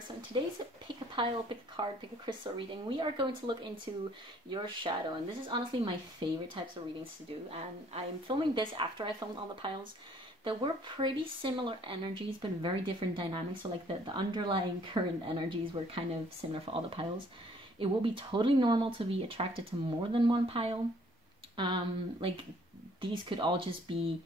Chakra. So in today's pick a pile, pick a card, pick a crystal reading, we are going to look into your shadow. And this is honestly my favorite types of readings to do. And I'm filming this after I filmed all the piles. There were pretty similar energies, but very different dynamics. So like the underlying current energies were kind of similar for all the piles. It will be totally normal to be attracted to more than one pile. Like these could all just be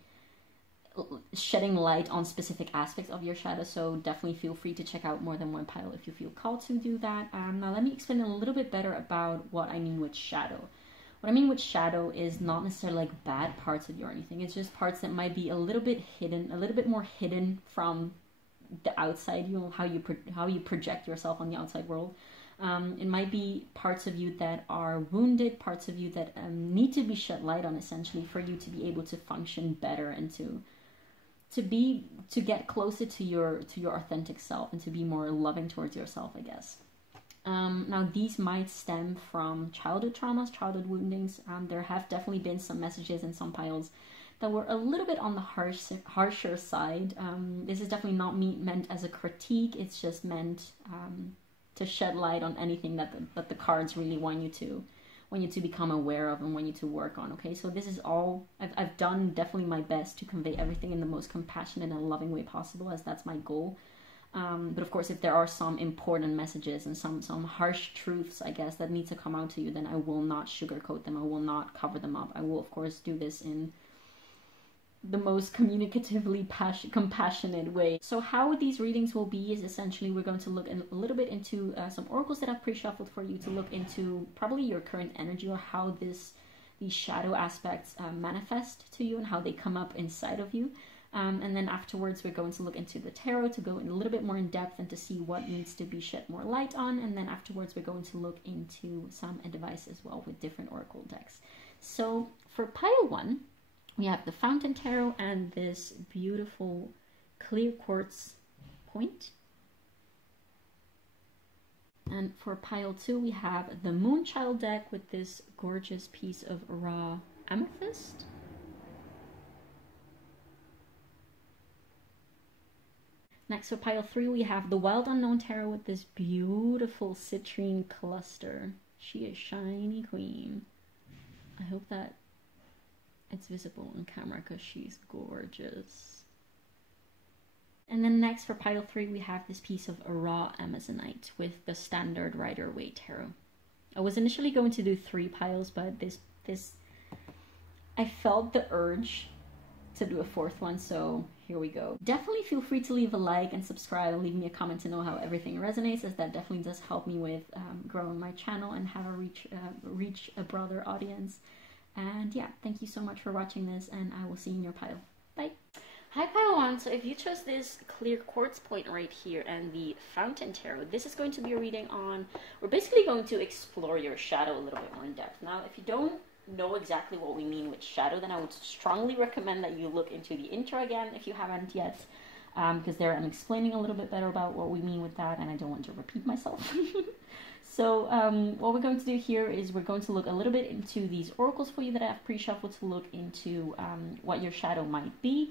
shedding light on specific aspects of your shadow, so definitely feel free to check out more than one pile if you feel called to do that. Now let me explain a little bit better about what I mean with shadow. What I mean with shadow is not necessarily like bad parts of you or anything. It's just parts that might be a little bit hidden, a little bit more hidden from the outside you, how you project yourself on the outside world. It might be parts of you that are wounded, parts of you that need to be shed light on, essentially, for you to be able to function better and to get closer to your authentic self and to be more loving towards yourself, I guess. Now these might stem from childhood traumas, childhood woundings. There have definitely been some messages in some piles that were a little bit on the harsher side. This is definitely not meant as a critique. It's just meant to shed light on anything that the cards really want you to become aware of and want you to work on. Okay, so this is all I've done definitely my best to convey everything in the most compassionate and loving way possible, as that's my goal. But of course, if there are some important messages and some harsh truths, I guess, that need to come out to you, then I will not sugarcoat them. I will not cover them up. I will, of course, do this in the most communicatively compassionate way. So how these readings will be is essentially we're going to look a little bit into some oracles that I've pre-shuffled for you to look into probably your current energy, or how these shadow aspects manifest to you and how they come up inside of you. And then afterwards we're going to look into the tarot to go in a little bit more in depth and to see what needs to be shed more light on. And then afterwards we're going to look into some advice as well with different oracle decks. So for pile 1, we have the Fountain Tarot and this beautiful clear quartz point. And for pile 2, we have the Moonchild deck with this gorgeous piece of raw amethyst. Next, for pile 3, we have the Wild Unknown Tarot with this beautiful citrine cluster. She is shiny queen. I hope that it's visible on camera because she's gorgeous. And then next for pile 3, we have this piece of raw amazonite with the standard Rider-Waite tarot. I was initially going to do 3 piles, but I felt the urge to do a 4th one, so here we go. Definitely feel free to leave a like and subscribe and leave me a comment to know how everything resonates, as that definitely does help me with growing my channel and have a reach a broader audience. And yeah, thank you so much for watching this, and I will see you in your pile. Bye! Hi pile 1, so if you chose this clear quartz point right here and the Fountain Tarot, this is going to be a reading on, we're basically going to explore your shadow a little bit more in depth. Now, if you don't know exactly what we mean with shadow, then I would strongly recommend that you look into the intro again if you haven't yet, because there I'm explaining a little bit better about what we mean with that, and I don't want to repeat myself. So what we're going to do here is we're going to look a little bit into these oracles for you that I have pre-shuffled to look into what your shadow might be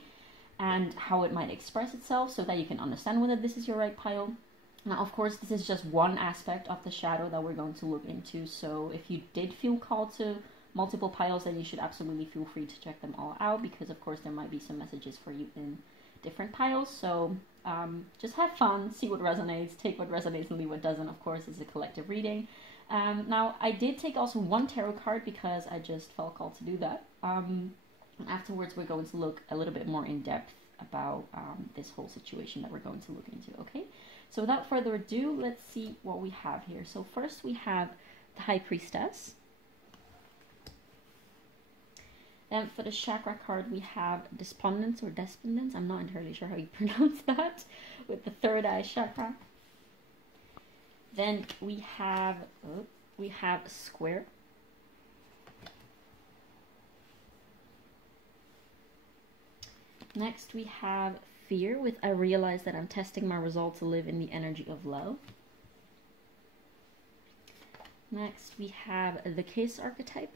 and how it might express itself, so that you can understand whether this is your right pile. Now, of course, this is just one aspect of the shadow that we're going to look into, so if you did feel called to multiple piles, then you should absolutely feel free to check them all out, because of course there might be some messages for you in different piles. So just have fun, see what resonates, take what resonates and leave what doesn't. Of course, it's a collective reading. Now, I did take also 1 tarot card because I just felt called to do that. And afterwards, we're going to look a little bit more in depth about this whole situation that we're going to look into, okay? So without further ado, let's see what we have here. So first we have the High Priestess. And for the chakra card, we have Despondence or Despondence. I'm not entirely sure how you pronounce that, with the 3rd eye chakra. Then we have Square. Next we have Fear with I realize that I'm testing my resolve to live in the energy of love. Next we have the Kiss archetype.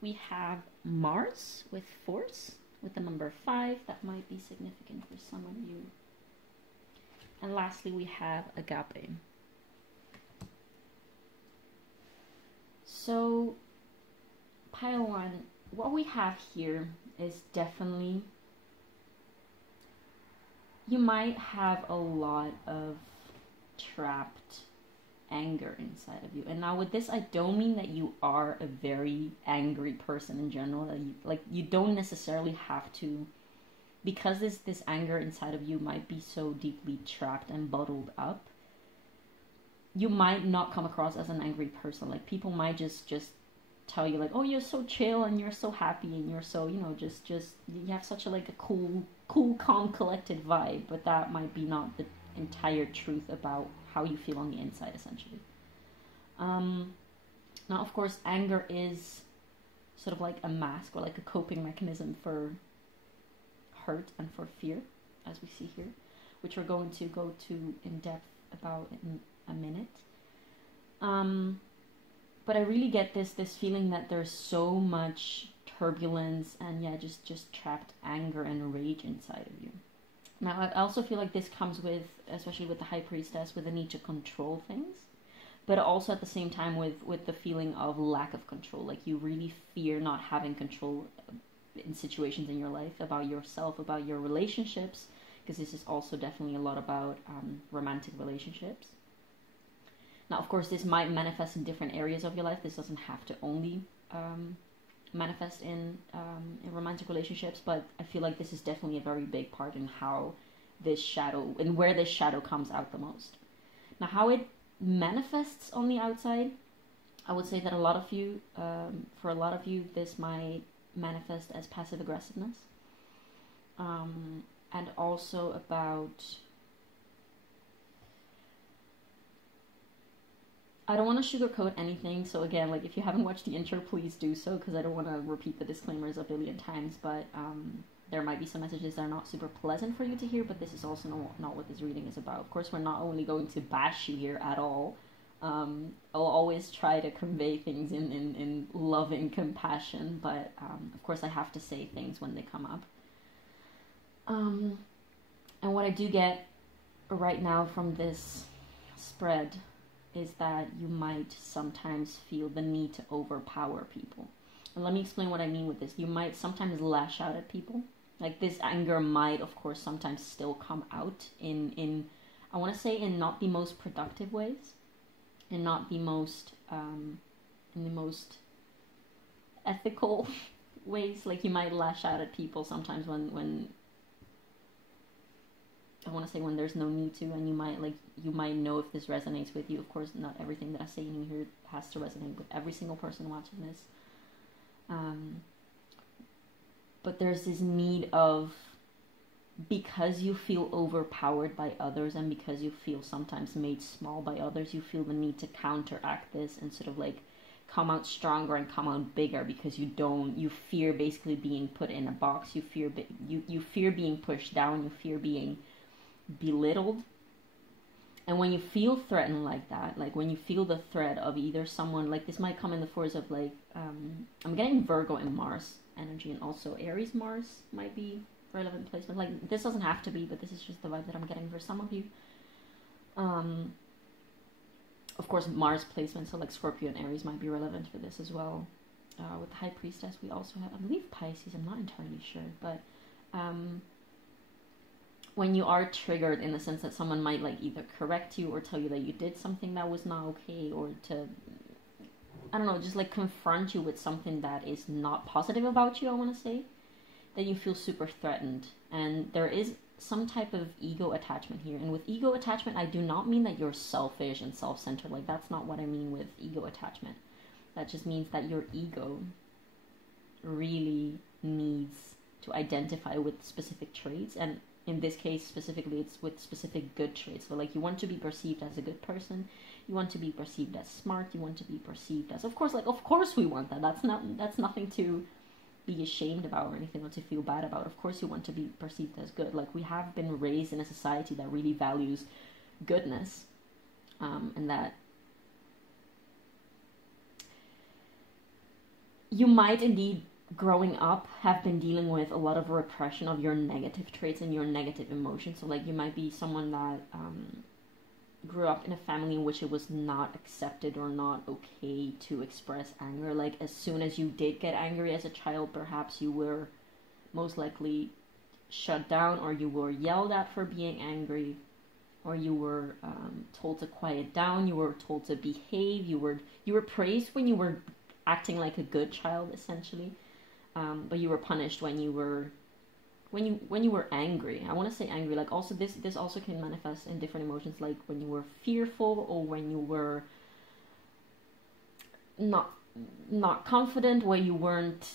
We have Mars with Force with the number 5. That might be significant for some of you. And lastly, we have agape. So, pile one, what we have here is definitely, you might have a lot of trapped anger inside of you. And now with this, I don't mean that you are a very angry person in general. That you don't necessarily have to, because this anger inside of you might be so deeply trapped and bottled up. You might not come across as an angry person. Like, people might just tell you, like, oh, you're so chill and you're so happy and you're so, you know, just you have such a, like, a cool, calm, collected vibe. But that might be not the entire truth about how you feel on the inside, essentially. Now, of course, anger is sort of like a mask or like a coping mechanism for hurt and for fear, as we see here, which we're going to go to in depth about in a minute. But I really get this feeling that there's so much turbulence and just trapped anger and rage inside of you. Now, I also feel like this comes with, especially with the High Priestess, with the need to control things, but also at the same time with the feeling of lack of control. Like, you really fear not having control in situations in your life, about yourself, about your relationships, because this is also definitely a lot about romantic relationships. Now, of course, this might manifest in different areas of your life. This doesn't have to only manifest in romantic relationships, but I feel like this is definitely a very big part in how this shadow, and where this shadow comes out the most. Now, how it manifests on the outside, I would say that a lot of you, for a lot of you, this might manifest as passive aggressiveness, and also about, I don't want to sugarcoat anything, so again, like, if you haven't watched the intro, please do so, because I don't want to repeat the disclaimers a billion times, but there might be some messages that are not super pleasant for you to hear, but this is also not what this reading is about. Of course, we're not only going to bash you here at all. I'll always try to convey things in loving compassion, but of course I have to say things when they come up. And what I do get right now from this spread is that you might sometimes feel the need to overpower people. And let me explain what I mean with this. You might sometimes lash out at people. Like, this anger might, of course, sometimes still come out in I want to say, in not the most productive ways, and not the most, in the most ethical ways. Like, you might lash out at people sometimes when I want to say when there's no need to, and you might know if this resonates with you. Of course, not everything that I say in here has to resonate with every single person watching this. But there's this need of, because you feel overpowered by others, and because you feel sometimes made small by others, you feel the need to counteract this and sort of like come out stronger and come out bigger, because you fear basically being put in a box. You fear being pushed down. You fear being belittled. And when you feel threatened like that, like when you feel the threat of either someone, like this might come in the force of like, I'm getting Virgo and Mars energy, and also Aries Mars might be relevant placement. Like, this doesn't have to be, but this is just the vibe that I'm getting for some of you. Of course, Mars placement, so like Scorpio and Aries might be relevant for this as well. With the High Priestess, we also have, I believe, Pisces. I'm not entirely sure, but when you are triggered in the sense that someone might like either correct you or tell you that you did something that was not okay, or to, I don't know, just like confront you with something that is not positive about you, I want to say, then you feel super threatened. And there is some type of ego attachment here. And with ego attachment, I do not mean that you're selfish and self-centered. Like, that's not what I mean with ego attachment. That just means that your ego really needs to identify with specific traits, and in this case specifically, it's with specific good traits. So like, you want to be perceived as a good person, you want to be perceived as smart, you want to be perceived as, of course we want that. That's nothing to be ashamed about or anything, or to feel bad about. Of course you want to be perceived as good. Like, we have been raised in a society that really values goodness, and that you might indeed growing up have been dealing with a lot of repression of your negative traits and your negative emotions. So like you might be someone that grew up in a family in which it was not accepted or not okay to express anger. Like as soon as you did get angry as a child, perhaps you were most likely shut down, or you were yelled at for being angry, or you were told to quiet down, you were told to behave, you were praised when you were acting like a good child, essentially, but you were punished when you were angry. I want to say angry. Like also this also can manifest in different emotions, like when you were fearful, or when you were not confident, when you weren't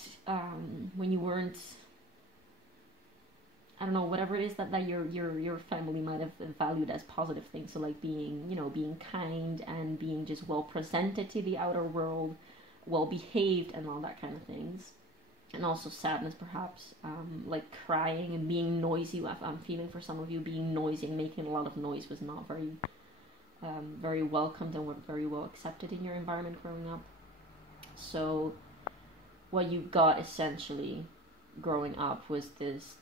I don't know, whatever it is that your family might have valued as positive things. So like being kind and being just well presented to the outer world, well behaved and all that kind of things. And also sadness, perhaps, like crying and being noisy. I'm feeling for some of you, being noisy and making a lot of noise was not very welcomed and very well accepted in your environment growing up. So what you got essentially growing up was this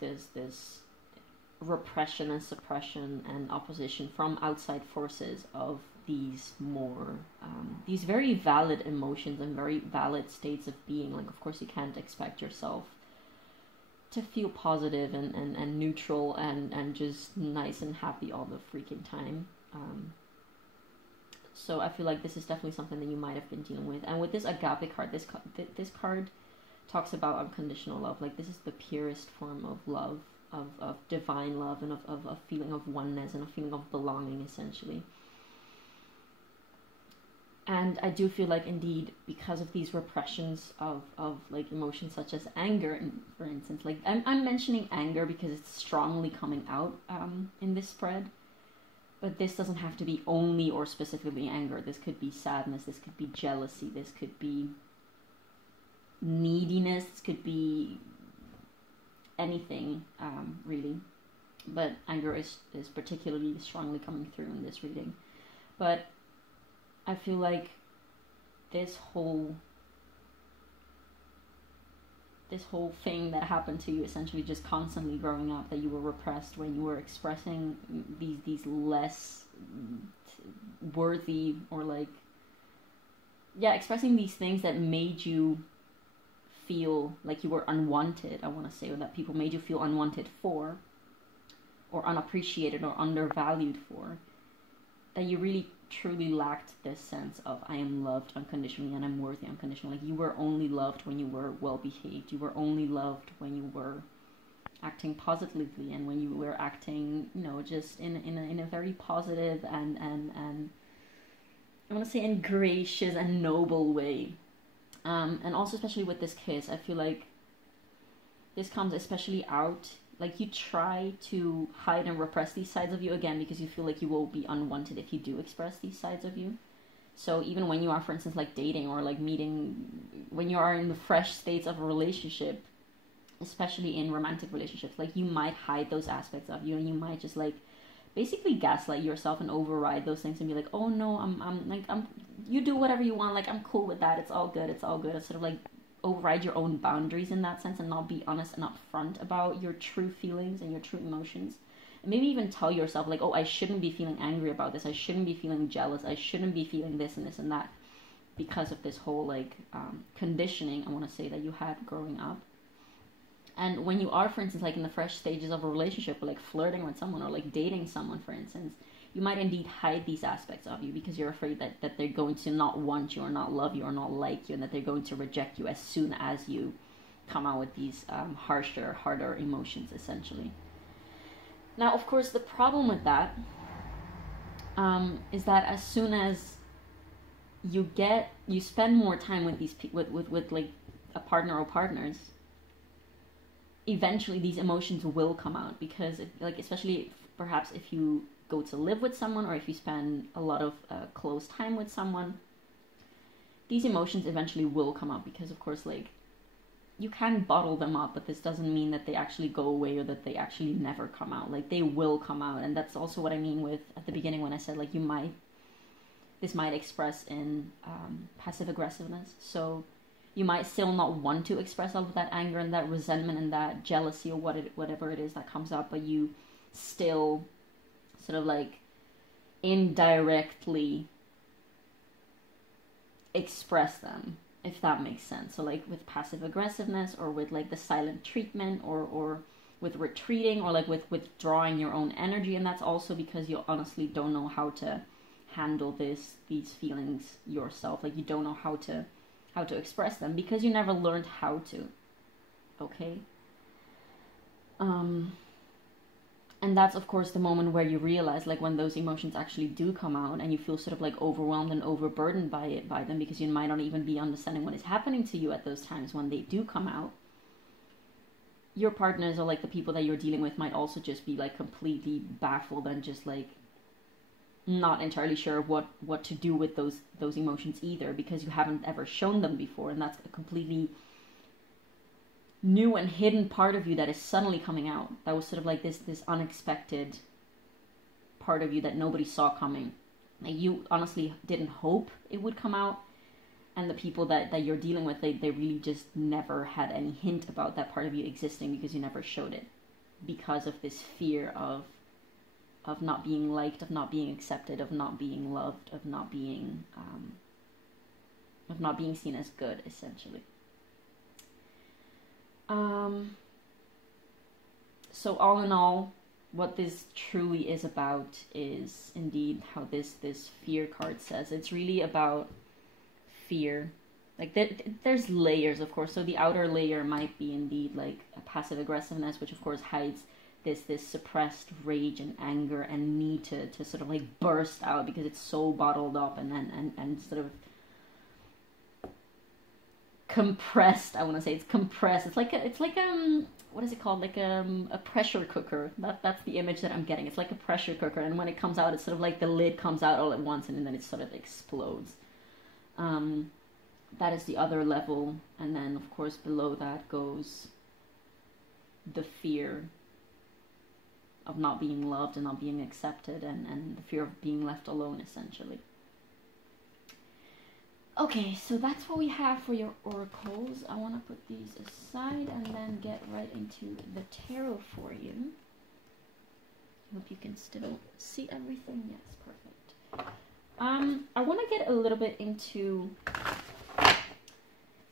repression and suppression and opposition from outside forces of these these very valid emotions and very valid states of being. Like of course you can't expect yourself to feel positive and neutral and just nice and happy all the freaking time. So I feel like this is definitely something that you might have been dealing with. And with this agape card, this card talks about unconditional love. Like this is the purest form of love, of divine love, and of a feeling of oneness and a feeling of belonging, essentially. And I do feel like indeed, because of these repressions of like emotions such as anger, and for instance, like I'm mentioning anger because it's strongly coming out in this spread. But this doesn't have to be only or specifically anger. This could be sadness, this could be jealousy, this could be neediness, this could be anything, really. But anger is particularly strongly coming through in this reading. But I feel like this whole thing that happened to you, essentially just constantly growing up, that you were repressed when you were expressing these less worthy, or like, yeah, expressing these things that made you feel like you were unwanted, I want to say, or that people made you feel unwanted for, or unappreciated or undervalued for, that you really truly lacked this sense of I am loved unconditionally and I'm worthy unconditionally. Like you were only loved when you were well behaved. You were only loved when you were acting positively, and when you were acting, just in a very positive and I want to say in gracious and noble way. And also especially with this kiss, I feel like this comes especially out. Like you try to hide and repress these sides of you, again, because you feel like you will be unwanted if you do express these sides of you. So even when you are, for instance, like dating or like meeting, when you are in the fresh states of a relationship, especially in romantic relationships, like you might hide those aspects of you, and you might just like basically gaslight yourself and override those things and be like, oh no, I'm you do whatever you want, like I'm cool with that, it's all good. It's sort of like override your own boundaries in that sense and not be honest and upfront about your true feelings and your true emotions. And maybe even tell yourself like, oh, I shouldn't be feeling angry about this, I shouldn't be feeling jealous, I shouldn't be feeling this and this and that, because of this whole like conditioning, I want to say, that you had growing up. And when you are, for instance, like in the fresh stages of a relationship, or like flirting with someone, or like dating someone, for instance, you might indeed hide these aspects of you because you're afraid that they're going to not want you or not love you or not like you, and that they're going to reject you as soon as you come out with these harsher, harder emotions, essentially. Now, of course, the problem with that is that as soon as you spend more time with these with like a partner or partners, eventually these emotions will come out, because like, especially perhaps if you go to live with someone, or if you spend a lot of close time with someone, these emotions eventually will come out, because of course, like, you can bottle them up, but this doesn't mean that they actually go away or that they actually never come out. Like, they will come out. And that's also what I mean with at the beginning when I said, like, this might express in passive aggressiveness. So You might still not want to express all of that anger and that resentment and that jealousy or whatever it is that comes up, but you still sort of like indirectly express them, if that makes sense. So like with passive aggressiveness, or with like the silent treatment, or with retreating, or like with withdrawing your own energy. And that's also because you honestly don't know how to handle these feelings yourself. Like you don't know how to express them because you never learned how to. Okay? And that's, of course, the moment where you realize, like, when those emotions actually do come out and you feel sort of, like, overwhelmed and overburdened by them, because you might not even be understanding what is happening to you at those times when they do come out. Your partners, or, like, the people that you're dealing with might also just be, like, completely baffled and just, like, not entirely sure what to do with those emotions either, because you haven't ever shown them before, and that's a completely new and hidden part of you that is suddenly coming out. That was sort of like this unexpected part of you that nobody saw coming. Like, you honestly didn't hope it would come out, and the people that you're dealing with, they really just never had any hint about that part of you existing, because you never showed it, because of this fear of not being liked, of not being accepted, of not being loved, of not being seen as good, essentially. So all in all, what this truly is about is indeed how this fear card says. It's really about fear. Like, there's layers, of course. So the outer layer might be indeed like a passive aggressiveness, which of course hides this suppressed rage and anger and need to sort of like burst out because it's so bottled up and sort of compressed. I want to say it's compressed. It's like what is it called? Like a pressure cooker. That's the image that I'm getting. It's like a pressure cooker, and when it comes out, it's sort of like the lid comes out all at once, and then it sort of explodes. That is the other level, and then of course below that goes the fear of not being loved and not being accepted, and the fear of being left alone, essentially. Okay, so that's what we have for your oracles. I want to put these aside and then get right into the tarot for you. Hope you can still see everything. Yes, perfect. I want to get a little bit into,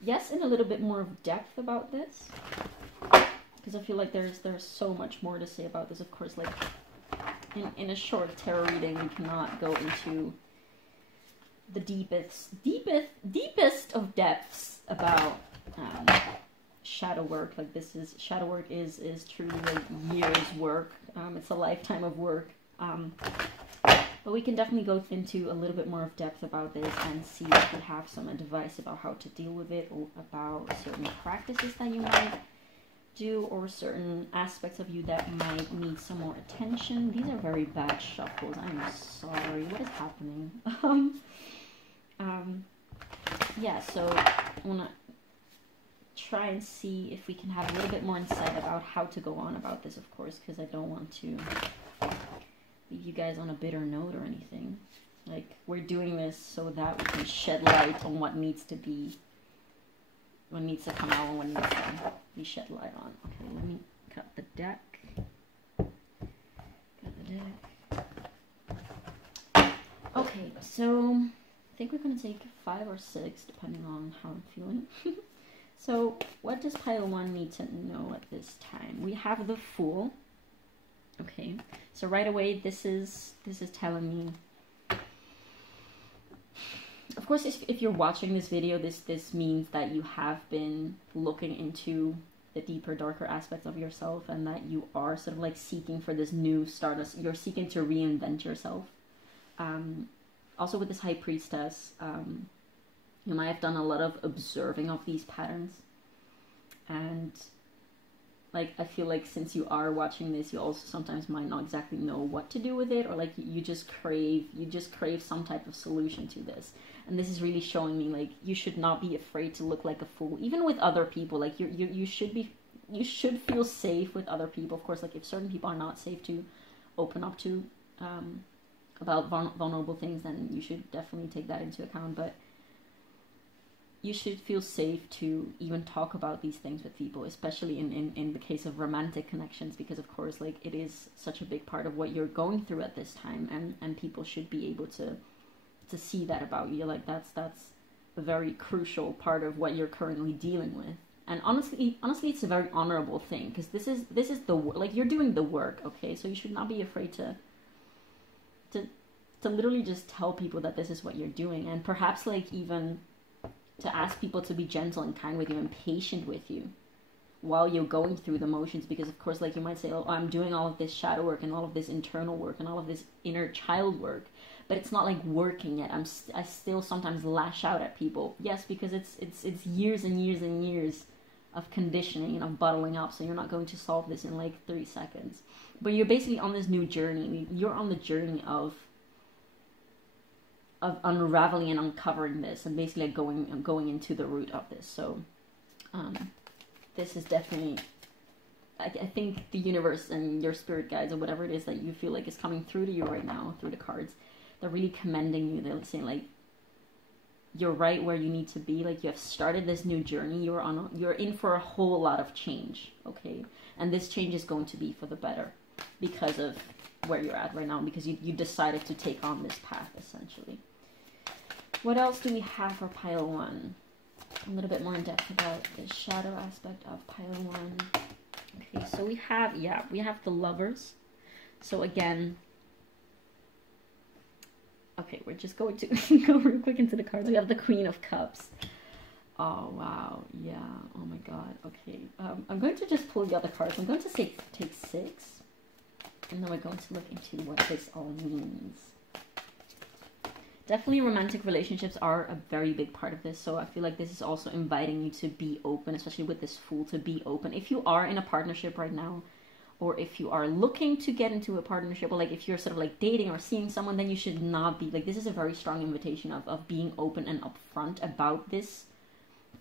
in a little bit more of depth about this, because I feel like there's so much more to say about this. Of course, like in a short tarot reading, we cannot go into the deepest of depths about shadow work. Like, shadow work is truly like years work. It's a lifetime of work. But we can definitely go into a little bit more of depth about this and see if we have some advice about how to deal with it, or about certain practices that you might do, or certain aspects of you that might need some more attention. These are very bad shuffles. I'm sorry. What is happening? Yeah, so I want to try and see if we can have a little bit more insight about how to go on about this, of course, because I don't want to leave you guys on a bitter note or anything. Like, we're doing this so that we can shed light on what needs to come out, and what needs to be shed light on. Okay, let me cut the deck. Okay, so I think we're going to take 5 or 6, depending on how I'm feeling. So, what does pile 1 need to know at this time? We have the Fool. Okay, so right away, this is telling me. Of course, if you're watching this video, this means that you have been looking into the deeper, darker aspects of yourself, and that you are sort of like seeking for this new start. You're seeking to reinvent yourself. Also with this High Priestess, you might have done a lot of observing of these patterns. And like, I feel like since you are watching this, you also sometimes might not exactly know what to do with it, or like you just crave some type of solution to this. And this is really showing me, like, you should not be afraid to look like a fool, even with other people. Like, you should feel safe with other people. Of course, like, if certain people are not safe to open up to about vulnerable things, then you should definitely take that into account. But you should feel safe to even talk about these things with people, especially in the case of romantic connections, because of course, like, it is such a big part of what you're going through at this time, and people should be able to see that about you. Like, that's a very crucial part of what you're currently dealing with. And honestly, it's a very honorable thing, because this is the, like, you're doing the work, okay? So you should not be afraid to literally just tell people that this is what you're doing, and perhaps, like, even to ask people to be gentle and kind with you and patient with you while you're going through the motions, because of course, like, you might say, oh, I'm doing all of this shadow work and all of this internal work and all of this inner child work, but it's not like working yet. I still sometimes lash out at people. Yes, because it's years and years and years of conditioning and of bottling up, so you're not going to solve this in like 3 seconds. But you're basically on this new journey. You're on the journey of unraveling and uncovering this, and basically like going into the root of this. So this is definitely, I think the universe and your spirit guides or whatever it is that you feel like is coming through to you right now through the cards, they're really commending you. They're saying, like, you're right where you need to be. Like, you have started this new journey. You're in for a whole lot of change, okay? And this change is going to be for the better because of where you're at right now, because you decided to take on this path, essentially. What else do we have for pile 1? A little bit more in depth about the shadow aspect of pile 1. Okay, so we have the Lovers. So again, okay, we're just going to go real quick into the cards. We have the Queen of Cups. Oh, wow. Yeah. Oh, my God. Okay. I'm going to just pull the other cards. I'm going to take 6. And then we're going to look into what this all means. Definitely romantic relationships are a very big part of this. So I feel like this is also inviting you to be open, especially with this Fool, to be open. If you are in a partnership right now, or if you are looking to get into a partnership, or like if you're sort of like dating or seeing someone, then you should not be, like, this is a very strong invitation of being open and upfront about this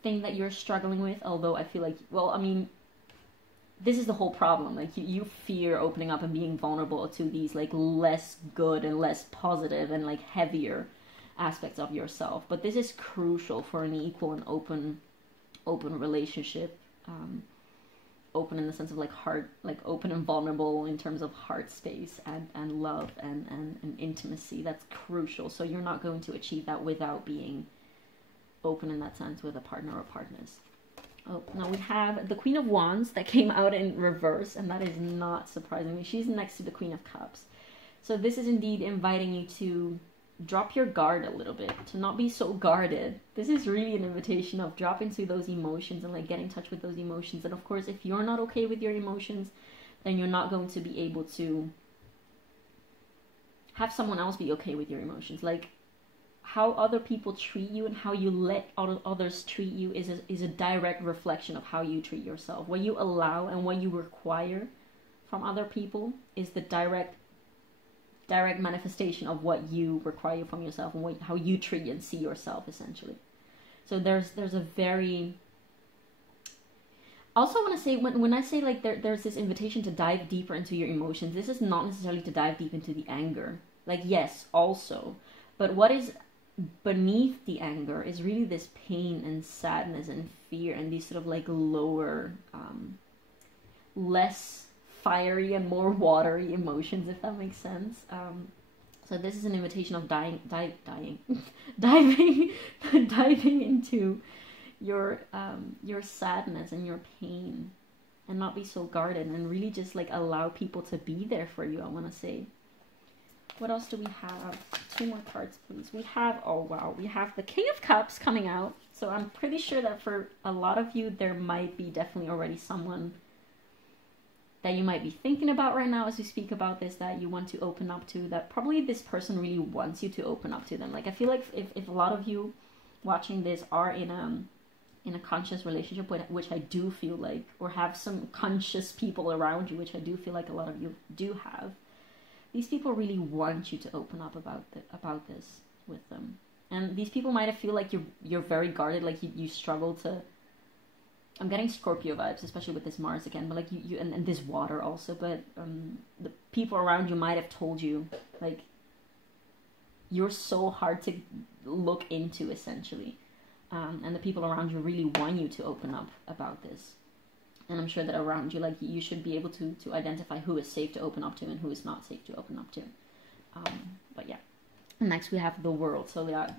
thing that you're struggling with. Although I feel like, well, I mean, this is the whole problem. Like, you fear opening up and being vulnerable to these like less good and less positive and like heavier aspects of yourself. But this is crucial for an equal and open relationship. Open in the sense of like heart, like open and vulnerable in terms of heart space and love and intimacy. That's crucial. So you're not going to achieve that without being open in that sense with a partner or partners. Oh, now we have the Queen of Wands that came out in reverse, and that is not surprising me. She's next to the Queen of Cups. So this is indeed inviting you to drop your guard a little bit, to not be so guarded. This is really an invitation of drop into those emotions and like get in touch with those emotions. And of course, if you're not okay with your emotions, then you're not going to be able to have someone else be okay with your emotions. Like, how other people treat you and how you let others treat you is a direct reflection of how you treat yourself. What you allow and what you require from other people is the direct manifestation of what you require from yourself and how you treat and see yourself, essentially. So there's a very... Also, I want to say, when I say like there's this invitation to dive deeper into your emotions, this is not necessarily to dive deep into the anger. Like, yes, also. But what is beneath the anger is really this pain and sadness and fear and these sort of like lower, less fiery and more watery emotions, if that makes sense. So this is an invitation of diving into your sadness and your pain, and not be so guarded, and really just like allow people to be there for you, I want to say. What else do we have? 2 more cards, please. We have, oh wow, we have the King of Cups coming out. So I'm pretty sure that for a lot of you, there might be definitely already someone that you might be thinking about right now as we speak about this, that you want to open up to, that probably this person really wants you to open up to them. Like, I feel like if a lot of you watching this are in a conscious relationship, which I do feel like, or have some conscious people around you, which I do feel like a lot of you do have, these people really want you to open up about this with them. And these people might feel like you're very guarded, like you struggle to... I'm getting Scorpio vibes, especially with this Mars again, but like you and this water also, but the people around you might have told you, like, you're so hard to look into, essentially. and the people around you really want you to open up about this. And I'm sure that around you, like, you should be able to identify who is safe to open up to and who is not safe to open up to. But yeah. Next we have the world. So yeah,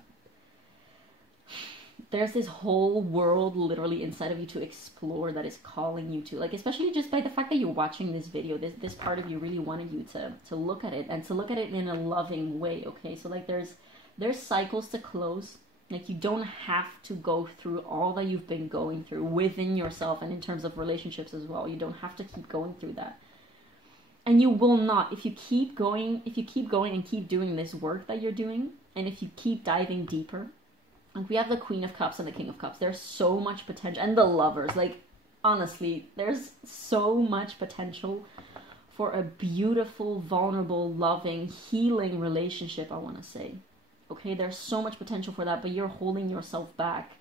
there's this whole world literally inside of you to explore that is calling you to, like, especially just by the fact that you're watching this video, this part of you really wanted you to look at it, and to look at it in a loving way, okay? So like there's cycles to close. Like, you don't have to go through all that you've been going through within yourself and in terms of relationships as well. You don't have to keep going through that. And you will not, if you keep going and keep doing this work that you're doing, and if you keep diving deeper. Like, we have the Queen of Cups and the King of Cups. There's so much potential. And the Lovers. Like, honestly, there's so much potential for a beautiful, vulnerable, loving, healing relationship, I want to say. Okay, there's so much potential for that, but you're holding yourself back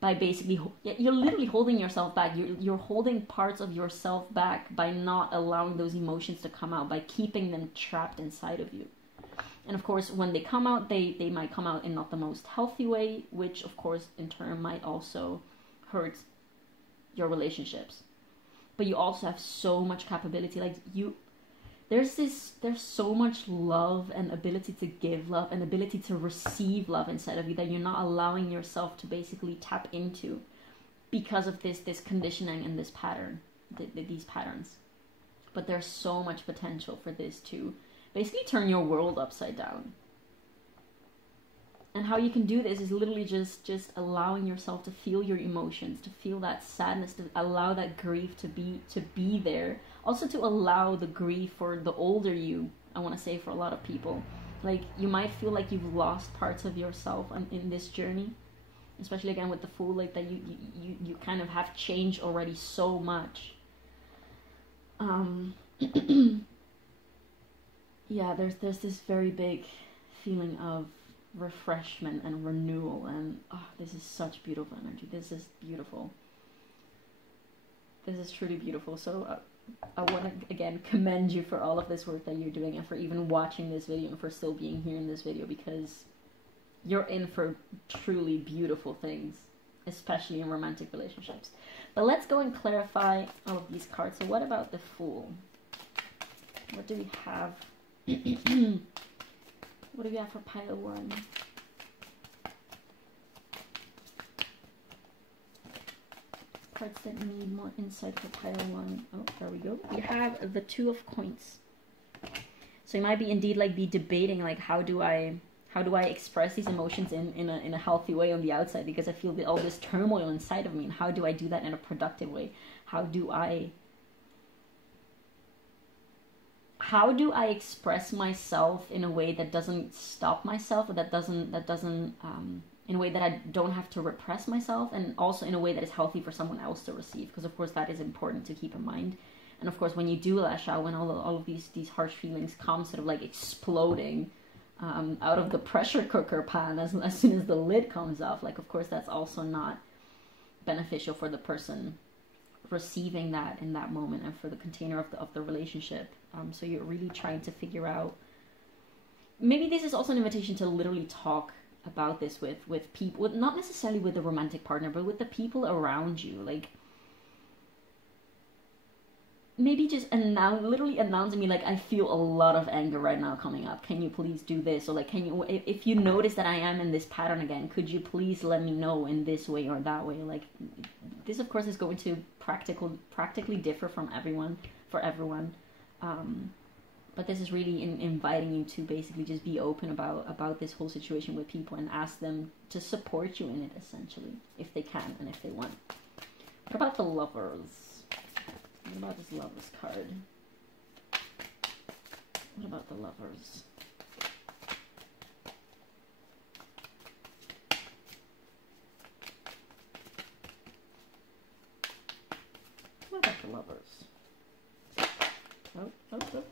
by basically, you're literally holding yourself back. You're holding parts of yourself back by not allowing those emotions to come out, by keeping them trapped inside of you. And of course, when they come out, they might come out in not the most healthy way, which of course in turn might also hurt your relationships. But you also have so much capability. Like, there's so much love and ability to give love and ability to receive love inside of you that you're not allowing yourself to basically tap into because of this conditioning and this pattern, these patterns. But there's so much potential for this to basically turn your world upside down. And how you can do this is literally just allowing yourself to feel your emotions, to feel that sadness, to allow that grief to be there. Also to allow the grief for the older you, I want to say, for a lot of people. Like, you might feel like you've lost parts of yourself in this journey. Especially again with the Fool, like that you kind of have changed already so much. Yeah, there's this very big feeling of refreshment and renewal, and this is such beautiful energy. This is beautiful. This is truly beautiful. So I want to again commend you for all of this work that you're doing, and for even watching this video, and for still being here in this video, because you're in for truly beautiful things, especially in romantic relationships. But let's go and clarify all of these cards. So what about the Fool? What do we have? What do we have for pile 1? Cards that need more insight for pile 1. Oh, there we go. We have the Two of Coins. So you might be indeed be debating, like, how do I express these emotions in a healthy way on the outside, because I feel all this turmoil inside of me, and how do I do that in a productive way? How do I express myself in a way that doesn't stop myself, or that doesn't in a way that I don't have to repress myself, and also in a way that is healthy for someone else to receive, because of course that is important to keep in mind. And of course, when you do lash out, when all of these harsh feelings come sort of like exploding out of the pressure cooker pan as soon as the lid comes off, like, of course that's also not beneficial for the person receiving that in that moment, and for the container of the relationship. So you're really trying to figure out, maybe this is also an invitation to literally talk about this with people, not necessarily with the romantic partner, but with the people around you. Like, maybe just literally announcing me, like, I feel a lot of anger right now coming up. Can you please do this? Or like, can you, if you notice that I am in this pattern again, could you please let me know in this way or that way? Like, this of course is going to practically differ from everyone, for everyone. But this is really inviting you to basically just be open about this whole situation with people, and ask them to support you in it, essentially, if they can and if they want. What about the Lovers? What about this Lovers card? What about the Lovers? What about the Lovers?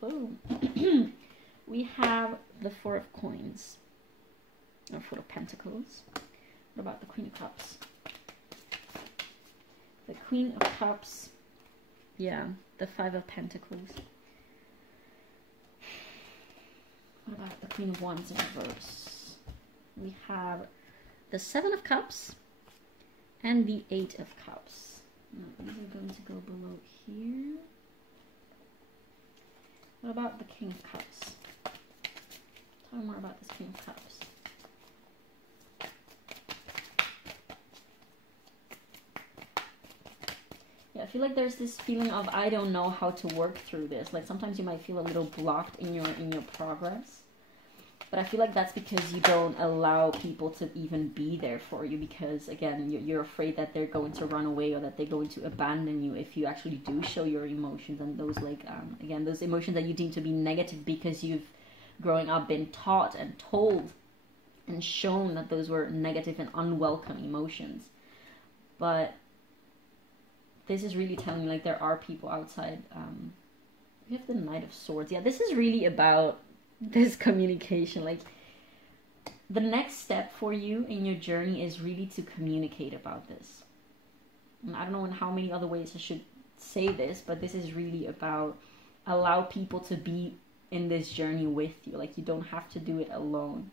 Oh. We have the Four of Coins, or Four of Pentacles. What about the Queen of Cups? The Queen of Cups, yeah, the Five of Pentacles. What about the Queen of Wands in reverse? We have the Seven of Cups, and the Eight of Cups. Now, these are going to go below here. What about the King of Cups? Tell me more about this King of Cups. Yeah, I feel like there's this feeling of I don't know how to work through this. Like sometimes you might feel a little blocked in your progress. But I feel like that's because you don't allow people to even be there for you, because again, you're afraid that they're going to run away or that they're going to abandon you if you actually do show your emotions, and those like again, those emotions that you deem to be negative because you've growing up been taught and told and shown that those were negative and unwelcome emotions. But this is really telling me like there are people outside. We have the Knight of Swords. Yeah, this is really about this communication. Like the next step for you in your journey is really to communicate about this. And I don't know in how many other ways I should say this, but this is really about allow people to be in this journey with you. Like you don't have to do it alone.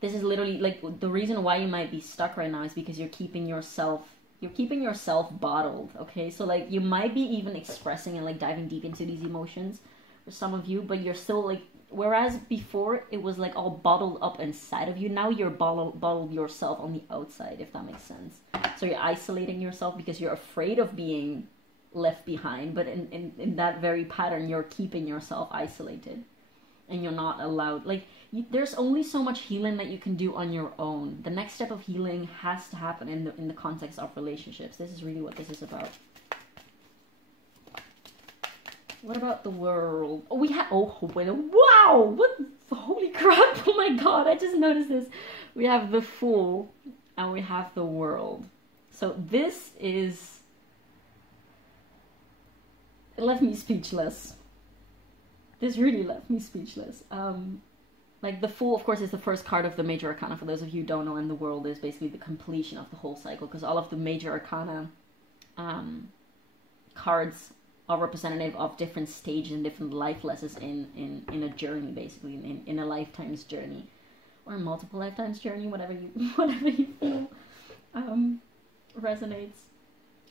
This is literally like the reason why you might be stuck right now is because you're keeping yourself bottled. Okay, so like you might be even expressing and like diving deep into these emotions for some of you, but you're still like, whereas before it was like all bottled up inside of you, now you're bottled yourself on the outside, if that makes sense. So you're isolating yourself because you're afraid of being left behind, but in that very pattern you're keeping yourself isolated and you're not allowed. Like there's only so much healing that you can do on your own. The next step of healing has to happen in the context of relationships. This is really what this is about. What about the World? Oh, we have, wow, what, holy crap, oh my god, I just noticed this. We have the Fool and we have the World. So this is, it left me speechless. This really left me speechless. Like the Fool, of course, is the first card of the major arcana, for those of you who don't know, and the World is basically the completion of the whole cycle, because all of the major arcana cards are representative of different stages and different life lessons in a journey, basically, in a lifetime's journey, or multiple lifetimes journey, whatever you feel resonates.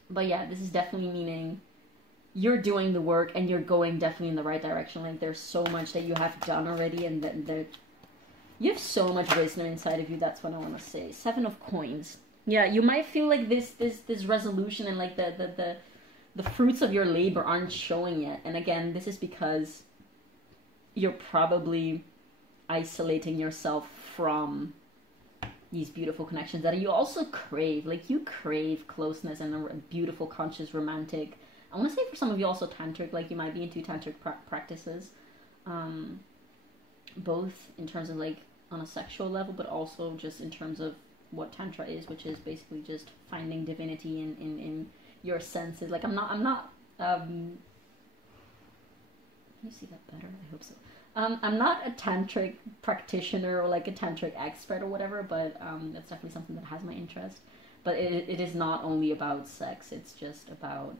But yeah, this is definitely meaning you're doing the work and you're going definitely in the right direction. Like there's so much that you have done already, and that you have so much wisdom inside of you. That's what I want to say. 7 of Coins. Yeah, you might feel like this resolution and like the fruits of your labor aren't showing yet. And again, this is because you're probably isolating yourself from these beautiful connections that you also crave. Like you crave closeness and a beautiful, conscious, romantic. I want to say for some of you also tantric, like you might be into tantric practices. Both in terms of like on a sexual level, but also just in terms of what tantra is, which is basically just finding divinity in your senses. Like I'm not can you see that better? I hope so. I'm not a tantric practitioner or like a tantric expert or whatever, but that's definitely something that has my interest. But it is not only about sex, it's just about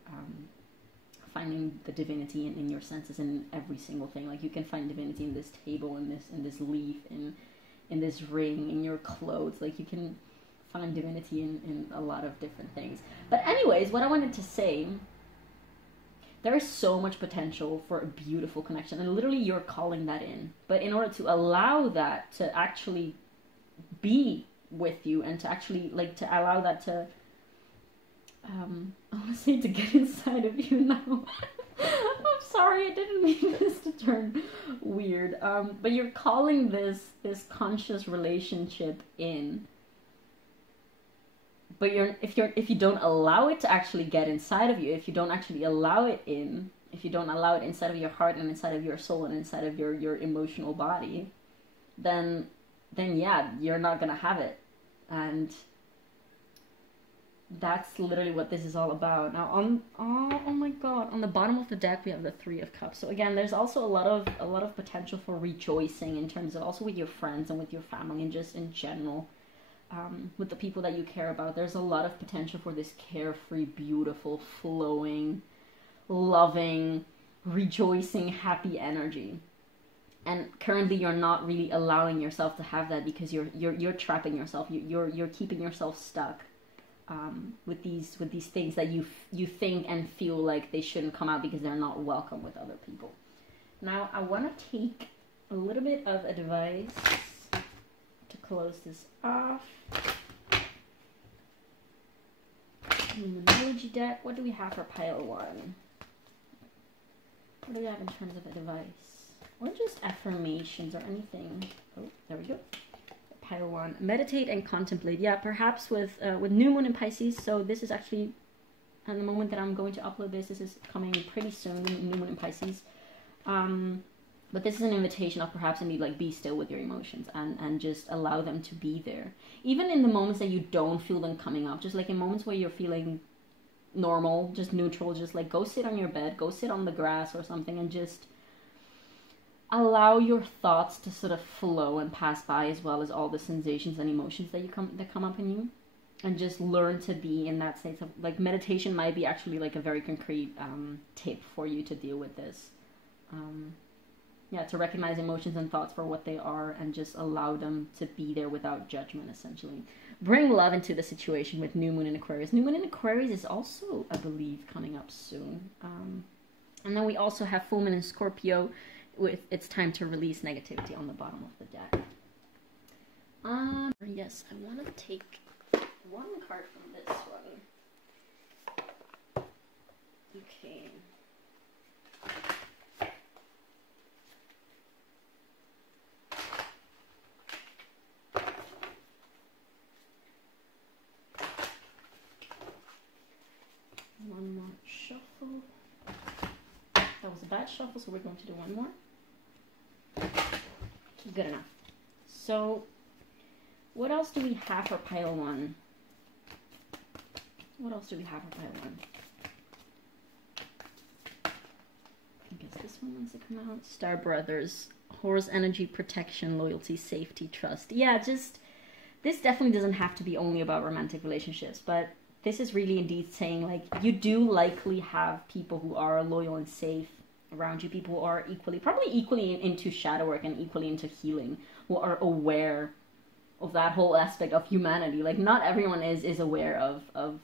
finding the divinity in your senses in every single thing. Like you can find divinity in this table, in this leaf, in this ring, in your clothes. Like you can find divinity in a lot of different things. But anyways, what I wanted to say, there is so much potential for a beautiful connection, and literally you're calling that in. But in order to allow that to actually be with you, and to actually like to allow that to I want to say to get inside of you now. I'm sorry, I didn't mean this to turn weird. But you're calling this conscious relationship in. But if you don't allow it to actually get inside of you, if you don't actually allow it in, if you don't allow it inside of your heart and inside of your soul and inside of your emotional body, then yeah, you're not gonna have it. And that's literally what this is all about. Now oh my god, on the bottom of the deck we have the 3 of Cups. So again, there's also a lot of potential for rejoicing in terms of also with your friends and with your family and just in general. With the people that you care about, there's a lot of potential for this carefree, beautiful, flowing, loving, rejoicing, happy energy. And currently you're not really allowing yourself to have that because you're trapping yourself. You're keeping yourself stuck with these things that you think and feel like they shouldn't come out because they're not welcome with other people. Now I want to take a little bit of advice to close this off. Numerology deck. What do we have for pile 1? What do we have in terms of advice? Or just affirmations or anything? Oh, there we go. Pile 1. Meditate and contemplate. Yeah, perhaps with new moon in Pisces. So this is actually, at the moment that I'm going to upload this is coming pretty soon. New moon in Pisces. But this is an invitation of perhaps indeed like be still with your emotions and just allow them to be there. Even in the moments that you don't feel them coming up, just like in moments where you're feeling normal, just neutral, just like go sit on your bed, go sit on the grass or something and just allow your thoughts to sort of flow and pass by, as well as all the sensations and emotions that come up in you. And just learn to be in that state of like meditation might be actually like a very concrete tip for you to deal with this. Yeah, to recognize emotions and thoughts for what they are and just allow them to be there without judgment, essentially. Bring love into the situation with new moon in Aquarius. New moon in Aquarius is also, I believe, coming up soon. And then we also have full moon in Scorpio with it's time to release negativity on the bottom of the deck. Yes, I want to take one card from this one. Okay. One more shuffle. That was a bad shuffle, so we're going to do one more. Good enough. So, what else do we have for pile 1? What else do we have for pile 1? I guess this one wants to come out. Star Brothers. Horse energy, protection, loyalty, safety, trust. Yeah, just, this definitely doesn't have to be only about romantic relationships, but this is really indeed saying, like, you do likely have people who are loyal and safe around you, people who are probably equally into shadow work and equally into healing, who are aware of that whole aspect of humanity. Like, not everyone is aware of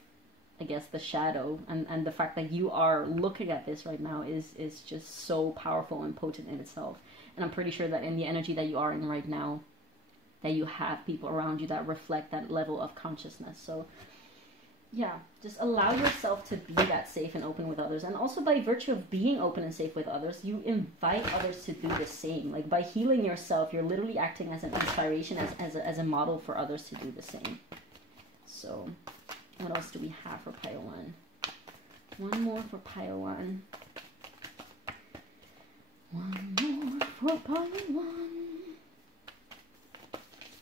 I guess, the shadow, and the fact that you are looking at this right now is just so powerful and potent in itself. And I'm pretty sure that in the energy that you are in right now, that you have people around you that reflect that level of consciousness. So yeah, just allow yourself to be that safe and open with others. And also by virtue of being open and safe with others, you invite others to do the same. Like, by healing yourself, you're literally acting as an inspiration, as a model for others to do the same. So, what else do we have for pile 1? One more for pile 1. One more for pile 1.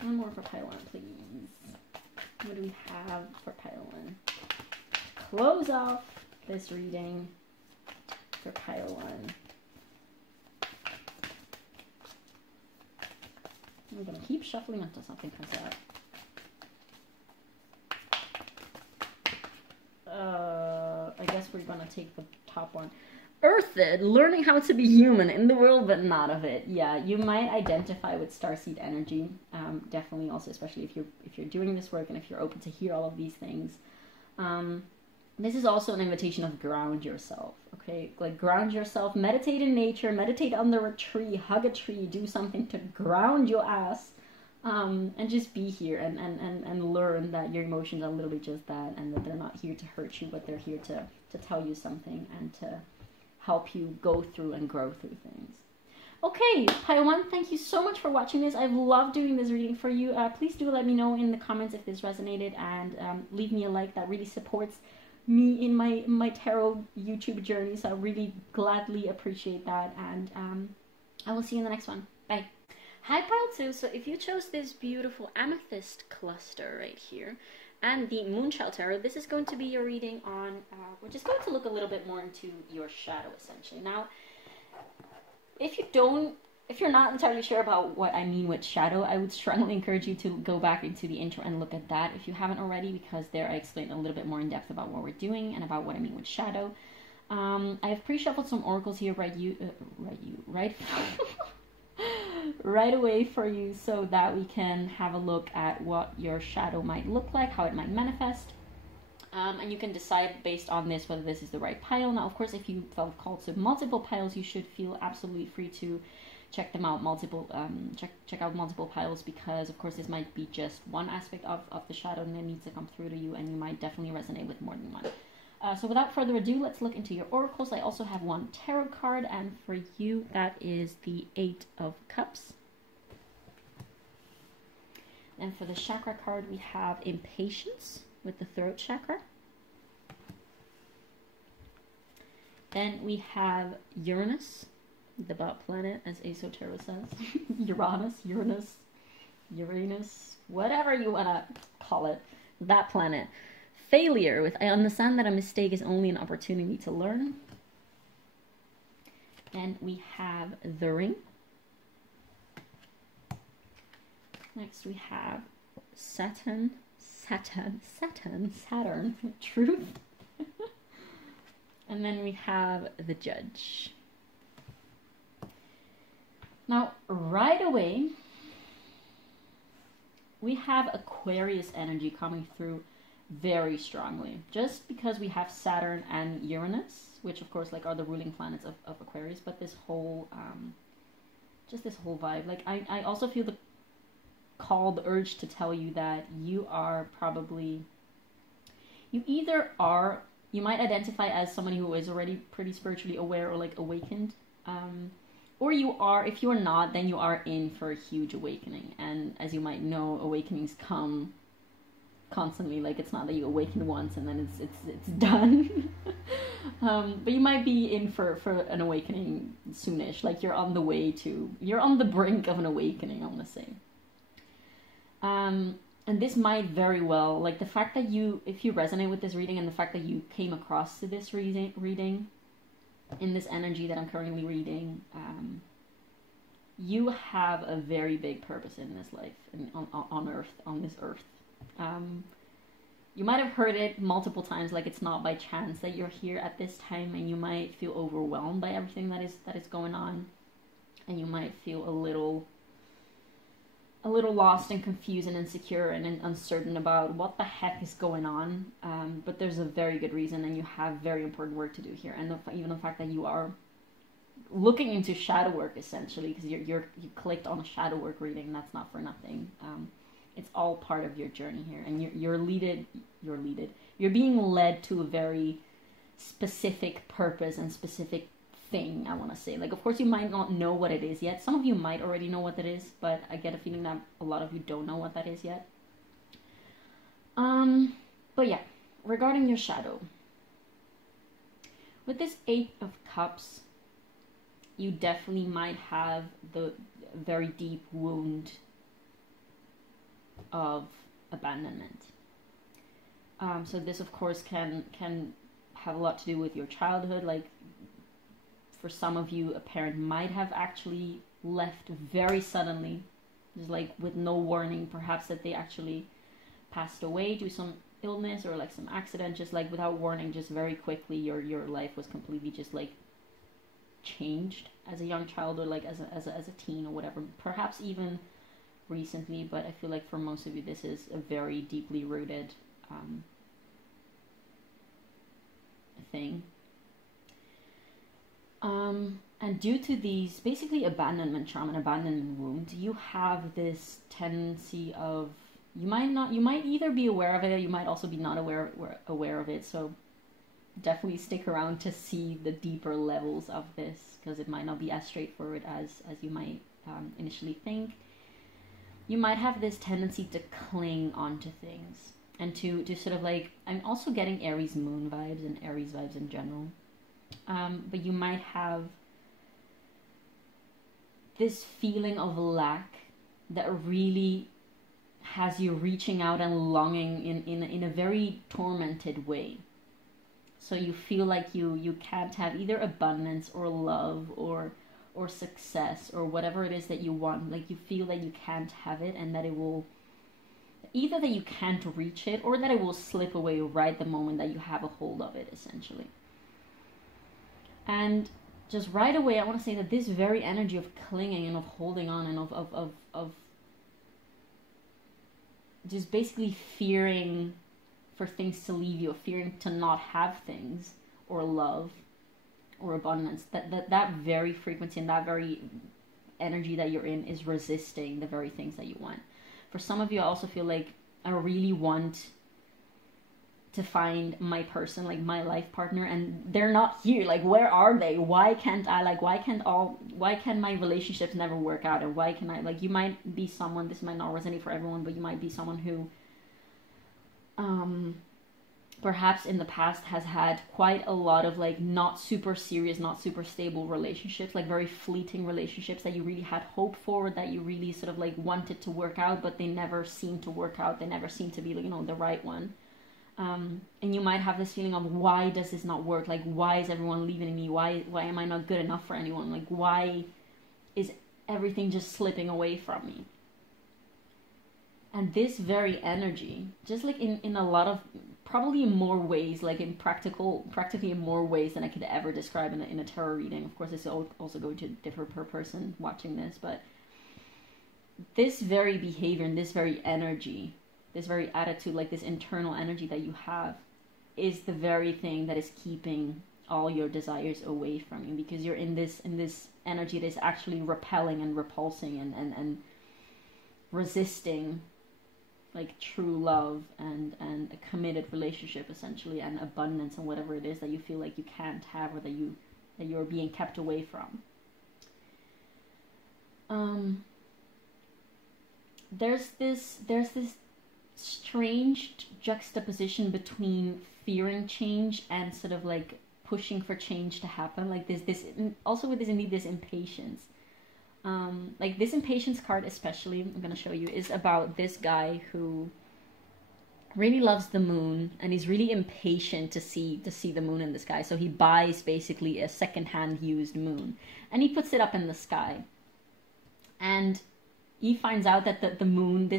One more for pile 1, please. What do we have for pile 1? Close off this reading for pile 1. I'm going to keep shuffling until something comes out. I guess we're going to take the top one. Earthed, learning how to be human in the world but not of it. Yeah, you might identify with starseed energy. Definitely also, especially if you're doing this work and if you're open to hear all of these things. This is also an invitation of ground yourself, okay? Like, ground yourself, meditate in nature, meditate under a tree, hug a tree, do something to ground your ass, and just be here and learn that your emotions are literally just that, and that they're not here to hurt you, but they're here to tell you something and to help you go through and grow through things. Okay, pile 1, thank you so much for watching this. I've loved doing this reading for you. Please do let me know in the comments if this resonated, and leave me a like. That really supports me in my tarot YouTube journey, so I really gladly appreciate that, and I will see you in the next one. Bye. Hi pile 2, so if you chose this beautiful amethyst cluster right here, and the Moonchild Tarot, this is going to be your reading on, we're just going to look a little bit more into your shadow, essentially. Now, if you're not entirely sure about what I mean with shadow, I would strongly encourage you to go back into the intro and look at that if you haven't already, because there I explain a little bit more in depth about what we're doing and about what I mean with shadow. I have pre-shuffled some oracles here right away for you, so that we can have a look at what your shadow might look like, how it might manifest. And you can decide based on this whether this is the right pile. Now, of course, if you felt called to multiple piles, you should feel absolutely free to check them out, check out multiple piles, because of course this might be just one aspect of the shadow and it needs to come through to you, and you might definitely resonate with more than one. So without further ado, let's look into your oracles. I also have one tarot card, and for you that is the 8 of Cups. And for the chakra card, we have Impatience with the throat chakra. Then we have Uranus, the butt planet, as Aso Tarot says. Uranus, whatever you want to call it, that planet. Failure with, I understand that a mistake is only an opportunity to learn. Then we have the Ring. Next we have Saturn, Truth. And then we have the Judge. Now, right away, we have Aquarius energy coming through very strongly. Just because we have Saturn and Uranus, which of course like are the ruling planets of Aquarius, but this whole, just this whole vibe. Like I also feel the call, the urge to tell you that you are probably, you either are, you might identify as somebody who is already pretty spiritually aware or like awakened, or you are, if you're not, then you are in for a huge awakening. And as you might know, awakenings come constantly. Like it's not that you awaken once and then it's done. But you might be in for an awakening soonish. Like you're on the brink of an awakening, I want to say. And this might very well, like the fact that if you resonate with this reading and the fact that you came across to this reading in this energy that I'm currently reading, you have a very big purpose in this life, on this earth. You might have heard it multiple times, like it's not by chance that you're here at this time, and you might feel overwhelmed by everything that is going on, and you might feel a little lost and confused and insecure and uncertain about what the heck is going on. But there's a very good reason, and you have very important work to do here. And even the fact that you are looking into shadow work, essentially, because you clicked on a shadow work reading, that's not for nothing. It's all part of your journey here, and you're being led to a very specific purpose and specific thing, I want to say. Like, of course, you might not know what it is yet. Some of you might already know what that is, but I get a feeling that a lot of you don't know what that is yet. But yeah, regarding your shadow, with this 8 of Cups, you definitely might have the very deep wound of abandonment. So this, of course, can have a lot to do with your childhood. Like, for some of you, a parent might have actually left very suddenly, just like with no warning, perhaps that they actually passed away due to some illness or like some accident, just like without warning, just very quickly your life was completely just like changed as a young child, or like as a teen or whatever, perhaps even recently. But I feel like for most of you this is a very deeply rooted thing. And due to these basically abandonment trauma and abandonment wound, you have this tendency of, you might either be aware of it, you might also be not aware of it. So definitely stick around to see the deeper levels of this, because it might not be as straightforward as you might initially think. You might have this tendency to cling onto things and to sort of like, I'm also getting Aries moon vibes and Aries vibes in general. But you might have this feeling of lack that really has you reaching out and longing in a very tormented way. So you feel like you can't have either abundance or love or success or whatever it is that you want. Like, you feel that you can't have it, and that it will, either that you can't reach it or that it will slip away right the moment that you have a hold of it, essentially. And just right away, I want to say that this very energy of clinging and of holding on and of just basically fearing for things to leave you, fearing to not have things or love or abundance, that very frequency and that very energy that you're in is resisting the very things that you want. For some of you, I also feel like I really want to find my person, like my life partner, and they're not here. Like, where are they? Why can't I, like, why can my relationships never work out? And why can I, like, you might be someone, this might not resonate for everyone, but you might be someone who perhaps in the past has had quite a lot of like not super serious, not super stable relationships, like very fleeting relationships that you really had hope for, that you really sort of like wanted to work out, but they never seemed to work out. They never seemed to be, you know, the right one. And you might have this feeling of, why does this not work? Like, why is everyone leaving me? Why am I not good enough for anyone? Like, why is everything just slipping away from me? And this very energy, just like in a lot of, probably in more ways, like in practically in more ways than I could ever describe in a tarot reading. Of course, it's also going to differ per person watching this, but this very behavior and this very energy, this very attitude, like this internal energy that you have, is the very thing that is keeping all your desires away from you, because you're in this energy that is actually repelling and repulsing and resisting like true love and a committed relationship, essentially, and abundance and whatever it is that you feel like you can't have, or that you're being kept away from. There's this strange juxtaposition between fearing change and sort of like pushing for change to happen. Like this also with this impatience. Like this impatience card especially, I'm going to show you, is about this guy who really loves the moon, and he's really impatient to see the moon in the sky. So he buys basically a secondhand used moon, and he puts it up in the sky. And he finds out that this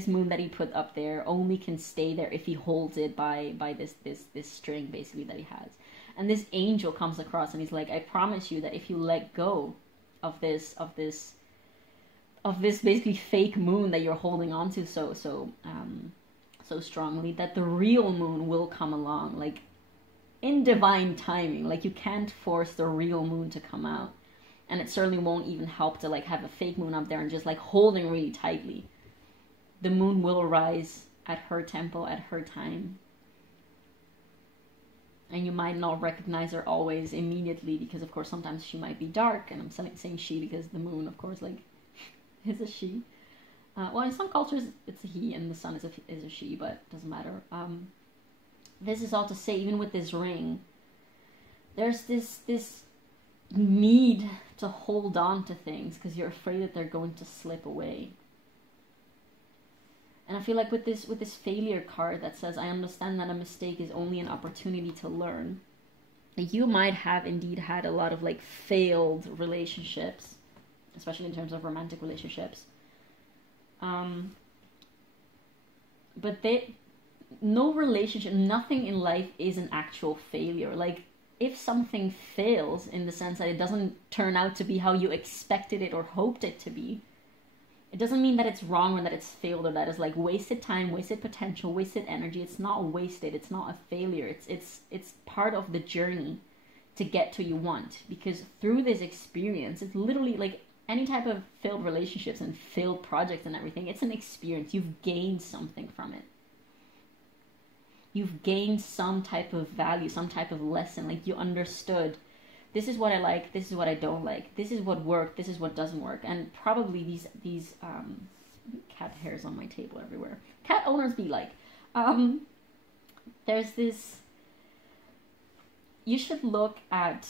moon that he put up there only can stay there if he holds it by this string basically that he has. And this angel comes across and he's like, I promise you that if you let go of this basically fake moon that you're holding on to so strongly, that the real moon will come along, like in divine timing. Like, you can't force the real moon to come out, and it certainly won't even help to like have a fake moon up there and just like holding really tightly. The moon will rise at her tempo, at her time, and you might not recognize her always immediately, because of course sometimes she might be dark, and I'm saying she because the moon, of course, like is a she. Well, in some cultures it's a he and the sun is a she, but it doesn't matter. This is all to say, even with this ring, there's this need to hold on to things because you're afraid that they're going to slip away. And I feel like with this failure card that says, I understand that a mistake is only an opportunity to learn, like you might have indeed had a lot of like failed relationships, especially in terms of romantic relationships. But no relationship, nothing in life is an actual failure. Like, if something fails in the sense that it doesn't turn out to be how you expected it or hoped it to be, it doesn't mean that it's wrong or that it's failed or that it's like wasted time, wasted potential, wasted energy. It's not wasted. It's not a failure. It's part of the journey to get to you want. Because through this experience, it's literally like any type of failed relationships and failed projects and everything, it's an experience. You've gained something from it. You've gained some type of value, some type of lesson. Like, you understood, this is what I like, this is what I don't like, this is what worked, this is what doesn't work. And probably these cat hairs on my table everywhere. Cat owners be like, there's this, you should look at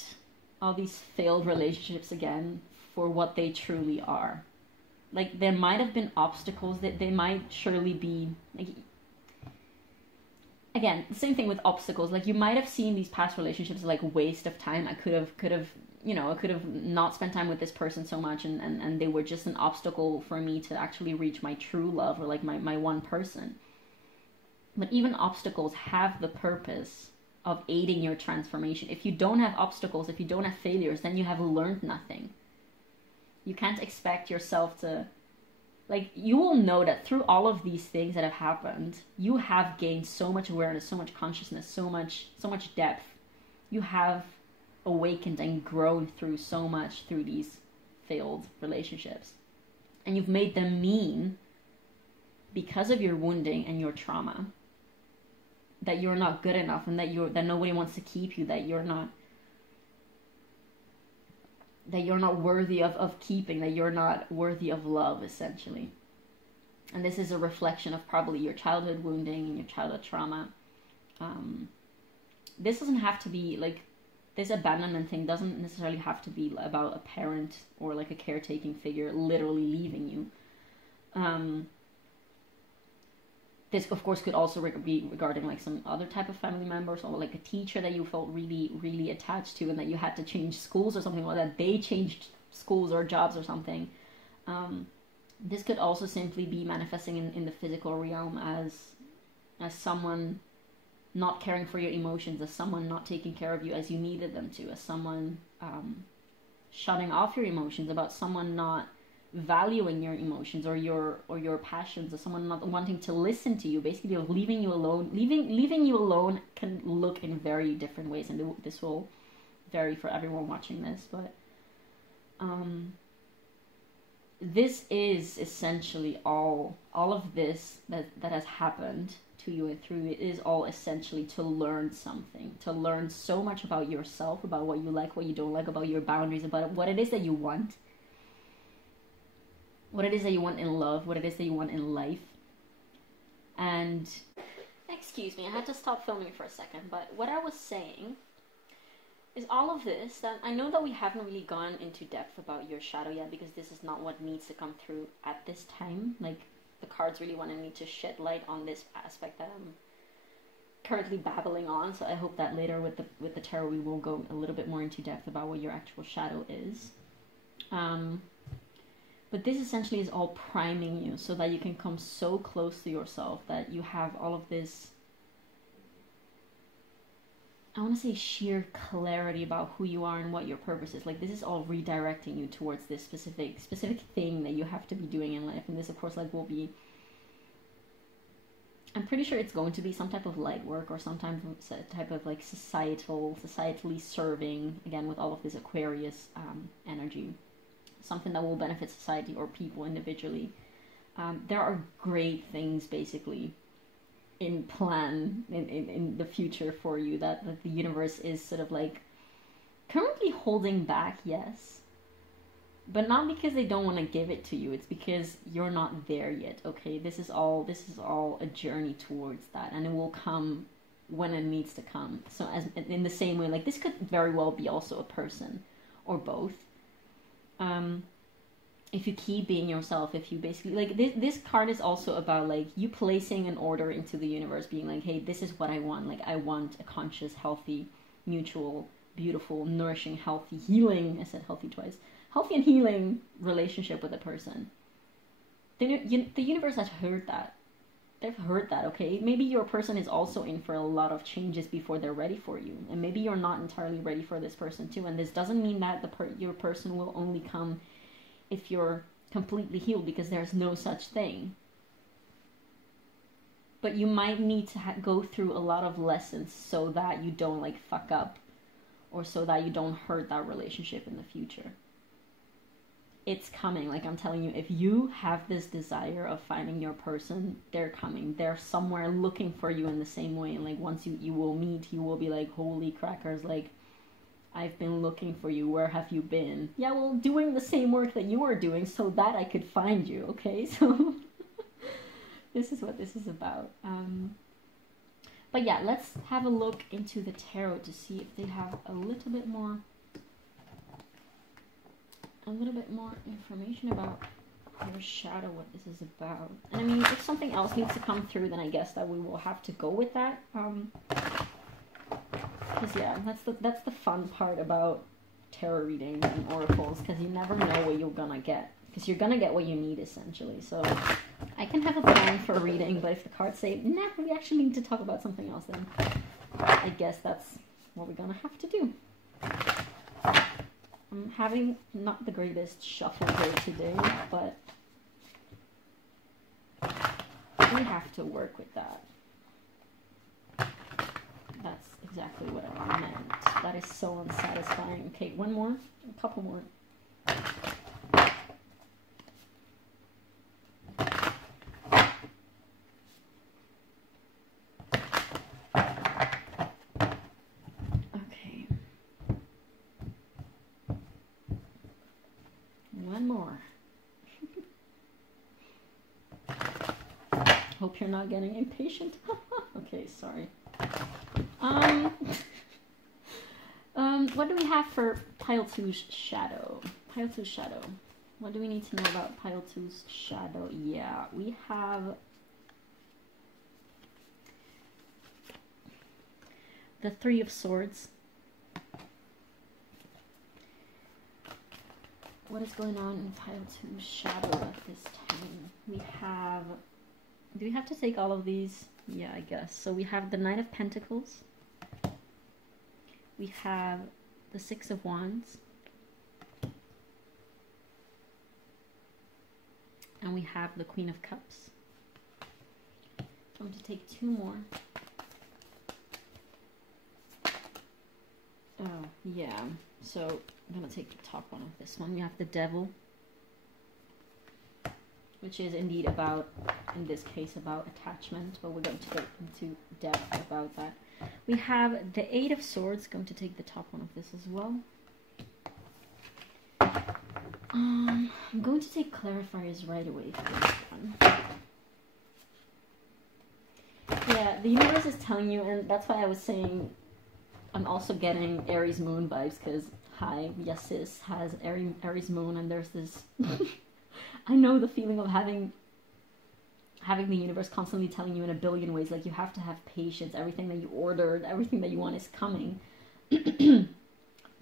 all these failed relationships again for what they truly are. Like, there might have been obstacles, that they might surely be, like, again, the same thing with obstacles. Like, you might have seen these past relationships as like a waste of time. I could have not spent time with this person so much, and they were just an obstacle for me to actually reach my true love, or like my one person. But even obstacles have the purpose of aiding your transformation. If you don't have obstacles, if you don't have failures, then you have learned nothing. You can't expect yourself to like, you will know that through all of these things that have happened, you have gained so much awareness, so much consciousness, so much depth. You have awakened and grown through so much through these failed relationships. And you've made them mean, because of your wounding and your trauma, that you're not good enough, and that nobody wants to keep you, that you're not worthy of keeping, that you're not worthy of love, essentially. And this is a reflection of probably your childhood wounding and your childhood trauma. This doesn't have to be, like, this abandonment thing doesn't necessarily have to be about a parent or like a caretaking figure literally leaving you. This, of course, could also be regarding like some other type of family members, or like a teacher that you felt really, really attached to, and that you had to change schools or something, or that they changed schools or jobs or something. This could also simply be manifesting in the physical realm as someone not caring for your emotions, as someone not taking care of you as you needed them to, as someone shutting off your emotions, about someone not valuing your emotions or your passions, or someone not wanting to listen to you, basically leaving you alone. Leaving you alone can look in very different ways, and this will vary for everyone watching this, but this is essentially all of this that has happened to you and through it is all essentially to learn something, to learn so much about yourself, about what you like, what you don't like, about your boundaries, about what it is that you want, what it is that you want in love, what it is that you want in life. And excuse me, I had to stop filming for a second, but what I was saying is all of this, that I know that we haven't really gone into depth about your shadow yet, because this is not what needs to come through at this time. Like, the cards really wanted me to shed light on this aspect that I'm currently babbling on, so I hope that later with the tarot we will go a little bit more into depth about what your actual shadow is. But this essentially is all priming you so that you can come so close to yourself, that you have all of this, I want to say, sheer clarity about who you are and what your purpose is. Like, this is all redirecting you towards this specific thing that you have to be doing in life. And this, of course, like, will be, I'm pretty sure it's going to be some type of light work, or some type of like societally serving, again, with all of this Aquarius energy. Something that will benefit society or people individually. There are great things, basically, in plan in the future for you, that the universe is sort of like currently holding back, yes, but not because they don't want to give it to you. It's because you're not there yet. Okay, this is all a journey towards that, and it will come when it needs to come. So as in the same way, like, this could very well be also a person, or both. If you keep being yourself, if you basically, like, this card is also about, like, you placing an order into the universe, being like, hey, this is what I want. Like, I want a conscious, healthy, mutual, beautiful, nourishing, healthy, healing, I said healthy twice, healthy and healing relationship with a person. The universe has heard that. They've heard that, okay? Maybe your person is also in for a lot of changes before they're ready for you. And maybe you're not entirely ready for this person too. And this doesn't mean that your person will only come if you're completely healed, because there's no such thing. But you might need to go through a lot of lessons so that you don't, like, fuck up, or so that you don't hurt that relationship in the future. It's coming. Like, I'm telling you, if you have this desire of finding your person, they're coming. They're somewhere looking for you in the same way. And, like, once you will meet, you will be like, holy crackers, like, I've been looking for you. Where have you been? Yeah, well, doing the same work that you were doing so that I could find you, okay? So this is what this is about. But yeah, let's have a look into the tarot to see if they have a little bit more information about your shadow, what this is about. And I mean, if something else needs to come through, then I guess that we will have to go with that. Because yeah, that's the fun part about tarot readings and oracles, because you never know what you're gonna get. Because you're gonna get what you need, essentially. So I can have a plan for a reading, but if the cards say, nah, we actually need to talk about something else, then I guess that's what we're gonna have to do. I'm having not the greatest shuffle day today, but we have to work with that. That's exactly what I meant. That is so unsatisfying. Okay, one more, a couple more. Okay. One more. Hope you're not getting impatient. Okay, sorry. What do we have for pile 2's shadow? Pile 2's shadow. What do we need to know about pile 2's shadow? Yeah, we have the 3 of Swords. What is going on in pile 2's shadow at this time? We have... Do we have to take all of these? Yeah, I guess. So we have the Knight of Pentacles. We have the 6 of Wands. And we have the Queen of Cups. I'm going to take 2 more. Oh, yeah. So I'm going to take the top one of this one. We have the Devil, which is indeed about, in this case, about attachment, but we're going to go into depth about that. We have the 8 of Swords, going to take the top one of this as well. I'm going to take clarifiers right away for this one. Yeah, the universe is telling you, and that's why I was saying I'm also getting Aries moon vibes, because, hi, yes sis, has Aries moon, and there's this... I know the feeling of having the universe constantly telling you in a billion ways, like, you have to have patience, everything that you ordered, everything that you want is coming.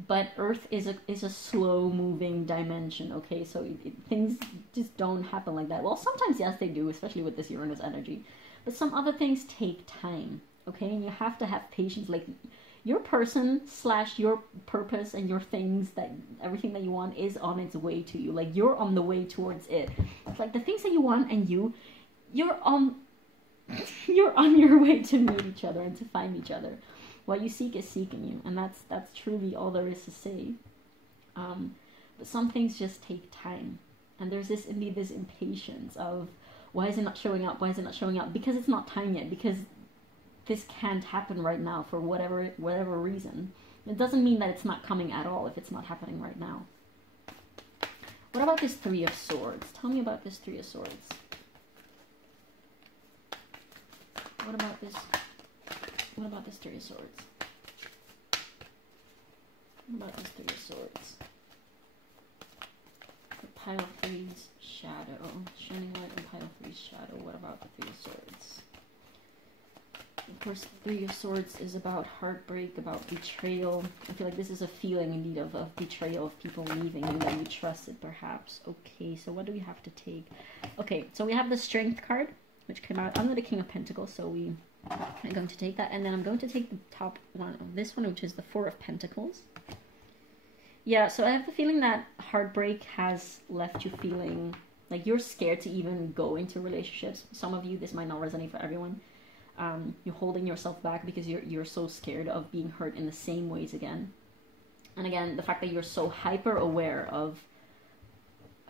But Earth is a slow moving dimension, okay? So things just don't happen like that. Well, sometimes yes they do, especially with this Uranus energy, but some other things take time, okay? And you have to have patience. Like, your person / your purpose and your things, that everything that you want is on its way to you. Like, you're on the way towards it. It's like the things that you want, and you're on your way to meet each other and to find each other. What you seek is seeking you, and that's truly all there is to say. But some things just take time, and there's this impatience of, why is it not showing up? Why is it not showing up? Because it's not time yet. Because this can't happen right now for whatever reason. It doesn't mean that it's not coming at all if it's not happening right now. What about this 3 of Swords? Tell me about this 3 of Swords. What about this 3 of Swords? What about this 3 of Swords? The pile 3's shadow. Shining light on pile 3's shadow. What about the 3 of Swords? Of course, 3 of Swords is about heartbreak, about betrayal. I feel like this is a feeling indeed of betrayal, of people leaving you that you trusted perhaps. Okay, so what do we have to take? Okay, so we have the Strength card, which came out under the King of Pentacles, so I'm going to take that. And then I'm going to take the top one of this one, which is the 4 of Pentacles. Yeah, so I have the feeling that heartbreak has left you feeling like you're scared to even go into relationships. Some of you, this might not resonate for everyone. You're holding yourself back because you're so scared of being hurt in the same ways again. And again, the fact that you're so hyper aware of,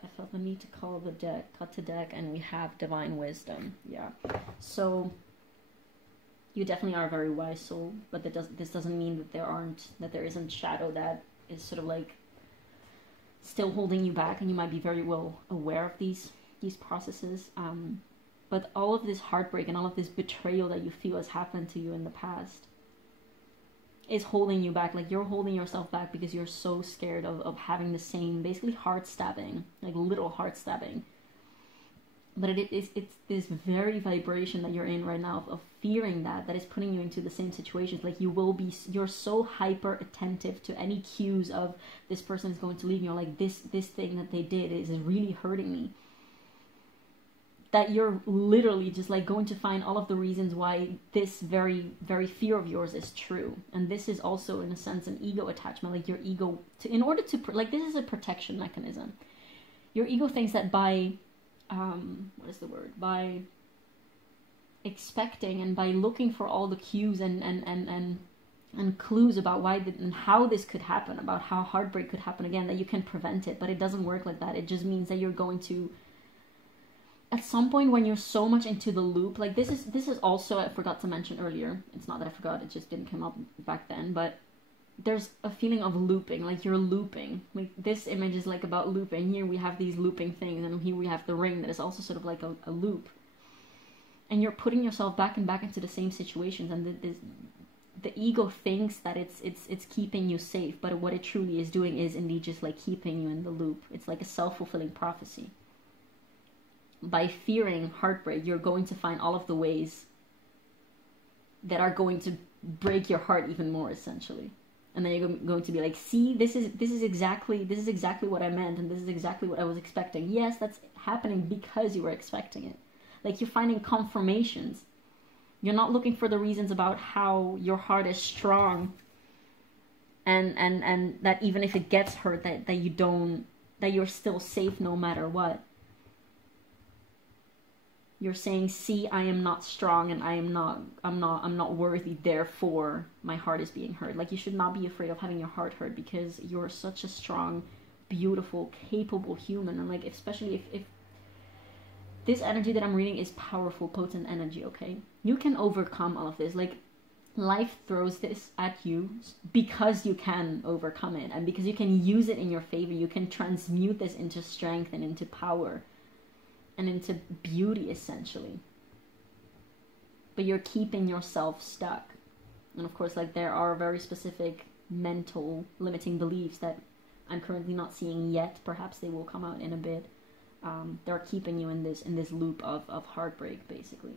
I felt the need to call the deck, cut to deck, and we have Divine Wisdom. Yeah, so you definitely are a very wise soul, but this doesn't mean that there isn't shadow that is sort of like still holding you back, and you might be very well aware of these processes. But all of this heartbreak and all of this betrayal that you feel has happened to you in the past is holding you back. Like, you're holding yourself back because you're so scared of having the same, basically heart stabbing, like little heart stabbing. But it's this very vibration that you're in right now of fearing that is putting you into the same situations. Like, you're so hyper attentive to any cues of this person is going to leave you. You're like, this thing that they did is really hurting me. That you're literally just like going to find all of the reasons why this very, very fear of yours is true. And this is also, in a sense, an ego attachment. Like, your ego, in order to, like, this is a protection mechanism. Your ego thinks that by, what is the word? By expecting, and by looking for all the cues and clues about why and how this could happen, about how heartbreak could happen again, that you can prevent it. But it doesn't work like that. It just means that you're going to, at some point when you're so much into the loop, like this is also, I forgot to mention earlier, it's not that I forgot, it just didn't come up back then, but there's a feeling of looping, like you're looping. Like this image is like about looping. Here we have these looping things, and here we have the ring that is also sort of like a loop. And you're putting yourself back and back into the same situations, and the ego thinks that it's keeping you safe, but what it truly is doing is indeed just like keeping you in the loop. It's like a self-fulfilling prophecy. By fearing heartbreak, you're going to find all of the ways that are going to break your heart even more, essentially. And then you're going to be like, see, this is exactly what I meant, and this is exactly what I was expecting. Yes, that's happening because you were expecting it. Like, you're finding confirmations. You're not looking for the reasons about how your heart is strong, and that even if it gets hurt, that you're still safe no matter what. You're saying, see, I am not strong, and I'm not worthy, therefore my heart is being hurt. Like, you should not be afraid of having your heart hurt, because you're such a strong, beautiful, capable human. And like, especially if this energy that I'm reading is powerful, potent energy, okay? You can overcome all of this. Like, life throws this at you because you can overcome it, and because you can use it in your favor. You can transmute this into strength and into power and into beauty, essentially. But you're keeping yourself stuck. And of course, like, there are very specific mental limiting beliefs that I'm currently not seeing yet. Perhaps they will come out in a bit. They're keeping you in this loop of heartbreak, basically.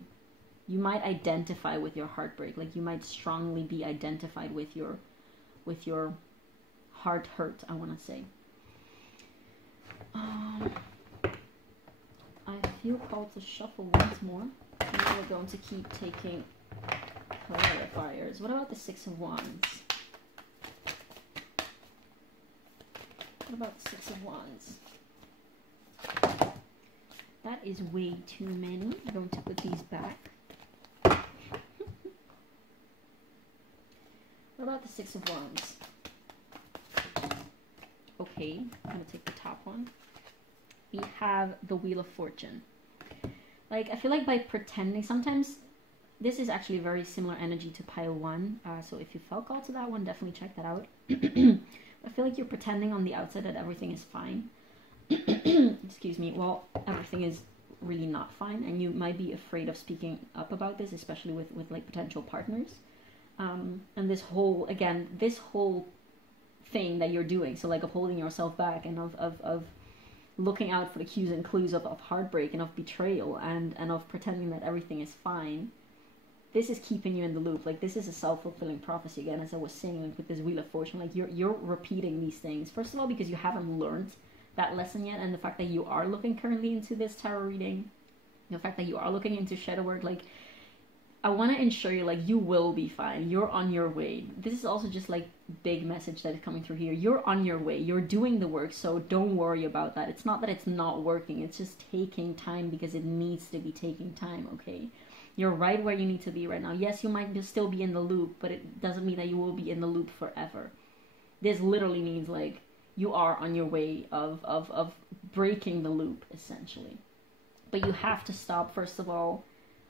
You might identify with your heartbreak. Like, you might strongly be identified with your heart hurt, I want to say. I feel called to shuffle once more. Now we're going to keep taking clarifiers. What about the Six of Wands? What about the Six of Wands? That is way too many. I'm going to put these back. What about the Six of Wands? Okay, I'm going to take the top one. We have the Wheel of Fortune. Like, I feel like by pretending, sometimes this is actually a very similar energy to pile one. So if you felt called to that one, definitely check that out. I feel like you're pretending on the outside that everything is fine. Excuse me. Well, everything is really not fine, and you might be afraid of speaking up about this, especially with like potential partners. And this whole thing that you're doing, so like of holding yourself back and of looking out for the cues and clues of heartbreak and of betrayal and of pretending that everything is fine. This is keeping you in the loop. Like, this is a self-fulfilling prophecy again, as I was saying, like with this Wheel of Fortune. Like, you're repeating these things. First of all, because you haven't learned that lesson yet, and the fact that you are looking currently into this tarot reading, the fact that you are looking into shadow work, like, I want to ensure you, like, you will be fine. You're on your way. This is also just like big message that is coming through here. You're on your way. You're doing the work, so don't worry about that. It's not that it's not working. It's just taking time because it needs to be taking time, okay? You're right where you need to be right now. Yes, you might still be in the loop, but it doesn't mean that you will be in the loop forever. This literally means, like, you are on your way of breaking the loop, essentially. But you have to stop, first of all,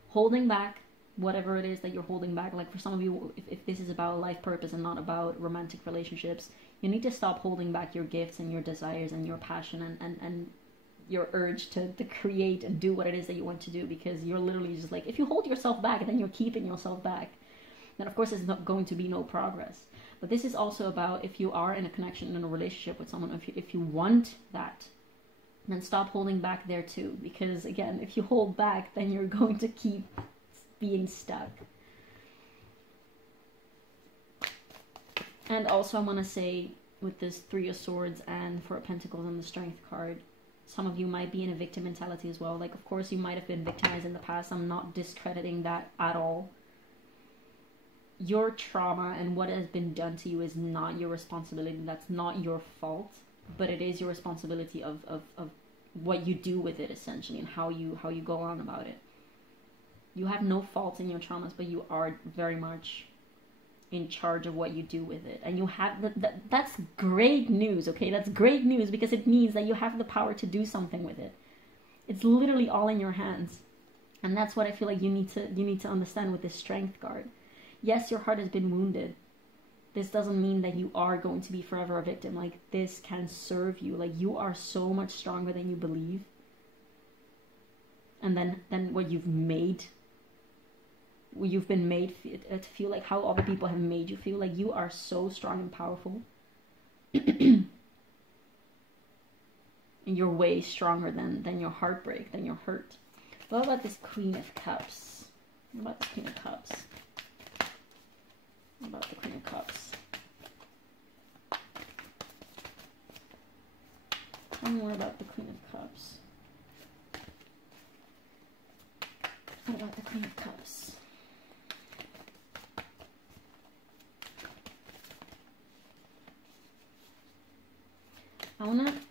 holding back whatever it is that you're holding back. Like, for some of you, if this is about life purpose and not about romantic relationships, you need to stop holding back your gifts and your desires and your passion and your urge to create and do what it is that you want to do, because you're literally just like, if you hold yourself back, then you're keeping yourself back. Then of course there's not going to be no progress. But this is also about, if you are in a connection, in a relationship with someone, if you want that, then stop holding back there too. Because again, if you hold back, then you're going to keep being stuck. And also I want to say, with this Three of Swords and Four of Pentacles and the Strength card, some of you might be in a victim mentality as well. Like, of course you might have been victimized in the past. I'm not discrediting that at all. Your trauma and what has been done to you is not your responsibility. That's not your fault, but it is your responsibility of what you do with it, essentially, and how you go on about it. You have no faults in your traumas, but you are very much in charge of what you do with it. And you have that's great news, okay? That's great news, because it means that you have the power to do something with it. It's literally all in your hands. And that's what I feel like you need to understand with this strength card. Yes, your heart has been wounded. This doesn't mean that you are going to be forever a victim. Like, this can serve you. Like, you are so much stronger than you believe. And then what you've been made to feel, like how other people have made you feel. Like, you are so strong and powerful. And you're way stronger than your heartbreak, than your hurt. What about this Queen of Cups? What about this Queen of Cups? What about the Queen of Cups? Tell me more about the Queen of Cups. What about the Queen of Cups?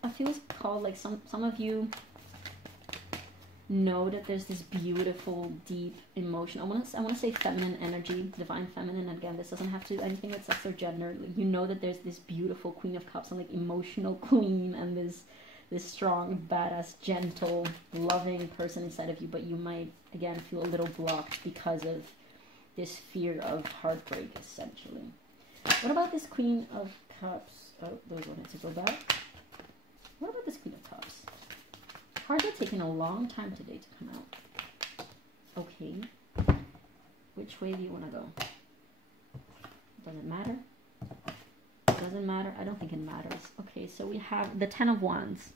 I feel it's called, like, some of you know that there's this beautiful, deep emotion. I want to say feminine energy, divine feminine. Again, this doesn't have to do anything with sex or gender. You know that there's this beautiful Queen of Cups and, like, emotional queen, and this strong, badass, gentle, loving person inside of you. But you might, again, feel a little blocked because of this fear of heartbreak, essentially. What about this Queen of Cups? Oh, those wanted to go back. What about this Queen of Cups? Cards are taking a long time today to come out. Okay. Which way do you want to go? Does it matter? Doesn't matter? I don't think it matters. Okay, so we have the Ten of Wands.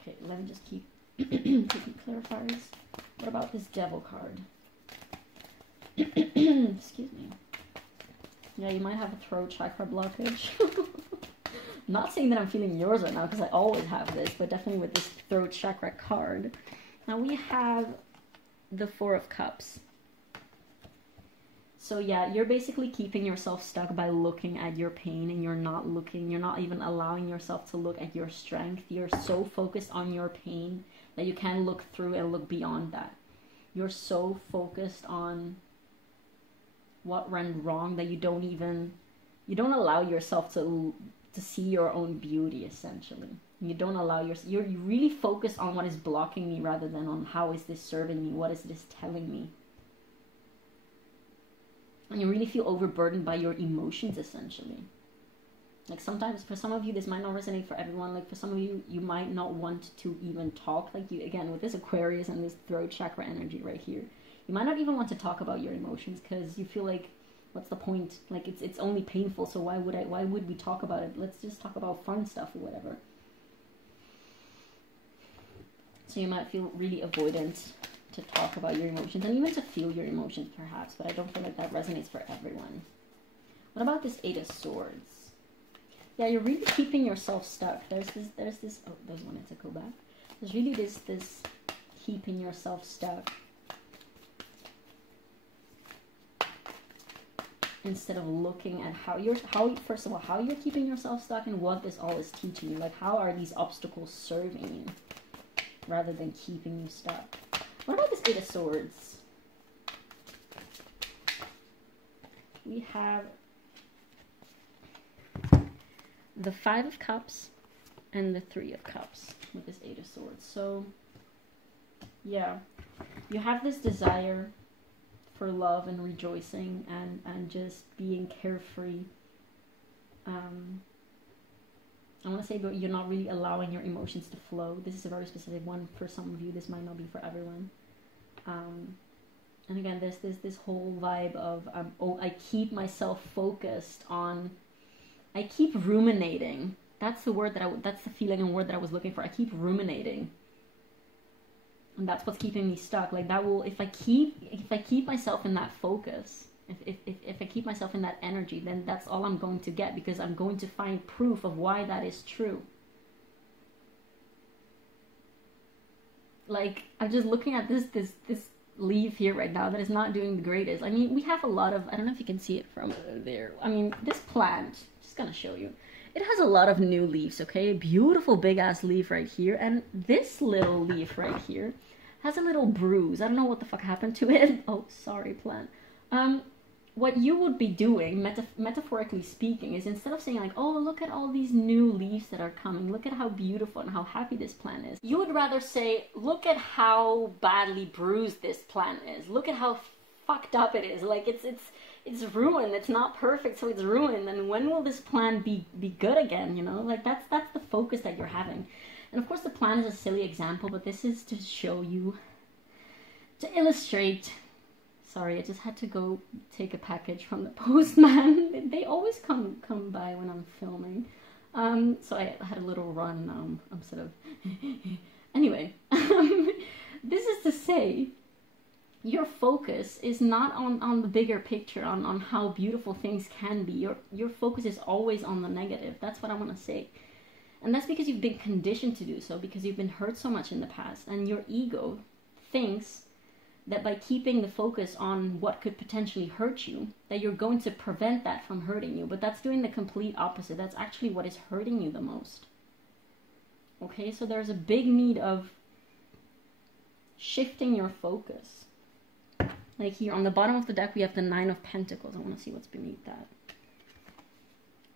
Okay, let me just keep taking clarifiers. What about this Devil card? Excuse me. Yeah, you might have a throat chakra blockage. Not saying that I'm feeling yours right now, because I always have this, but definitely with this throat chakra card. Now we have the Four of Cups. So yeah, you're basically keeping yourself stuck by looking at your pain, and you're not even allowing yourself to look at your strength. You're so focused on your pain that you can't look through and look beyond that. You're so focused on what went wrong that you don't allow yourself to see your own beauty, essentially. You don't allow you really focus on what is blocking me rather than on how is this serving me, what is this telling me. And you really feel overburdened by your emotions, essentially. Like, sometimes for some of you this might not resonate for everyone. Like, for some of you, you might not want to even talk. Like, you, again, with this Aquarius and this throat chakra energy right here, you might not even want to talk about your emotions, because you feel like, what's the point? Like, it's only painful, so why would we talk about it? Let's just talk about fun stuff or whatever. So you might feel really avoidant to talk about your emotions, and even to feel your emotions, perhaps, but I don't feel like that resonates for everyone. What about this Eight of Swords? Yeah, you're really keeping yourself stuck. There's this, oh, those wanted to go back. There's really this keeping yourself stuck, instead of looking at first of all, how you're keeping yourself stuck and what this all is teaching you. Like, how are these obstacles serving you rather than keeping you stuck? What about this Eight of Swords? We have the Five of Cups and the Three of Cups with this Eight of Swords. So, yeah, you have this desire for love and rejoicing and just being carefree. I want to say, but you're not really allowing your emotions to flow. This is a very specific one for some of you. This might not be for everyone. And again, there's this whole vibe of, I keep myself focused on, I keep ruminating. That's the word that's the feeling and word that I was looking for. I keep ruminating. And that's what's keeping me stuck. Like, that will, if I keep myself in that focus, if I keep myself in that energy, then that's all I'm going to get, because I'm going to find proof of why that is true. Like, I'm just looking at this leaf here right now that is not doing the greatest. I mean, we have a lot of, I don't know if you can see it from there. I mean, this plant, just gonna show you. it has a lot of new leaves, okay? Beautiful big ass leaf right here. And this little leaf right here has a little bruise. I don't know what the fuck happened to it. Oh, sorry, plant. What you would be doing, metaphorically speaking, is instead of saying like, oh, look at all these new leaves that are coming, look at how beautiful and how happy this plant is, you would rather say, look at how badly bruised this plant is, look at how fucked up it is, like it's ruined, it's not perfect, so it's ruined, and when will this plant be good again, you know? Like that's the focus that you're having. And of course the plant is a silly example, but this is to show you, to illustrate. Sorry, I just had to go take a package from the postman. They always come by when I'm filming. So I had a little run. I'm sort of... Anyway, this is to say, your focus is not on the bigger picture, on how beautiful things can be. Your focus is always on the negative. That's what I want to say. And that's because you've been conditioned to do so, because you've been hurt so much in the past. And your ego thinks that by keeping the focus on what could potentially hurt you, that you're going to prevent that from hurting you. But that's doing the complete opposite. That's actually what is hurting you the most. Okay, so there's a big need of shifting your focus. Like here on the bottom of the deck, we have the 9 of Pentacles. I want to see what's beneath that.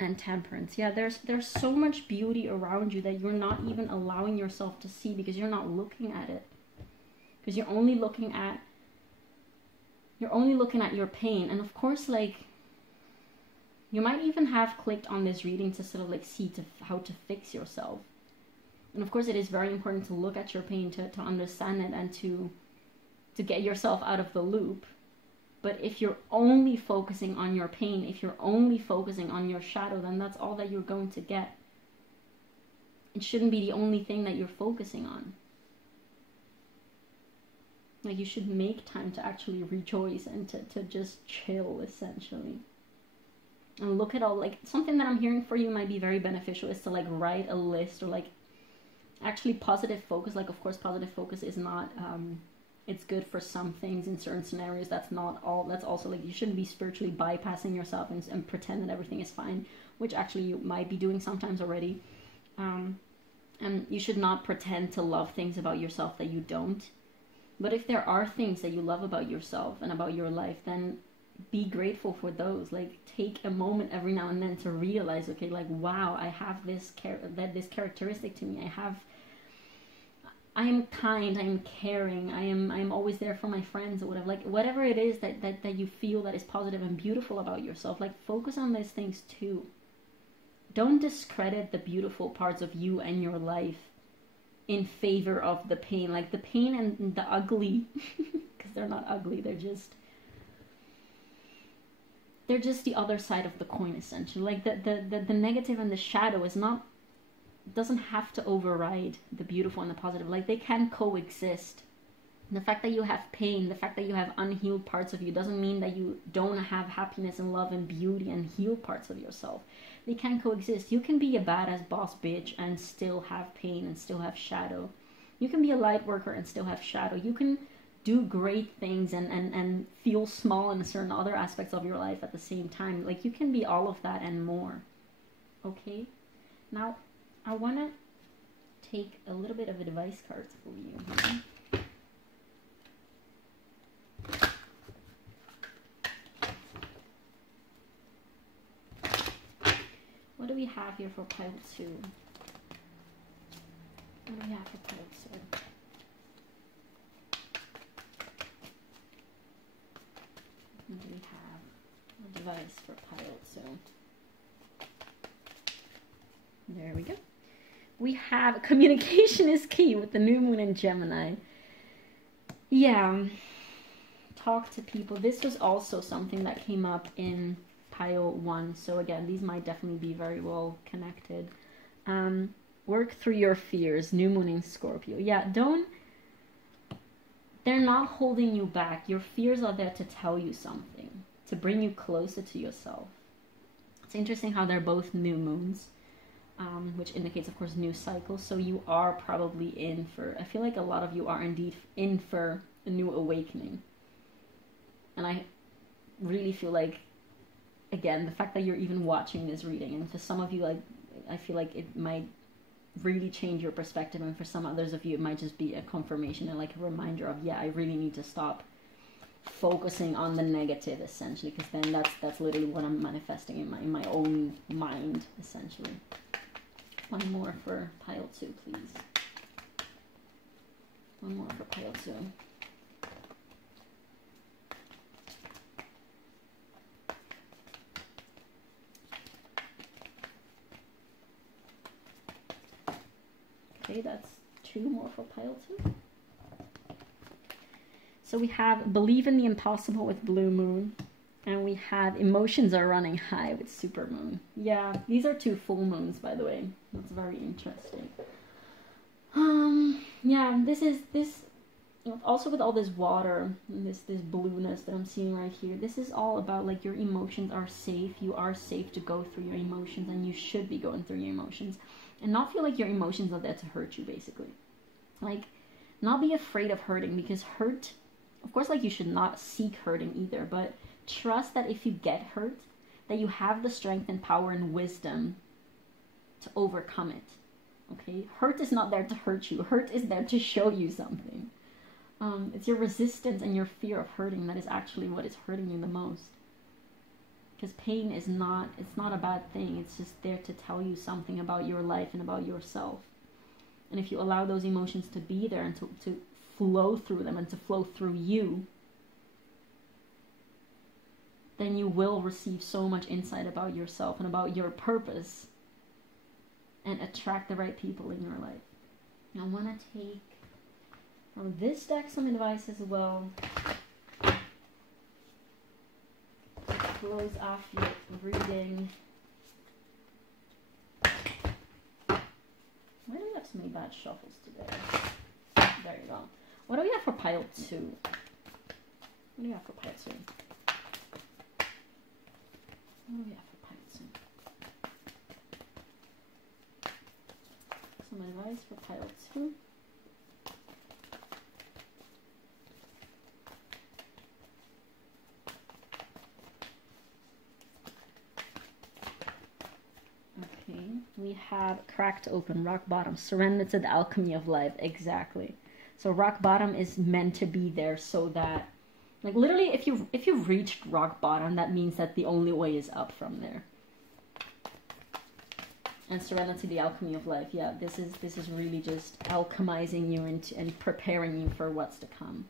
And Temperance. Yeah, there's so much beauty around you that you're not even allowing yourself to see because you're not looking at it. Because you're only looking at your pain. And of course, like, you might even have clicked on this reading to sort of like see how to fix yourself. And of course it is very important to look at your pain, to understand it, and to get yourself out of the loop. But if you're only focusing on your pain, if you're only focusing on your shadow, then that's all that you're going to get. It shouldn't be the only thing that you're focusing on. Like, you should make time to actually rejoice and to just chill, essentially. And look at all, like, something that I'm hearing for you might be very beneficial is to, like, write a list, or, like, actually positive focus. Like, of course, positive focus is not, it's good for some things in certain scenarios. That's not all. That's also, like, you shouldn't be spiritually bypassing yourself and pretend that everything is fine, which actually you might be doing sometimes already. And you should not pretend to love things about yourself that you don't. But if there are things that you love about yourself and about your life, then be grateful for those. Like, take a moment every now and then to realize, okay, like, wow, I have this characteristic to me. I am kind, I am caring, I am always there for my friends, or whatever. Like, whatever it is that you feel that is positive and beautiful about yourself, like, focus on those things too. Don't discredit the beautiful parts of you and your life in favor of the pain. Like, the pain and the ugly, because they're not ugly, they're just the other side of the coin, essentially. Like, the negative and the shadow doesn't have to override the beautiful and the positive. Like, they can coexist. The fact that you have pain, the fact that you have unhealed parts of you, doesn't mean that you don't have happiness and love and beauty and healed parts of yourself. They can coexist. You can be a badass boss bitch and still have pain and still have shadow. You can be a light worker and still have shadow. You can do great things and feel small in certain other aspects of your life at the same time. Like, you can be all of that and more. Okay? Now, I want to take a little bit of advice cards for you. What do we have here for pile 2? What do we have for pile 2? What do we have? A device for pile 2. There we go. We have communication is key with the new moon in Gemini. Yeah. Talk to people. This was also something that came up in pile 1. So again, these might definitely be very well connected. Work through your fears. New moon in Scorpio. Yeah, they're not holding you back. Your fears are there to tell you something, to bring you closer to yourself. It's interesting how they're both new moons, which indicates, of course, new cycles. So you are probably in for, I feel like a lot of you are indeed in for a new awakening. And I really feel like, again, the fact that you're even watching this reading, and for some of you, like, I feel like it might really change your perspective, and for some others of you it might just be a confirmation and like a reminder of, yeah, I really need to stop focusing on the negative, essentially, because then that's literally what I'm manifesting in my own mind, essentially. One more for pile 2, please. One more for pile 2. Okay, that's 2 more for pile 2. So we have believe in the impossible with blue moon, and we have emotions are running high with super moon. Yeah, these are 2 full moons, by the way. That's very interesting. Yeah, this also with all this water and this blueness that I'm seeing right here. This is all about like your emotions are safe. You are safe to go through your emotions, and you should be going through your emotions, and not feel like your emotions are there to hurt you, basically. Like, not be afraid of hurting, because hurt, of course, like, you should not seek hurting either, but trust that if you get hurt, that you have the strength and power and wisdom to overcome it. Okay? Hurt is not there to hurt you. Hurt is there to show you something. It's your resistance and your fear of hurting that is actually what is hurting you the most. Because pain is not, it's not a bad thing. It's just there to tell you something about your life and about yourself. And if you allow those emotions to be there and to flow through them and to flow through you, then you will receive so much insight about yourself and about your purpose, and attract the right people in your life. I want to take from this deck some advice as well to close off your reading. Why do we have so many bad shuffles today? There you go. What do we have for pile 2? What do we have for pile 2? What do we have for pile 2? Some advice for pile 2. Okay, we have cracked open, rock bottom, surrender to the alchemy of life. Exactly. So rock bottom is meant to be there so that, like, literally, if you've reached rock bottom, that means that the only way is up from there. And surrender to the alchemy of life. Yeah, this is really just alchemizing you and preparing you for what's to come.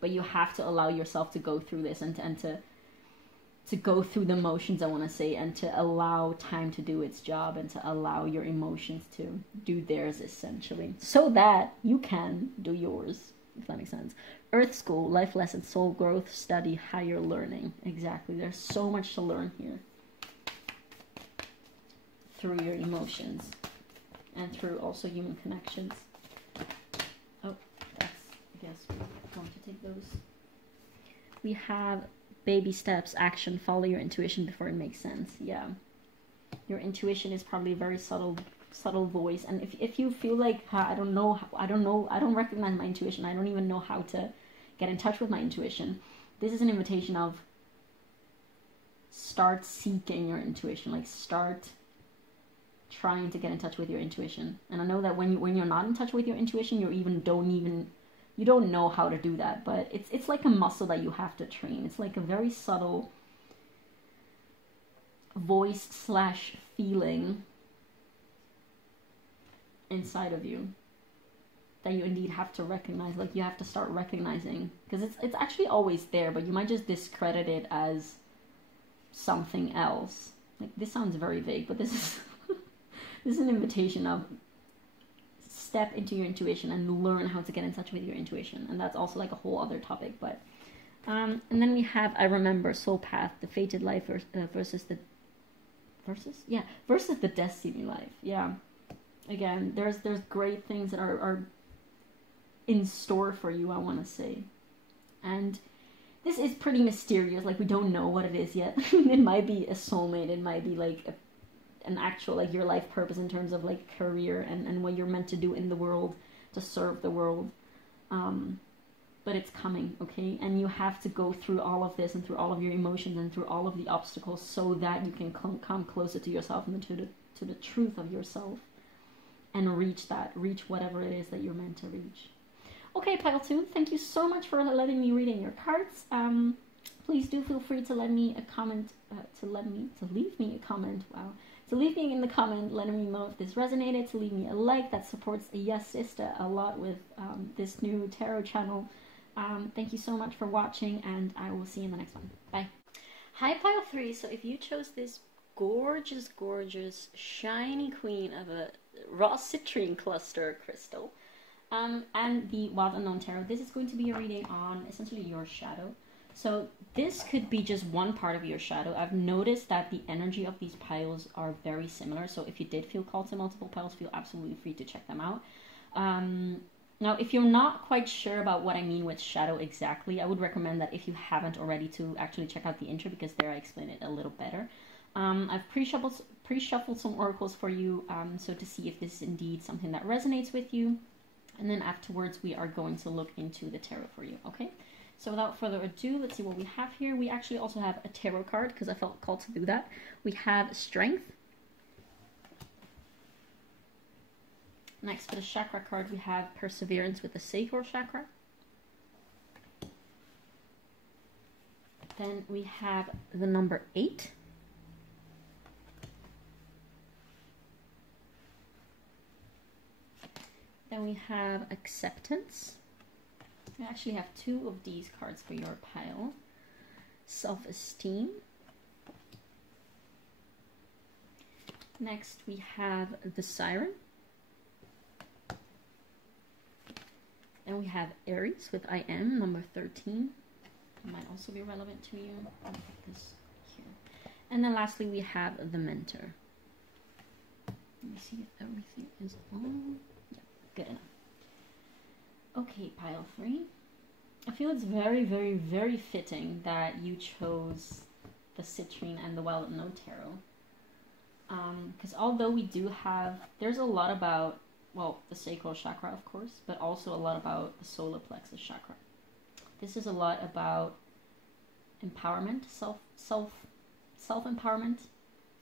But you have to allow yourself to go through this and to go through the motions, I want to say, and to allow time to do its job, and to allow your emotions to do theirs, essentially, so that you can do yours, if that makes sense. Earth School, life lessons, soul growth, study, higher learning. Exactly. There's so much to learn here through your emotions and through also human connections. Oh, that's, I guess we're going to take those. We have baby steps, action, follow your intuition before it makes sense. Yeah. Your intuition is probably a very subtle voice, and if you feel like, I don't recognize my intuition, I don't even know how to get in touch with my intuition, this is an invitation of start seeking your intuition. Like, start trying to get in touch with your intuition. And I know that when you're not in touch with your intuition, you don't know how to do that, but it's like a muscle that you have to train. It's like a very subtle voice / feeling inside of you that you indeed have to recognize. Like, you have to start recognizing, because it's actually always there, but you might just discredit it as something else. Like, this sounds very vague, but this is this is an invitation of step into your intuition and learn how to get in touch with your intuition. And that's also like a whole other topic. But and then we have I remember, soul path, the fated life versus the destiny life. Yeah, again, there's great things that are in store for you, I want to say. And this is pretty mysterious. Like, we don't know what it is yet. It might be a soulmate, it might be like an actual, like, your life purpose in terms of like career and what you're meant to do in the world to serve the world. But it's coming, okay? And you have to go through all of this and through all of your emotions and through all of the obstacles so that you can come closer to yourself and to the truth of yourself and reach whatever it is that you're meant to reach. Okay, pile 2, thank you so much for letting me read in your cards. Please do feel free to let me a comment, to leave me a comment, wow. To leave me in the comment, letting me know if this resonated, to leave me a like. That supports Yes Sister a lot with this new tarot channel. Thank you so much for watching, and I will see you in the next one. Bye. Hi, pile 3. So if you chose this gorgeous, gorgeous, shiny queen of a raw citrine cluster crystal, and the Wild Unknown Tarot, this is going to be a reading on essentially your shadow. So this could be just one part of your shadow. I've noticed that the energy of these piles are very similar. So if you did feel called to multiple piles, feel absolutely free to check them out. Now, if you're not quite sure about what I mean with shadow exactly, I would recommend that if you haven't already to actually check out the intro, because there I explain it a little better. I've pre-shuffled some oracles for you, so to see if this is indeed something that resonates with you. And then afterwards, we are going to look into the tarot for you, okay? So without further ado, let's see what we have here. We actually also have a tarot card because I felt called to do that. We have Strength. Next, for the chakra card, we have Perseverance with the Sacral Chakra. Then we have the number 8. Then we have Acceptance. I actually have 2 of these cards for your pile. Self-Esteem. Next we have the Siren. Then we have Aries with I Am, number 13. It might also be relevant to you. I'll put this here. And then lastly we have the Mentor. Let me see if everything is on. Yeah, good enough. Okay, pile 3. I feel it's very, very, very fitting that you chose the Citrine and the Wild Unknown Tarot. Because although we do have, there's a lot about, well, the sacral chakra, of course, but also a lot about the solar plexus chakra. This is a lot about empowerment, self-empowerment,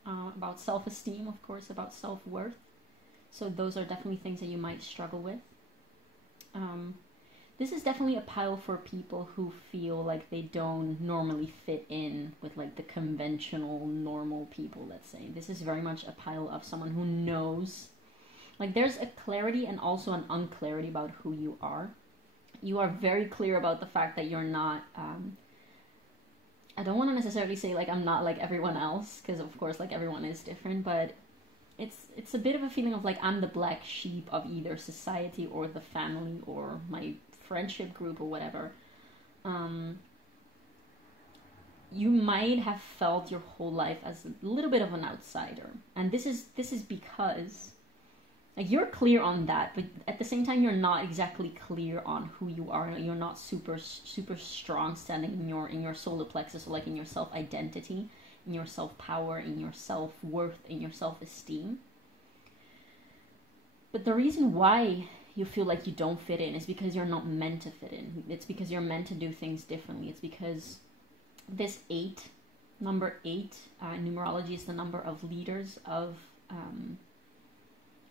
about self-esteem, of course, about self-worth. So those are definitely things that you might struggle with. This is definitely a pile for people who feel like they don't normally fit in with like the conventional normal people, let's say. This is very much a pile of someone who knows, like there's a clarity and also an unclarity about who you are. You are very clear about the fact that you're not, I don't want to necessarily say like I'm not like everyone else, because of course like everyone is different, but it's a bit of a feeling of like I'm the black sheep of either society or the family or my friendship group or whatever. You might have felt your whole life as a little bit of an outsider, and this is because like you're clear on that, but at the same time you're not exactly clear on who you are. You're not super strong standing in your solar plexus, or like in your self-identity, in your self-power, in your self-worth, in your self-esteem. But the reason why you feel like you don't fit in is because you're not meant to fit in. It's because you're meant to do things differently. It's because this 8, number 8, numerology is the number of leaders, of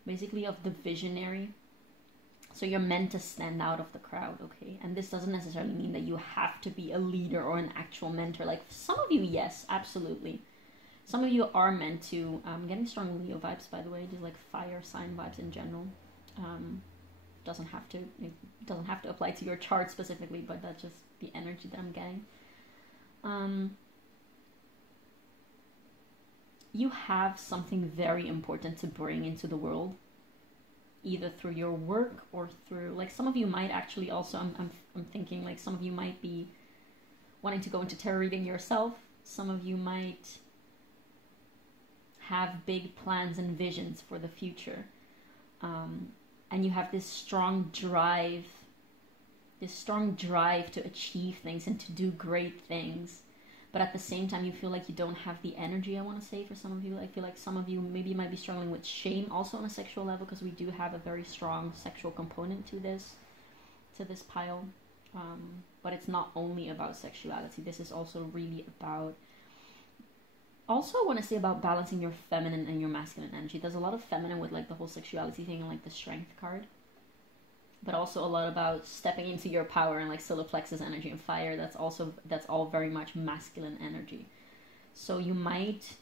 basically of the visionary. So you're meant to stand out of the crowd, okay? And this doesn't necessarily mean that you have to be a leader or an actual mentor. Like some of you, yes, absolutely. Some of you are meant to, getting strong Leo vibes, by the way, just like fire sign vibes in general. It doesn't have to apply to your chart specifically, but that's just the energy that I'm getting. You have something very important to bring into the world, either through your work or through, like some of you might actually also, I'm thinking like some of you might be wanting to go into tarot reading yourself. Some of you might have big plans and visions for the future. And you have this strong drive to achieve things and to do great things. But at the same time, you feel like you don't have the energy, I want to say, for some of you. I feel like some of you maybe might be struggling with shame also on a sexual level, because we do have a very strong sexual component to this pile. But it's not only about sexuality. This is also really about Also, I want to say about balancing your feminine and your masculine energy. There's a lot of feminine with like the whole sexuality thing and like the strength card, but also a lot about stepping into your power and like solar plexus energy and fire. That's all very much masculine energy. So you might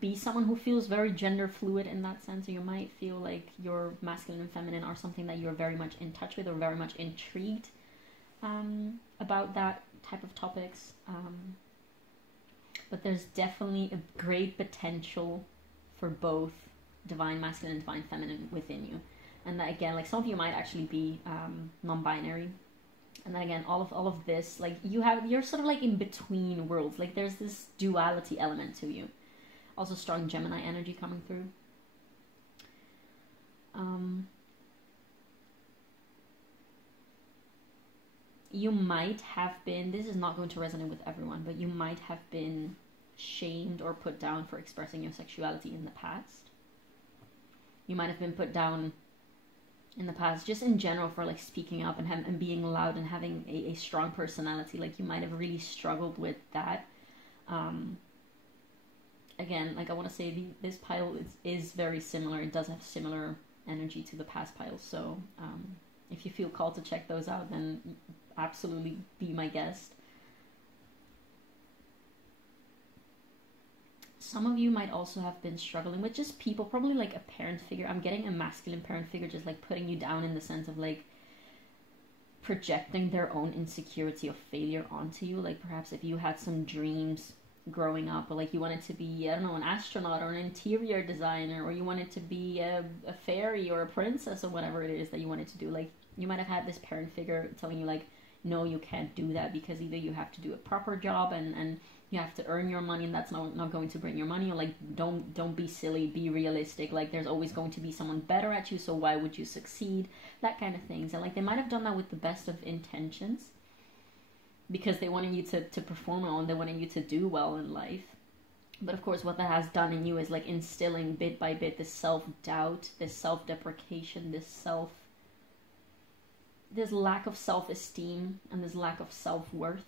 be someone who feels very gender fluid in that sense, or you might feel like your masculine and feminine are something that you're very much in touch with or very much intrigued about that type of topics. But there's definitely a great potential for both divine masculine and divine feminine within you. And that, again, like some of you might actually be non-binary. And then again, all of this, like you're sort of like in between worlds. Like there's this duality element to you. Also strong Gemini energy coming through. You might have been, this is not going to resonate with everyone, but you might have been shamed or put down for expressing your sexuality in the past. You might have been put down in the past, just in general, for like speaking up and being loud and having a strong personality. Like you might have really struggled with that. Again, like I want to say this pile is very similar. It does have similar energy to the past piles. So if you feel called to check those out, then absolutely be my guest. Some of you might also have been struggling with just people, probably like a parent figure. I'm getting a masculine parent figure just like putting you down in the sense of like projecting their own insecurity of failure onto you. Like perhaps if you had some dreams growing up, or like you wanted to be, I don't know, an astronaut or an interior designer, or you wanted to be a fairy or a princess or whatever it is that you wanted to do. Like you might have had this parent figure telling you like, no, you can't do that because either you have to do a proper job and you have to earn your money, and that's not going to bring your money, or like don't be silly, be realistic, like there's always going to be someone better at you, so why would you succeed, that kind of things. And like they might have done that with the best of intentions because they wanted you to perform well and they wanted you to do well in life. But of course what that has done in you is like instilling bit by bit this self-doubt, this self-deprecation, this lack of self-esteem and this lack of self-worth,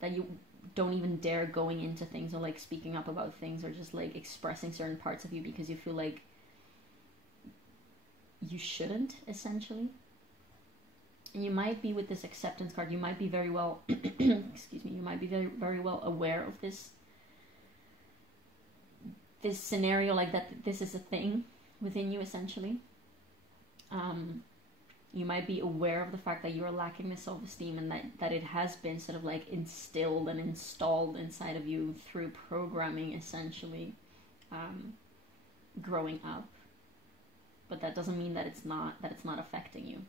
that you don't even dare going into things or like speaking up about things or just like expressing certain parts of you because you feel like you shouldn't, essentially. And you might be with this acceptance card, you might be very well excuse me, you might be very, very well aware of this scenario, like that this is a thing within you, essentially. You might be aware of the fact that you're lacking the self-esteem and that it has been sort of like instilled and installed inside of you through programming, essentially, growing up. But that doesn't mean that it's not affecting you.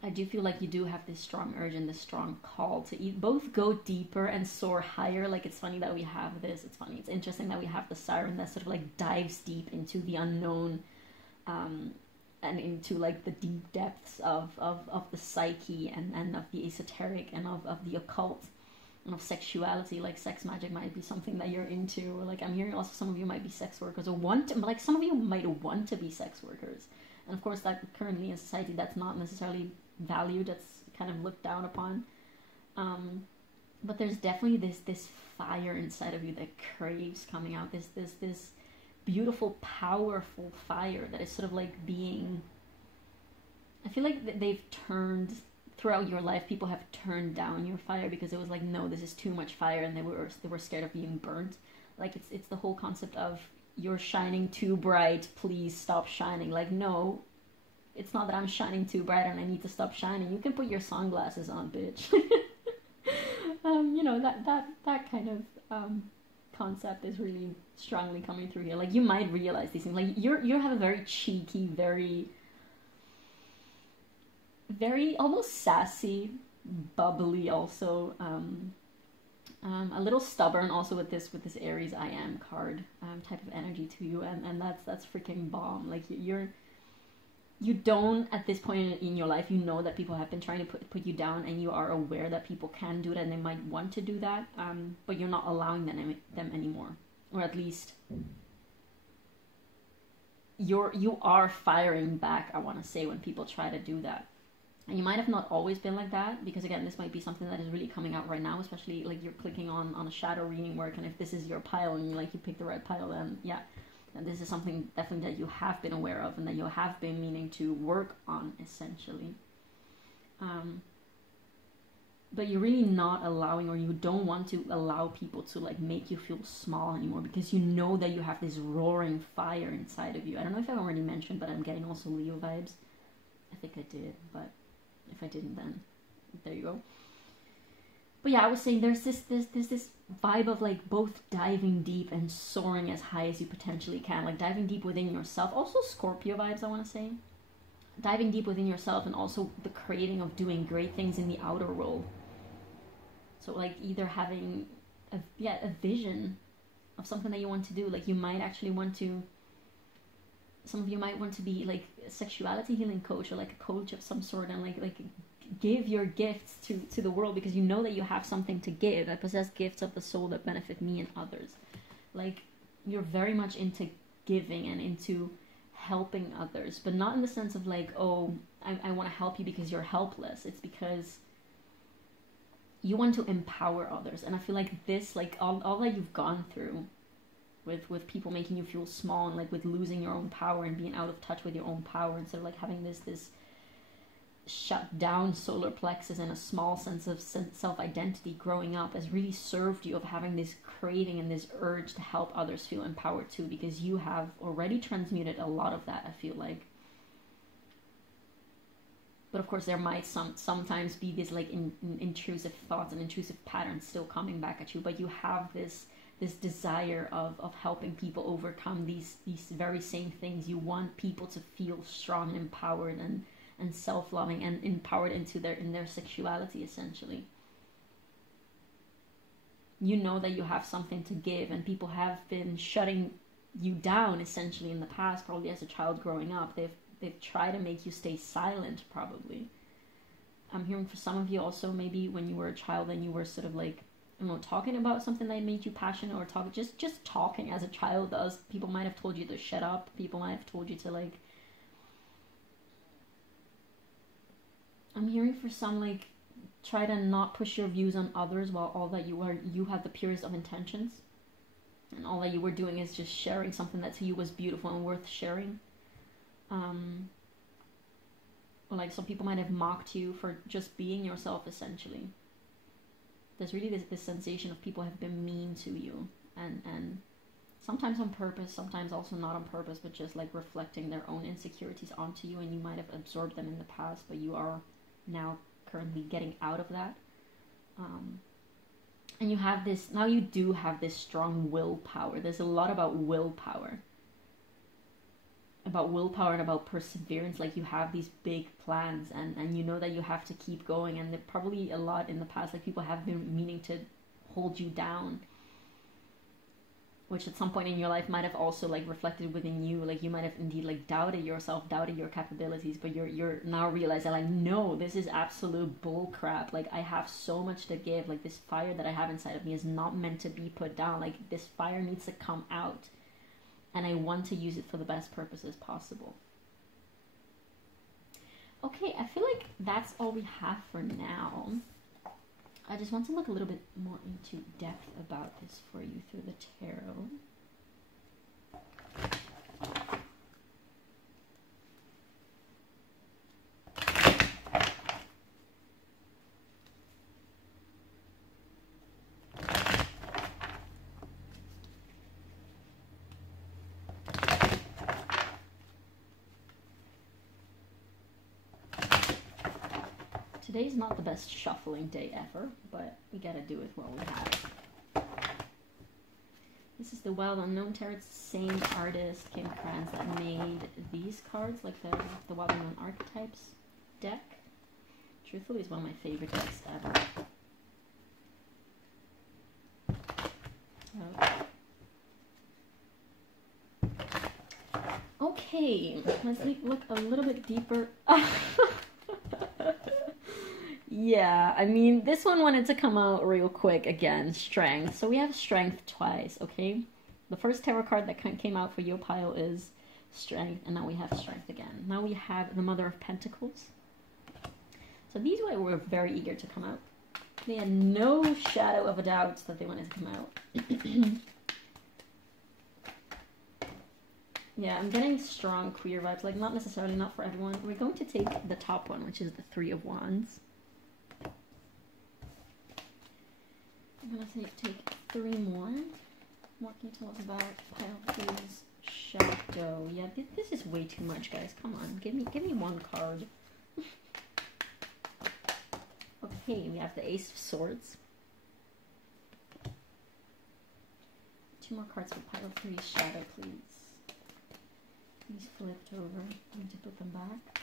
I do feel like you do have this strong urge and this strong call to both go deeper and soar higher. Like it's funny that we have this. It's interesting that we have the siren that sort of like dives deep into the unknown, and into like the deep depths of the psyche and of the esoteric and of the occult and of sexuality. Like sex magic might be something that you're into, or like I'm hearing also some of you might be sex workers or like some of you might want to be sex workers. And of course that currently in society that's not necessarily valued, that's kind of looked down upon. But there's definitely this fire inside of you that craves coming out, this beautiful, powerful fire that is sort of like being, I feel like they've turned, throughout your life, people have turned down your fire because it was like, no, this is too much fire, and they were scared of being burnt. Like it's the whole concept of you're shining too bright, please stop shining. Like, no, it's not that I'm shining too bright and I need to stop shining. You can put your sunglasses on, bitch. You know, that kind of concept is really strongly coming through here. Like you might realize these things. Like you have a very cheeky, very almost sassy, bubbly, also a little stubborn, also with this Aries I am card type of energy to you, and that's freaking bomb. Like you don't, at this point in your life, you know that people have been trying to put you down, and you are aware that people can do that and they might want to do that, but you're not allowing them anymore. Or at least you are firing back, I want to say, when people try to do that. And you might have not always been like that, because again, this might be something that is really coming out right now, especially like you're clicking on a shadow reading work, and if this is your pile and you pick the right pile, then yeah, and this is something definitely that you have been aware of and that you have been meaning to work on, essentially. But you're really not allowing, or you don't want to allow people to like make you feel small anymore, because you know that you have this roaring fire inside of you. I don't know if I've already mentioned, but I'm getting also Leo vibes. I think I did, but if I didn't, then there you go. But yeah, I was saying there's this vibe of like both diving deep and soaring as high as you potentially can, like diving deep within yourself. Also Scorpio vibes, I want to say. Diving deep within yourself, and also the creating of doing great things in the outer world. So like either having a vision of something that you want to do. Like you might actually want to, some of you might want to be like a sexuality healing coach, or like a coach of some sort, and like give your gifts to the world, because you know that you have something to give. I possess gifts of the soul that benefit me and others. Like you're very much into giving and into helping others, but not in the sense of like, oh, I want to help you because you're helpless. It's because you want to empower others. And I feel like this, like all that you've gone through with people making you feel small, and like with losing your own power and being out of touch with your own power, instead of like having this shut down solar plexus and a small sense of self-identity growing up, has really served you of having this craving and this urge to help others feel empowered too, because you have already transmuted a lot of that, I feel like. But of course there might sometimes be this like intrusive thoughts and intrusive patterns still coming back at you, but you have this desire of helping people overcome these very same things. You want people to feel strong and empowered and self-loving and empowered in their sexuality, essentially. You know that you have something to give, and people have been shutting you down essentially in the past, probably as a child growing up. They've tried to make you stay silent, probably. I'm hearing for some of you also, maybe when you were a child and you were sort of like, I don't know, talking about something that made you passionate, or just talking as a child does. People might have told you to shut up. People might have told you to like, I'm hearing for some like, try to not push your views on others, while all that you have the purest of intentions, and all that you were doing is just sharing something that to you was beautiful and worth sharing. Or like some people might have mocked you for just being yourself, essentially. There's really this sensation of people have been mean to you, and sometimes on purpose, sometimes also not on purpose, but just like reflecting their own insecurities onto you, and you might have absorbed them in the past, but you are now currently getting out of that. And you have this, now you do have this strong willpower. There's a lot about willpower. And about perseverance. Like you have these big plans, and you know that you have to keep going, and there probably a lot in the past, like people have been meaning to hold you down, which at some point in your life might have also like reflected within you. Like you might have indeed like doubted yourself, doubted your capabilities, but you're now realizing like, no, this is absolute bull crap. Like I have so much to give. Like this fire that I have inside of me is not meant to be put down. Like this fire needs to come out, and I want to use it for the best purposes possible. Okay, I feel like that's all we have for now. I just want to look a little bit more into depth about this for you through the tarot. Today's not the best shuffling day ever, but we gotta do with what we have. This is the Wild Unknown Tarot. It's the same artist, Kim Kranz, that made these cards, like the Wild Unknown Archetypes deck. Truthfully, it's one of my favorite decks ever. Okay, let's look a little bit deeper. Yeah, I mean, this one wanted to come out real quick again. Strength. So we have strength twice, okay? The first tarot card that came out for your pile is strength, and now we have strength again. Now we have the Mother of Pentacles. So these were very eager to come out. They had no shadow of a doubt that they wanted to come out. Yeah, I'm getting strong queer vibes, like not necessarily, not for everyone. We're going to take the top one, which is the Three of Wands. I'm going to take 3 more. What can you tell us about Pile 3's shadow? Yeah, this is way too much, guys. Come on, give me one card. Okay, we have the Ace of Swords. 2 more cards for Pile 3's shadow, please. These flipped over. I need to put them back.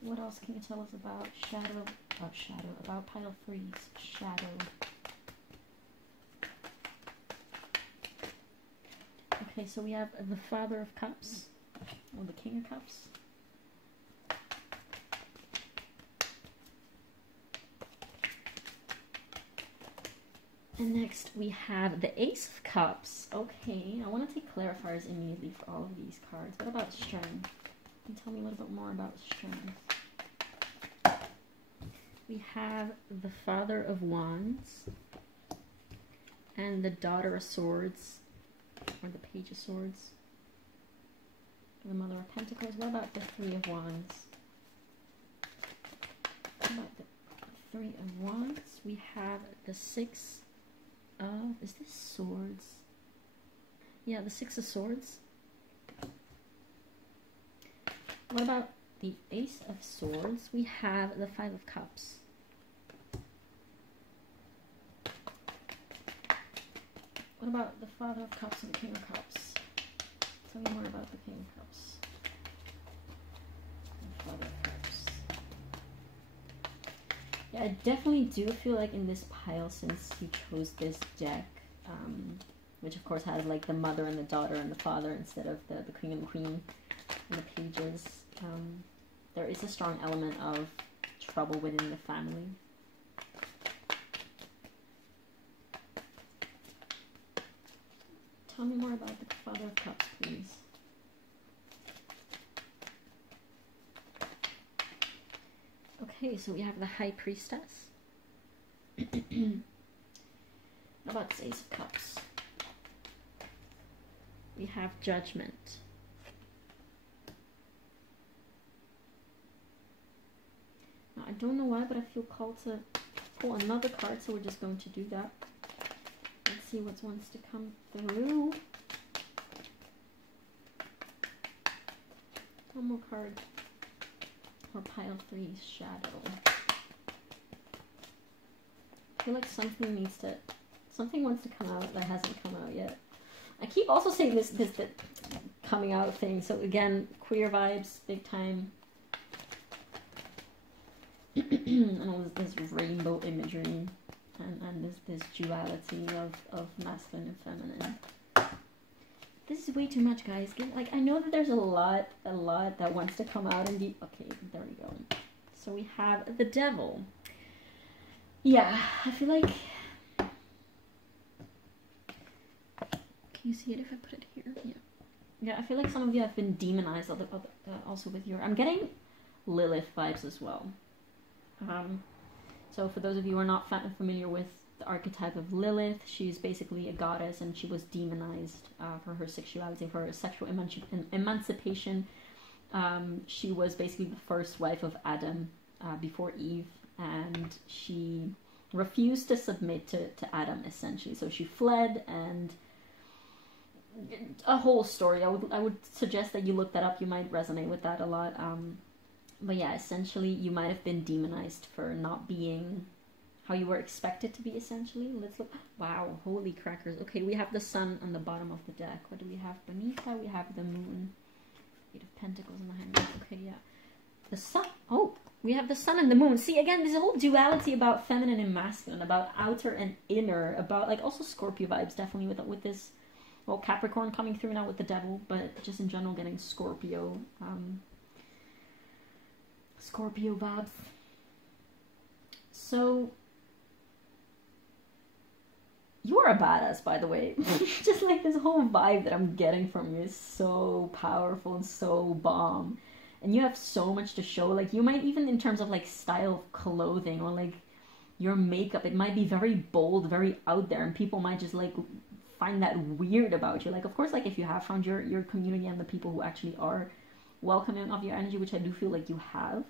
What else can you tell us about about Pile 3's shadow? Okay, so we have the Father of Cups, or the King of Cups. And next we have the Ace of Cups. Okay, I want to take clarifiers immediately for all of these cards. What about strength? Can you tell me a little bit more about strength? We have the Father of Wands and the Daughter of Swords, or the Page of Swords, the Mother of Pentacles. What about the Three of Wands? What about the Three of Wands? We have the Six of, is this Swords? Yeah, the Six of Swords. What about the Ace of Swords? We have the Five of Cups. What about the Father of Cups and the King of Cups? Tell me more about the King of Cups. The Father of Cups. Yeah, I definitely do feel like in this pile, since you chose this deck, which of course had like the mother and the daughter and the father instead of the king and queen and the pages, there is a strong element of trouble within the family. Tell me more about the Father of Cups, please. Okay, so we have the High Priestess. How about the Ace of Cups? We have Judgment. Now, I don't know why, but I feel called to pull another card, so we're just going to do that. Let's see what wants to come through. One more card for Pile 3's shadow. I feel like something wants to come out that hasn't come out yet. I keep also saying this coming out thing. So again, queer vibes, big time. And all this rainbow imagery, and this duality of masculine and feminine. This is way too much, guys. Like, I know that there's a lot that wants to come out and be... Okay, there we go. So we have the Devil. Yeah, I feel like... Can you see it if I put it here? Yeah. Yeah, I feel like some of you have been demonized also with your... I'm getting Lilith vibes as well. So for those of you who are not familiar with the archetype of Lilith, she's basically a goddess, and she was demonized for her sexuality, for her sexual emancipation. She was basically the first wife of Adam before Eve, and she refused to submit to Adam, essentially. So she fled, and a whole story. I would suggest that you look that up. You might resonate with that a lot. But yeah, essentially, you might have been demonized for not being how you were expected to be, essentially. Let's look. Wow, holy crackers. Okay, we have the Sun on the bottom of the deck. What do we have beneath that? We have the Moon. Eight of Pentacles in the hand. Okay, yeah. The Sun. Oh, we have the Sun and the Moon. See, again, there's a whole duality about feminine and masculine, about outer and inner, about, like, also Scorpio vibes, definitely, with this, well, Capricorn coming through now with the Devil, but just in general getting Scorpio, Scorpio vibes. So you you're a badass, by the way. Just like this whole vibe that I'm getting from you is so powerful and so bomb. And you have so much to show. Like, you might even, in terms of like style of clothing or like your makeup, it might be very bold, very out there, and people might just like find that weird about you. Like, of course, like if you have found your community and the people who actually are welcoming of your energy, which I do feel like you have,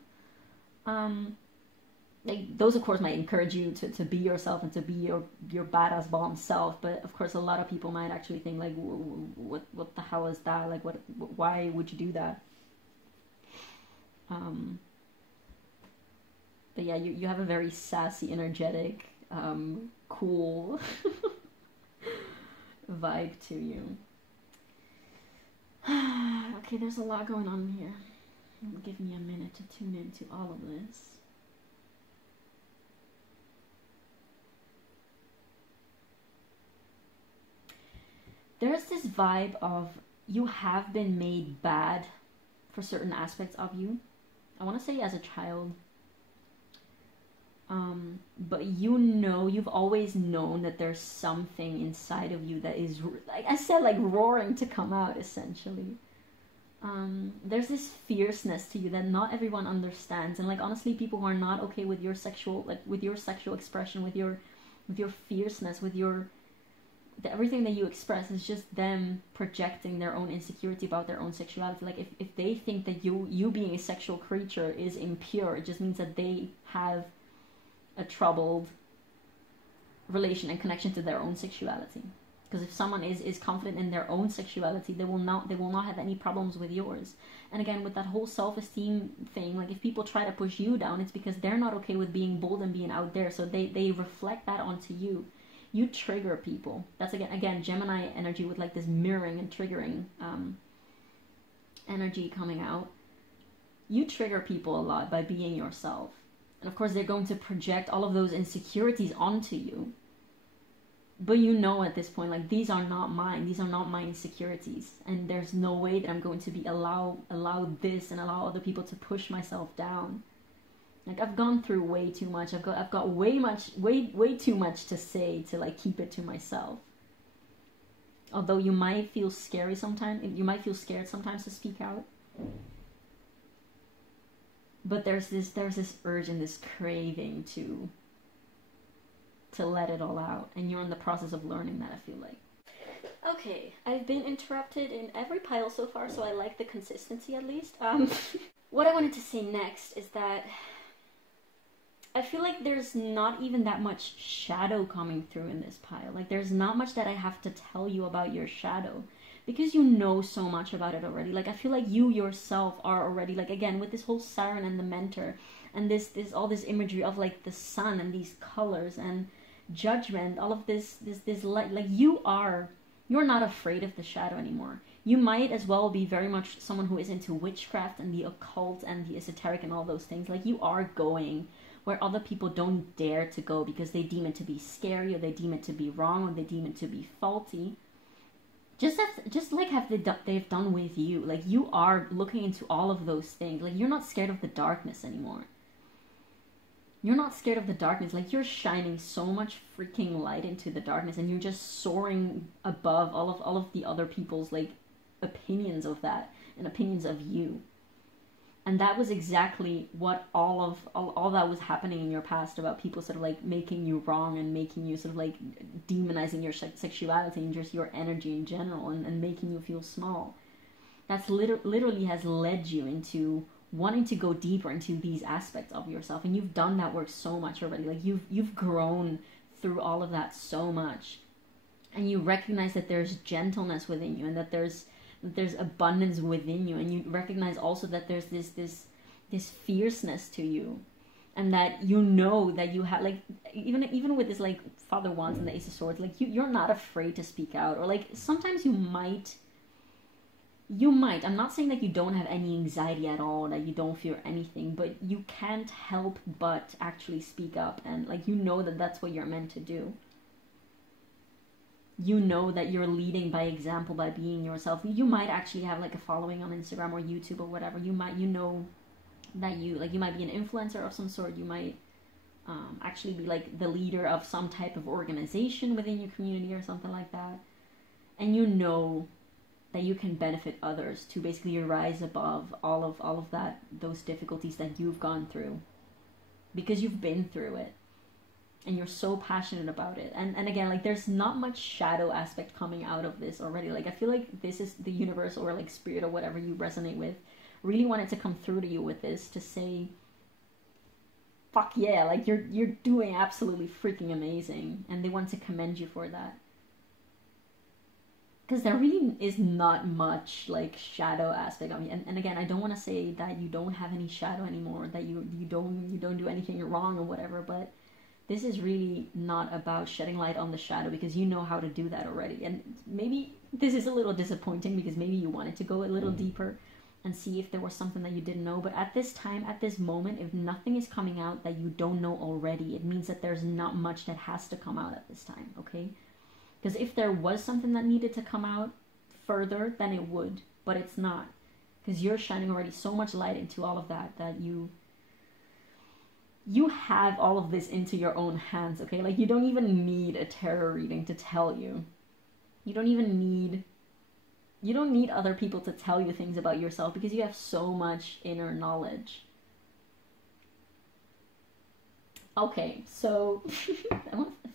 like those of course might encourage you to be yourself and to be your badass bomb self. But of course a lot of people might actually think like, what the hell is that, like why would you do that? But yeah, you have a very sassy, energetic, cool vibe to you. Okay, there's a lot going on here. Give me a minute to tune into all of this. There's this vibe of you have been made bad for certain aspects of you. I want to say as a child. But you know, you've always known that there's something inside of you that is, like I said, like roaring to come out, essentially. There's this fierceness to you that not everyone understands. And like, honestly, people who are not okay with your sexual, like with your sexual expression, with your fierceness, with everything that you express is just them projecting their own insecurity about their own sexuality. Like if they think that you being a sexual creature is impure, it just means that they have a troubled relation and connection to their own sexuality. Because if someone is confident in their own sexuality, they will not have any problems with yours. And again, with that whole self-esteem thing, like if people try to push you down, it's because they're not okay with being bold and being out there, so they reflect that onto you. You trigger people. That's again Gemini energy with like this mirroring and triggering energy coming out. You trigger people a lot by being yourself. And of course they're going to project all of those insecurities onto you. But you know at this point, like, these are not mine. These are not my insecurities. And there's no way that I'm going to be allow this and allow other people to push myself down. Like, I've gone through way too much. I've got way too much to say to like keep it to myself. Although you might feel scary sometimes. You might feel scared sometimes to speak out. But there's this urge and this craving to let it all out. And you're in the process of learning that, I feel like. Okay, I've been interrupted in every pile so far, so I like the consistency at least. What I wanted to say next is that I feel like there's not even that much shadow coming through in this pile. Like, there's not much that I have to tell you about your shadow, because you know so much about it already. Like, I feel like you yourself are already, like, again, with this whole siren and the mentor, and this all this imagery of, like, the sun and these colors and judgment, all of this light, like, you're not afraid of the shadow anymore. You might as well be very much someone who is into witchcraft and the occult and the esoteric and all those things. Like, you are going where other people don't dare to go because they deem it to be scary, or they deem it to be wrong, or they deem it to be faulty. Just like they've done with you. Like, you are looking into all of those things. Like, you're not scared of the darkness anymore. You're not scared of the darkness. Like, you're shining so much freaking light into the darkness, and you're just soaring above all of the other people's, like, opinions of that and opinions of you. And that was exactly what all that was happening in your past, about people sort of like making you wrong and making you sort of like demonizing your sexuality and just your energy in general, and making you feel small. That's literally has led you into wanting to go deeper into these aspects of yourself. And you've done that work so much already. Like, you've grown through all of that so much. And you recognize that there's gentleness within you, and that there's abundance within you, and you recognize also that there's this fierceness to you, and that you know that you have, like, even with this, like, Father Wands and the Ace of Swords, like, you're not afraid to speak out. Or like, sometimes you might, I'm not saying that you don't have any anxiety at all, that you don't fear anything, but you can't help but actually speak up, and like, you know that that's what you're meant to do. You know that you're leading by example by being yourself. You might actually have like a following on Instagram or YouTube or whatever. You know that you might be an influencer of some sort. You might actually be like the leader of some type of organization within your community or something like that. And you know that you can benefit others to basically rise above all of that, those difficulties that you've gone through, because you've been through it and you're so passionate about it. And again, like, there's not much shadow aspect coming out of this already. Like, I feel like this is the universe, or like spirit, or whatever you resonate with, really wanted to come through to you with this to say, fuck yeah, like, you're doing absolutely freaking amazing, and they want to commend you for that. Because there really is not much like shadow aspect. I mean, and again, I don't want to say that you don't have any shadow anymore, that you don't do anything wrong or whatever, but this is really not about shedding light on the shadow, because you know how to do that already. And maybe this is a little disappointing, because maybe you wanted to go a little deeper and see if there was something that you didn't know. But at this time, at this moment, if nothing is coming out that you don't know already, it means that there's not much that has to come out at this time, okay? Because if there was something that needed to come out further, then it would. But it's not. Because you're shining already so much light into all of that, that you have all of this into your own hands, okay? Like, you don't even need a tarot reading to tell you. You don't need other people to tell you things about yourself, because you have so much inner knowledge. Okay, so I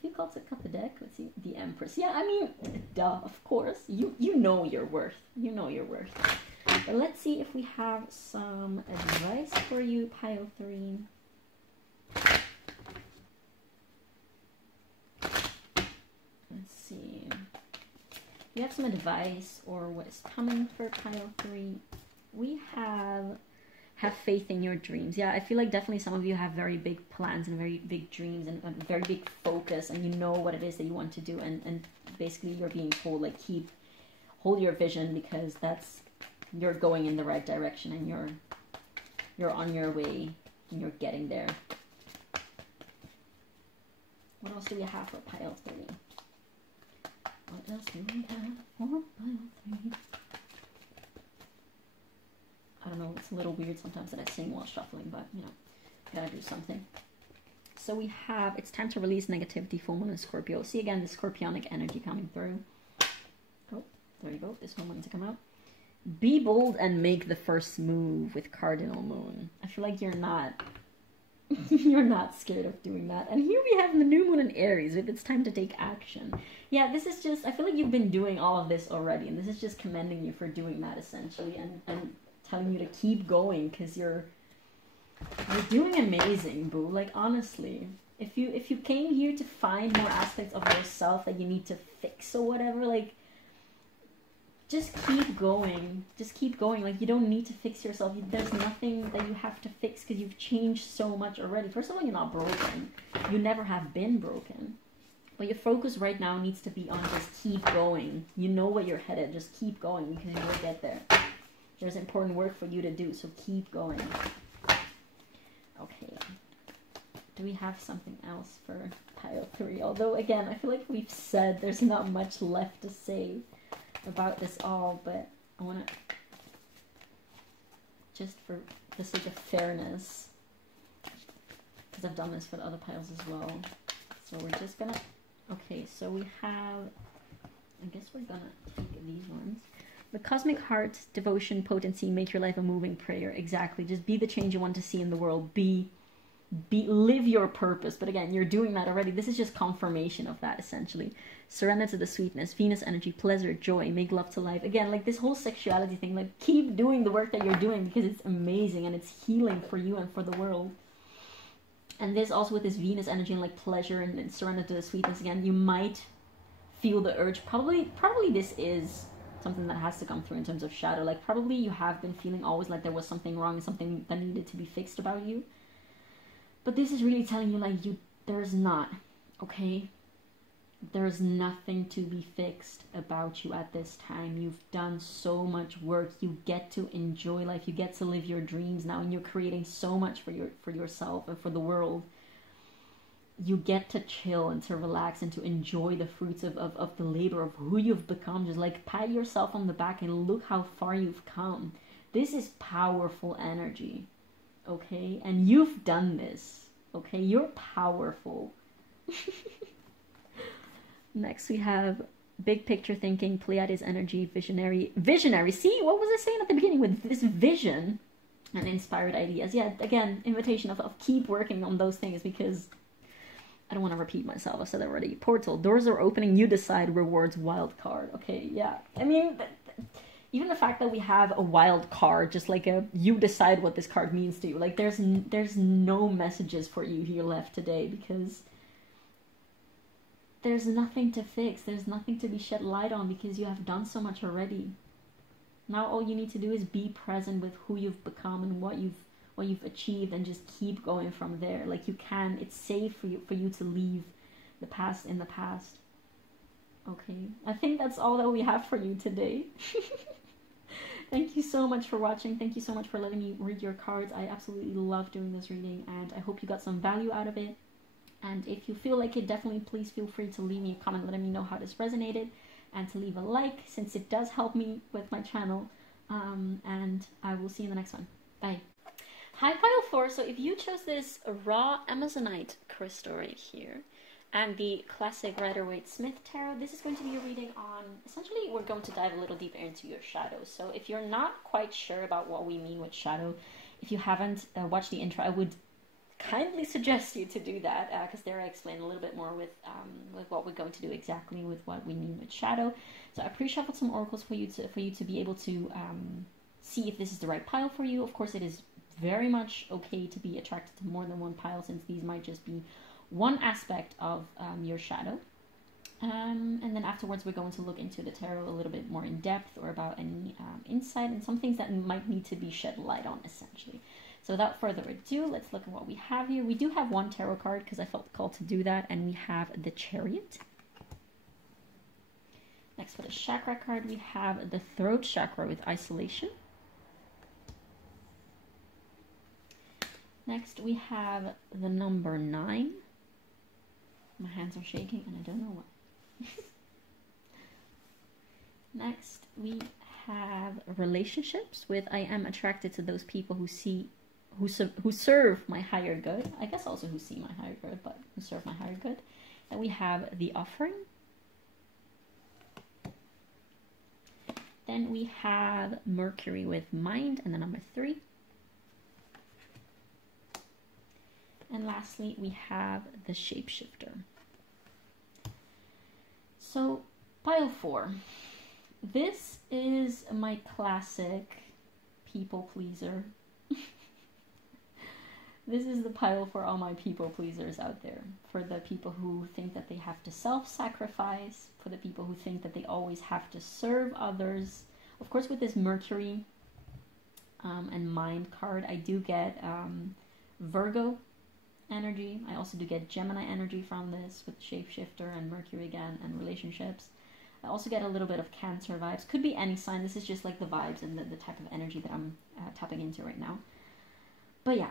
think I'll cut the deck. Let's see, the Empress. Yeah, I mean, duh, of course. You know your worth. You know your worth. But let's see if we have some advice for you, pile 3. Let's see. We have some advice, or what is coming for pile 3. We have faith in your dreams. Yeah, I feel like definitely some of you have very big plans and very big dreams and a very big focus, and you know what it is that you want to do, and basically you're being told, like, hold your vision, because you're going in the right direction, and you're on your way, and you're getting there. What else do we have for pile 3? What else do we have for pile 3? I don't know, it's a little weird sometimes that I sing while shuffling, but, you know, gotta do something. So we have, it's time to release negativity, full moon in Scorpio. See, again, the scorpionic energy coming through. Oh, there you go, this one wanted to come out. Be bold and make the first move with cardinal moon. I feel like you're not scared of doing that. And here we have the new moon in Aries, with it's time to take action. Yeah, this is just, I feel like you've been doing all of this already, and this is just commending you for doing that, essentially, and telling you to keep going, because you're doing amazing, boo. Like, honestly, if you came here to find more aspects of yourself that you need to fix or whatever, like, just keep going. Just keep going. Like, you don't need to fix yourself. There's nothing that you have to fix, because you've changed so much already. First of all, you're not broken. You never have been broken. But your focus right now needs to be on just keep going. You know where you're headed. Just keep going, because you will get there. There's important work for you to do, so keep going. Okay. Do we have something else for pile 3? Although, again, I feel like we've said there's not much left to say about this all, but I want to, just for the sake of fairness, because I've done this for the other piles as well. So we're just gonna, okay, so we have, I guess we're gonna take these ones. The cosmic heart, devotion, potency, make your life a moving prayer. Exactly. Just be the change you want to see in the world. Live your purpose. But again, you're doing that already. This is just confirmation of that, essentially. Surrender to the sweetness, Venus energy, pleasure, joy, make love to life. Again, like, this whole sexuality thing, like, keep doing the work that you're doing, because it's amazing and it's healing for you and for the world. And this also, with this Venus energy and like pleasure and surrender to the sweetness, again, you might feel the urge. Probably this is something that has to come through in terms of shadow. Like, probably you have been feeling always like there was something wrong, something that needed to be fixed about you. But this is really telling you, like, there's not, okay? There's nothing to be fixed about you at this time. You've done so much work. You get to enjoy life. You get to live your dreams now, and you're creating so much for yourself and for the world. You get to chill and to relax and to enjoy the fruits of the labor of who you've become. Just like pat yourself on the back and look how far you've come. This is powerful energy, okay? And you've done this, okay? You're powerful. Next we have big picture thinking, Pleiades energy, visionary. See, what was I saying at the beginning with this vision and inspired ideas? Yeah, again, invitation of keep working on those things, because I don't want to repeat myself. I said that already. Portal, doors are opening, you decide, rewards, wild card. Okay, yeah. I mean, even the fact that we have a wild card, just like you decide what this card means to you. Like, there's no messages for you here left today, because there's nothing to fix. There's nothing to be shed light on, because you have done so much already. Now all you need to do is be present with who you've become and what you've achieved, and just keep going from there. Like, you can, it's safe for you to leave the past in the past. Okay, I think that's all that we have for you today. Thank you so much for watching. Thank you so much for letting me read your cards. I absolutely love doing this reading, and I hope you got some value out of it. And if you feel like it, definitely please feel free to leave me a comment letting me know how this resonated, and to leave a like, since it does help me with my channel. And I will see you in the next one. Bye. Hi Pile 4, so if you chose this raw Amazonite crystal right here and the classic Rider-Waite-Smith tarot, this is going to be a reading on, essentially we're going to dive a little deeper into your shadow. So if you're not quite sure about what we mean with shadow, if you haven't watched the intro, I would kindly suggest you to do that, because there I explain a little bit more with what we're going to do exactly with what we mean with shadow. So I pre-shuffled some oracles for you to be able to see if this is the right pile for you. Of course, it is very much okay to be attracted to more than one pile, since these might just be one aspect of your shadow. And then afterwards we're going to look into the tarot a little bit more in depth, or about any insight and some things that might need to be shed light on, essentially. So without further ado, let's look at what we have here. We do have one tarot card because I felt called to do that, and we have the Chariot. Next, for the chakra card, we have the Throat Chakra with Isolation. Next, we have the number 9. My hands are shaking and I don't know why. Next, we have relationships with I am attracted to those people who serve my higher good. I guess also who see my higher good, but who serve my higher good. Then we have the Offering. Then we have Mercury with Mind and the number 3. And lastly, we have the Shapeshifter. So, pile 4. This is my classic people pleaser. This is the pile for all my people pleasers out there. For the people who think that they have to self-sacrifice. For the people who think that they always have to serve others. Of course, with this Mercury and Mind card, I do get Virgo energy. I also do get Gemini energy from this, with Shapeshifter and Mercury again, and relationships. I also get a little bit of Cancer vibes. Could be any sign. This is just like the vibes and the type of energy that I'm tapping into right now. But yeah,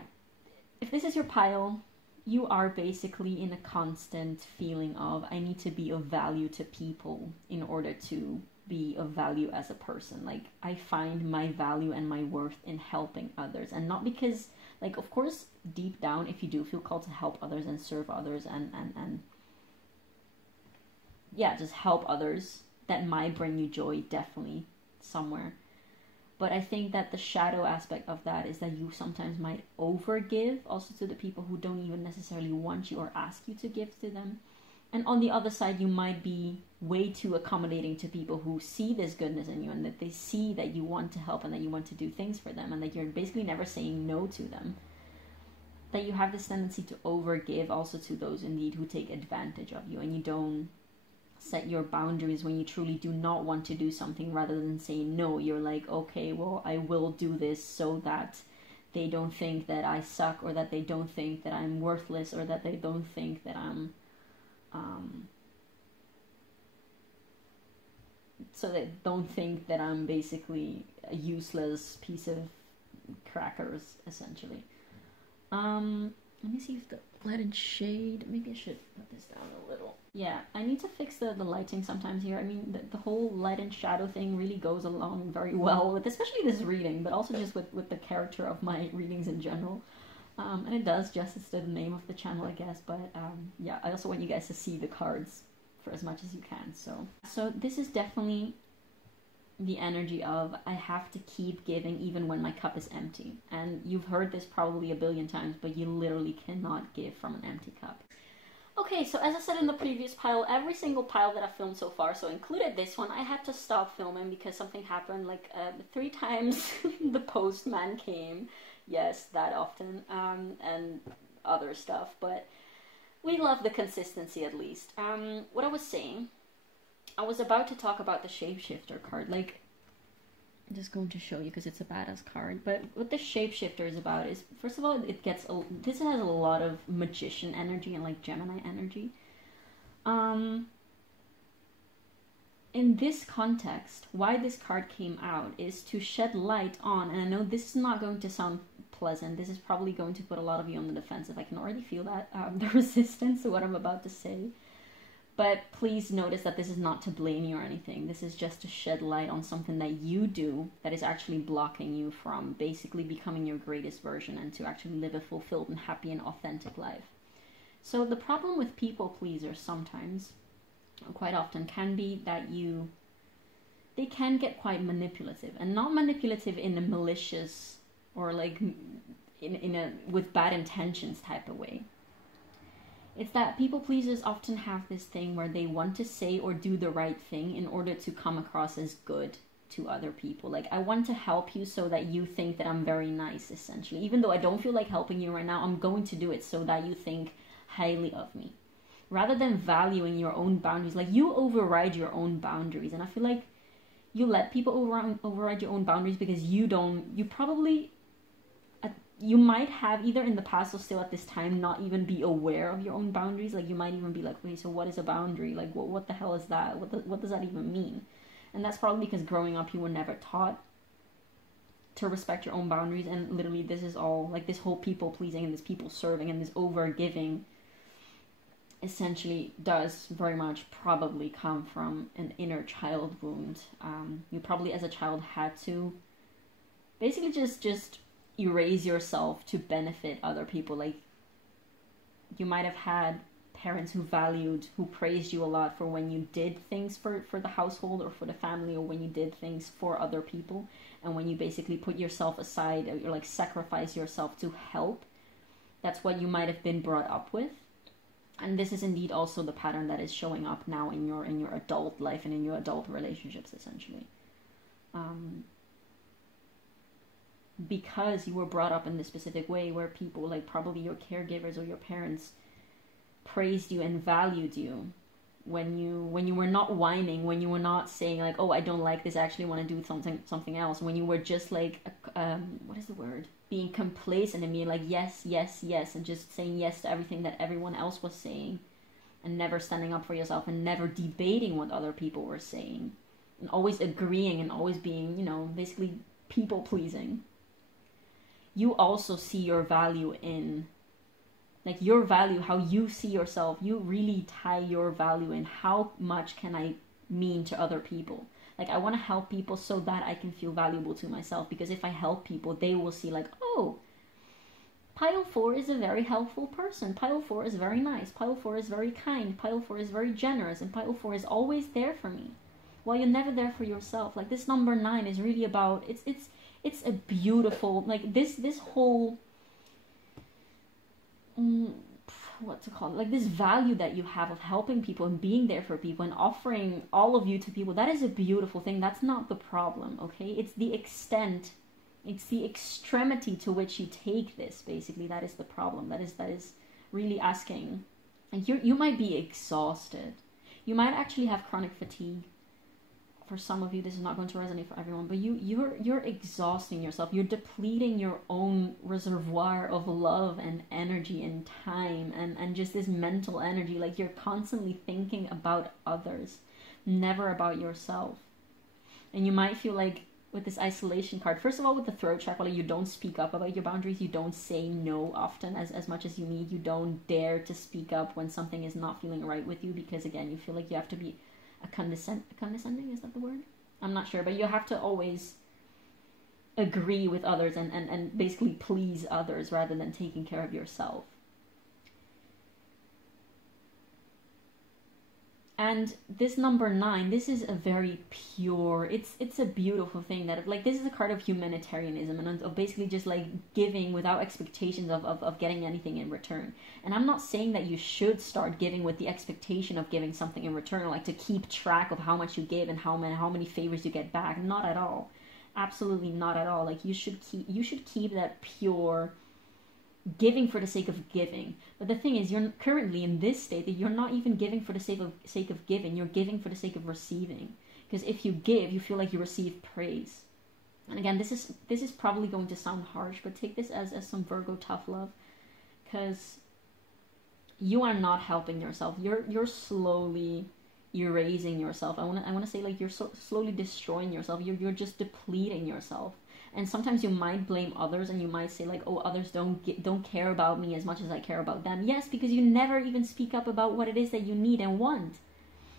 if this is your pile, you are basically in a constant feeling of, I need to be of value to people in order to be of value as a person. Like, I find my value and my worth in helping others, and not because, like, of course, deep down, if you do feel called to help others and serve others and yeah, just help others, that might bring you joy, definitely, somewhere. But I think that the shadow aspect of that is that you sometimes might overgive also to the people who don't even necessarily want you or ask you to give to them. And on the other side, you might be way too accommodating to people who see this goodness in you, and that they see that you want to help and that you want to do things for them, and that you're basically never saying no to them. That you have this tendency to overgive also to those indeed who take advantage of you, and you don't set your boundaries when you truly do not want to do something. Rather than saying no, you're like, okay, well, I will do this so that they don't think that I suck, or that they don't think that I'm worthless, or that they don't think that I'm so they don't think that I'm basically a useless piece of crackers, essentially. Let me see if the light and shade, maybe I should put this down a little. Yeah, I need to fix the lighting sometimes here. I mean, the whole light and shadow thing really goes along very well with, especially this reading, but also just with the character of my readings in general. And it does justice to the name of the channel, I guess. But yeah, I also want you guys to see the cards for as much as you can. So this is definitely the energy of I have to keep giving even when my cup is empty. And you've heard this probably a billion times, but you literally cannot give from an empty cup. Okay, so as I said in the previous pile, every single pile that I've filmed so far, so included this one, I had to stop filming because something happened, like 3 times the postman came. Yes, that often, and other stuff, but we love the consistency at least. What I was saying, I was about to talk about the Shapeshifter card. Like, I'm just going to show you because it's a badass card. But what the Shapeshifter is about is, first of all, this has a lot of Magician energy and like Gemini energy. In this context, why this card came out is to shed light on, and I know this is not going to sound pleasant. This is probably going to put a lot of you on the defensive. I can already feel that, the resistance to what I'm about to say. But please notice that this is not to blame you or anything. This is just to shed light on something that you do that is actually blocking you from basically becoming your greatest version and to actually live a fulfilled and happy and authentic life. So the problem with people pleasers sometimes, quite often, can be that they can get quite manipulative, and not manipulative in a malicious or like in a with bad intentions type of way. It's that people pleasers often have this thing where they want to say or do the right thing in order to come across as good to other people. Like, I want to help you so that you think that I'm very nice, essentially. Even though I don't feel like helping you right now, I'm going to do it so that you think highly of me. Rather than valuing your own boundaries, like, you override your own boundaries. And I feel like you let people override your own boundaries because you might have, either in the past or still at this time, not even be aware of your own boundaries. Like, you might even be like, wait, so what is a boundary? Like, what the hell is that? What does that even mean? And that's probably because growing up, you were never taught to respect your own boundaries. And literally, this is all, like, this whole people pleasing and this people serving and this over giving essentially does very much probably come from an inner child wound. You probably, as a child, had to basically just erase yourself to benefit other people. Like, you might have had parents who praised you a lot for when you did things for the household or for the family, or when you did things for other people, and when you basically put yourself aside or like sacrifice yourself to help. That's what you might have been brought up with. And this is indeed also the pattern that is showing up now in your adult life and in your adult relationships, essentially. Because you were brought up in this specific way where people, like probably your caregivers or your parents, praised you and valued you when you were not whining, when you were not saying like, oh, I don't like this, I actually want to do something else, when you were just like, what is the word? Being complacent and being like, yes, yes, yes, and just saying yes to everything that everyone else was saying, and never standing up for yourself and never debating what other people were saying, and always agreeing and always being, basically people pleasing. You also see your value in, like, your value, how you see yourself. You really tie your value in how much can I mean to other people. Like, I want to help people so that I can feel valuable to myself, because if I help people, they will see like, oh, Pile 4 is a very helpful person. Pile 4 is very nice. Pile 4 is very kind. Pile 4 is very generous. And Pile 4 is always there for me. While you're never there for yourself. Like, this number 9 is really about, it's a beautiful, like, this whole, what to call it, like, this value that you have of helping people and being there for people and offering all of you to people, that is a beautiful thing. That's not the problem, okay? It's the extent, it's the extremity to which you take this, basically, that is the problem. That is really asking, and you might be exhausted. You might actually have chronic fatigue. For some of you, this is not going to resonate for everyone, but you're exhausting yourself. You're depleting your own reservoir of love and energy and time and just this mental energy. Like, you're constantly thinking about others, never about yourself. And you might feel like with this isolation card, first of all, with the throat chakra, you don't speak up about your boundaries. You don't say no often as much as you need. You don't dare to speak up when something is not feeling right with you, because again, you feel like you have to be condescending, is that the word? I'm not sure, but you have to always agree with others and basically please others rather than taking care of yourself. And this number 9, this is a very pure, it's a beautiful thing that, like, this is a card of humanitarianism and of basically just like giving without expectations of getting anything in return. And I'm not saying that you should start giving with the expectation of giving something in return, like to keep track of how much you give and how many favors you get back. Not at all. Absolutely not at all. Like, you should keep that pure giving for the sake of giving. But the thing is, you're currently in this state that you're not even giving for the sake of giving. You're giving for the sake of receiving. Because if you give, you feel like you receive praise. And again, this is probably going to sound harsh, but take this as some Virgo tough love, because you are not helping yourself. You're slowly erasing yourself. I want to say, like, you're slowly destroying yourself. You're just depleting yourself. And sometimes you might blame others, and you might say, like, oh, others don't care about me as much as I care about them. Yes, because you never even speak up about what it is that you need and want.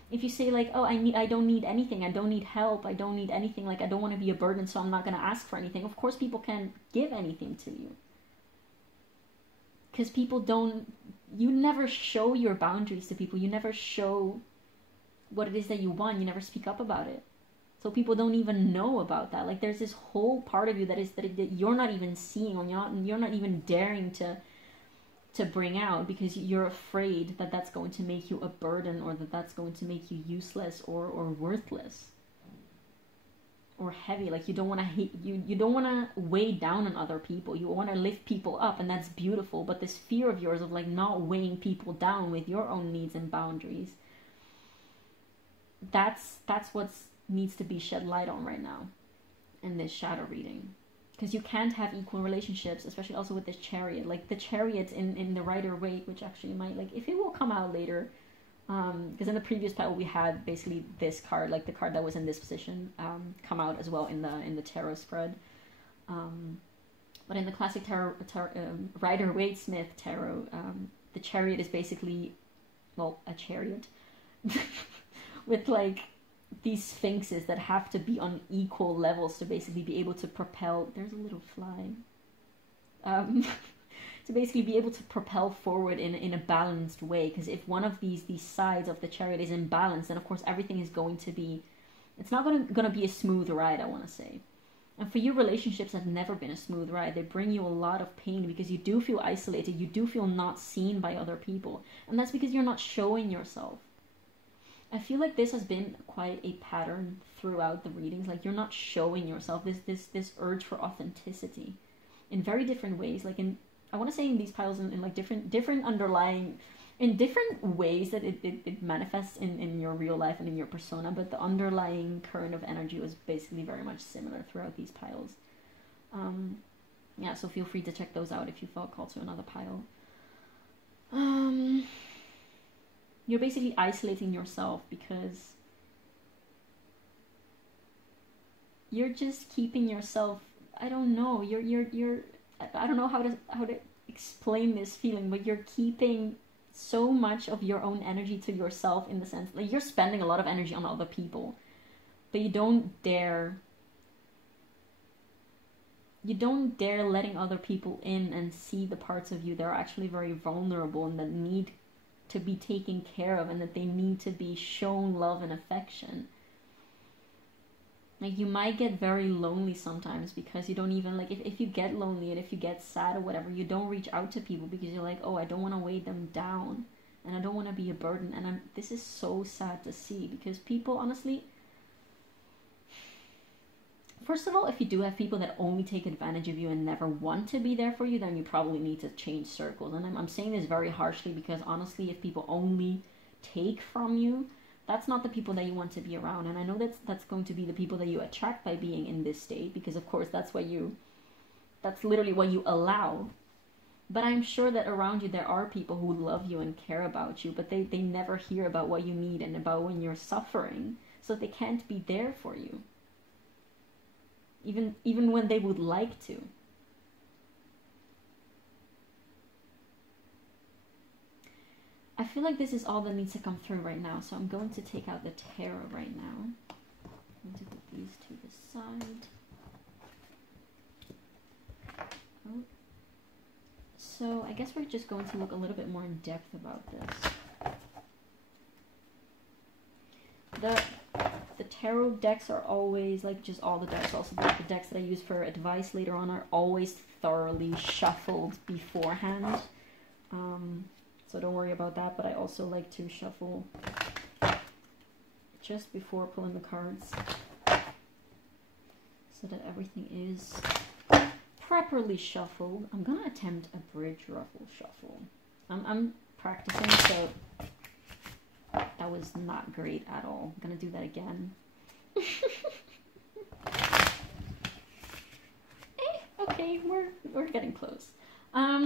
If you say, like, oh, I don't need anything, I don't need help, I don't need anything, like, I don't want to be a burden, so I'm not going to ask for anything. Of course people can't give anything to you. Because you never show your boundaries to people. You never show what it is that you want. You never speak up about it. So people don't even know about that. Like, there's this whole part of you that you're not even seeing, or you're not even daring to bring out, because you're afraid that that's going to make you a burden, or that's going to make you useless or worthless or heavy. Like, you don't want to you don't want to weigh down on other people. You want to lift people up, and that's beautiful. But this fear of yours of, like, not weighing people down with your own needs and boundaries, that's what needs to be shed light on right now in this shadow reading. Because you can't have equal relationships, especially also with this Chariot. Like, the Chariot in the Rider-Waite, which actually might, like, if it will come out later, because in the previous pile we had basically this card, like the card that was in this position, come out as well in the tarot spread. But in the classic Rider-Waite-Smith tarot, the Chariot is basically, well, a chariot with, like, these sphinxes that have to be on equal levels to basically be able to propel. There's a little fly. To basically be able to propel forward in a balanced way. Because if one of these sides of the chariot is imbalanced, then of course everything is going to be, it's not going to be a smooth ride, I want to say. And for you, relationships have never been a smooth ride. They bring you a lot of pain because you do feel isolated. You do feel not seen by other people. And that's because you're not showing yourself. I feel like this has been quite a pattern throughout the readings. Like, you're not showing yourself. This urge for authenticity in very different ways. Like, I want to say in these piles in like different underlying, in different ways that it manifests in your real life and in your persona. But the underlying current of energy was basically very much similar throughout these piles. Yeah, so feel free to check those out if you felt called to another pile. You're basically isolating yourself because you're just keeping yourself, I don't know, I don't know how to explain this feeling, but you're keeping so much of your own energy to yourself, in the sense, like, you're spending a lot of energy on other people, but you don't dare letting other people in and see the parts of you that are actually very vulnerable and that need to be taken care of, and that they need to be shown love and affection. Like, you might get very lonely sometimes because you don't even, like, if you get lonely and if you get sad or whatever, you don't reach out to people because you're like, oh, I don't want to weigh them down and I don't want to be a burden. And this is so sad to see, because people, honestly, first of all, if you do have people that only take advantage of you and never want to be there for you, then you probably need to change circles. And I'm saying this very harshly because, honestly, if people only take from you, that's not the people that you want to be around. And I know that's going to be the people that you attract by being in this state, because of course that's literally what you allow. But I'm sure that around you there are people who love you and care about you, but they never hear about what you need and about when you're suffering, so they can't be there for you. Even when they would like to. I feel like this is all that needs to come through right now, so I'm going to take out the tarot right now. I'm going to put these to the side. out. So I guess we're just going to look a little bit more in depth about this. The tarot decks are always, like just all the decks, also the decks that I use for advice later on, are always thoroughly shuffled beforehand. So don't worry about that, but I also like to shuffle just before pulling the cards so that everything is properly shuffled. I'm gonna attempt a bridge ruffle shuffle. I'm practicing, so that was not great at all. I'm gonna do that again. Okay, we're getting close.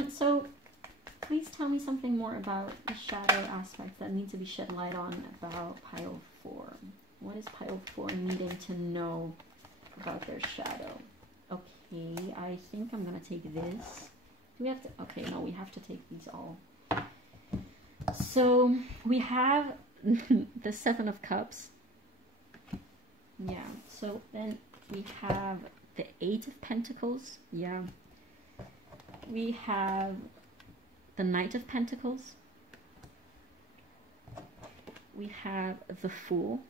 So please tell me something more about the shadow aspects that need to be shed light on about pile 4. What is pile 4 needing to know about their shadow? Okay, I think I'm gonna take this. Do we have to? Okay, no, we have to take these all. So we have the 7 of Cups. Yeah, so then we have the 8 of Pentacles. Yeah. We have the Knight of Pentacles. We have the Fool.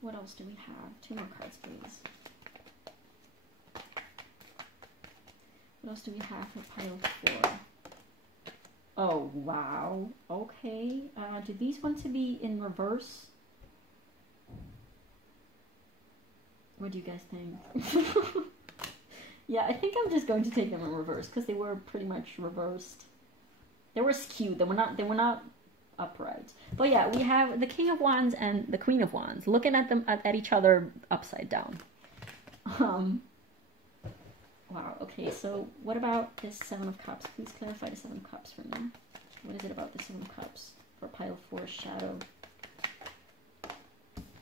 What else do we have? 2 more cards, please. What else do we have for pile 4? Oh, wow. Okay. Do these want to be in reverse? What do you guys think? Yeah, I think I'm just going to take them in reverse because they were pretty much reversed. They were skewed. They were not upright. But yeah, we have the King of Wands and the Queen of Wands looking at them at each other upside down. Wow, okay, so what about this 7 of Cups? Please clarify the 7 of Cups for me. What is it about the 7 of Cups for pile 4 shadow?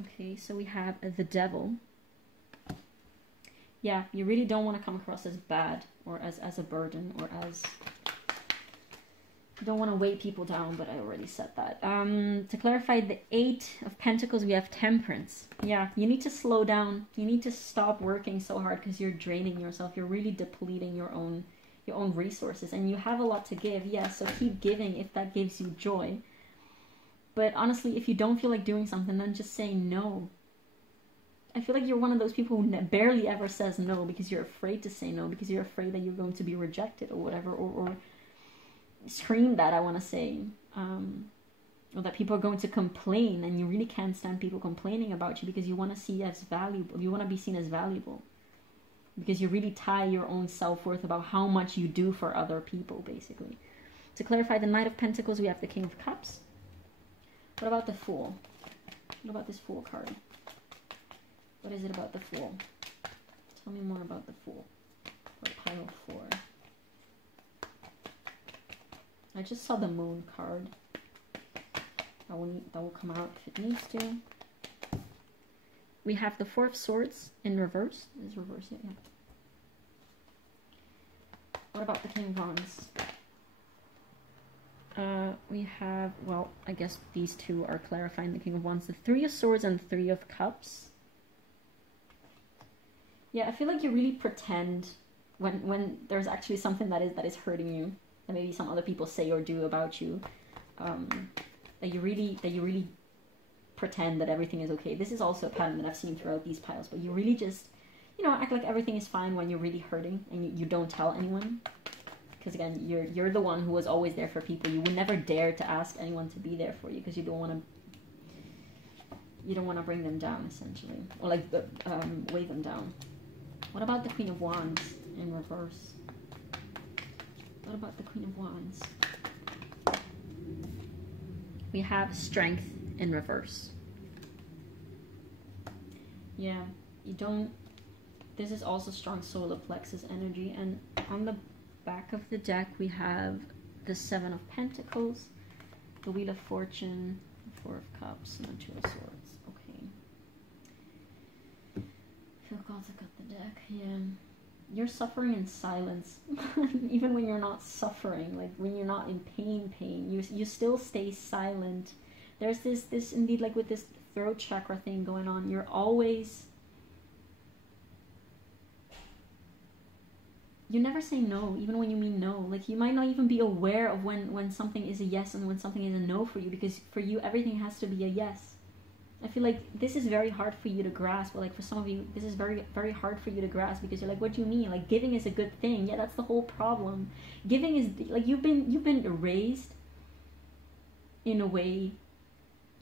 Okay, so we have the Devil. Yeah, you really don't want to come across as bad or as a burden or as... You don't want to weigh people down, but I already said that. To clarify the 8 of Pentacles, we have Temperance. Yeah, you need to slow down. You need to stop working so hard because you're draining yourself. You're really depleting your own resources, and you have a lot to give. Yeah, so keep giving if that gives you joy. But honestly, if you don't feel like doing something, then just say no. I feel like you're one of those people who barely ever says no because you're afraid to say no, because you're afraid that you're going to be rejected or whatever, or screamed at, I want to say, or that people are going to complain, and you really can't stand people complaining about you because you want to see as valuable, you want to be seen as valuable, because you really tie your own self-worth about how much you do for other people, basically. To clarify the Knight of Pentacles, we have the King of Cups. What about the Fool? What about this Fool card? What is it about the Fool? Tell me more about the Fool. For pile 4. I just saw the Moon card. That will come out if it needs to. We have the 4 of Swords in reverse. Is reverse it? Yeah. What about the King of Wands? We have, well, I guess these two are clarifying the King of Wands. The 3 of Swords and 3 of Cups. Yeah, I feel like you really pretend when there's actually something that is hurting you, that maybe some other people say or do about you, that you really pretend that everything is okay. This is also a pattern that I've seen throughout these piles, but you really just, you know, act like everything is fine when you're really hurting, and you don't tell anyone. Because again, you're the one who was always there for people. You would never dare to ask anyone to be there for you because you don't want to bring them down, essentially, or like weigh them down. What about the Queen of Wands in reverse? What about the Queen of Wands? We have Strength in reverse. Yeah, you don't... This is also strong solar plexus energy. And on the back of the deck, we have the 7 of Pentacles, the Wheel of Fortune, the 4 of Cups, and the 2 of Swords. Okay. I feel God, I got the deck. Yeah. You're suffering in silence. Even when you're not suffering, like when you're not in pain, you still stay silent. There's this indeed, like with this throat chakra thing going on. You're always, you never say no, even when you mean no. Like, you might not even be aware of when something is a yes and when something is a no for you, because for you everything has to be a yes. I feel like this is very hard for you to grasp, but like for some of you, this is very, very hard for you to grasp, because you're like, what do you mean? Like, giving is a good thing. Yeah, that's the whole problem. Giving is, like, you've been raised in a way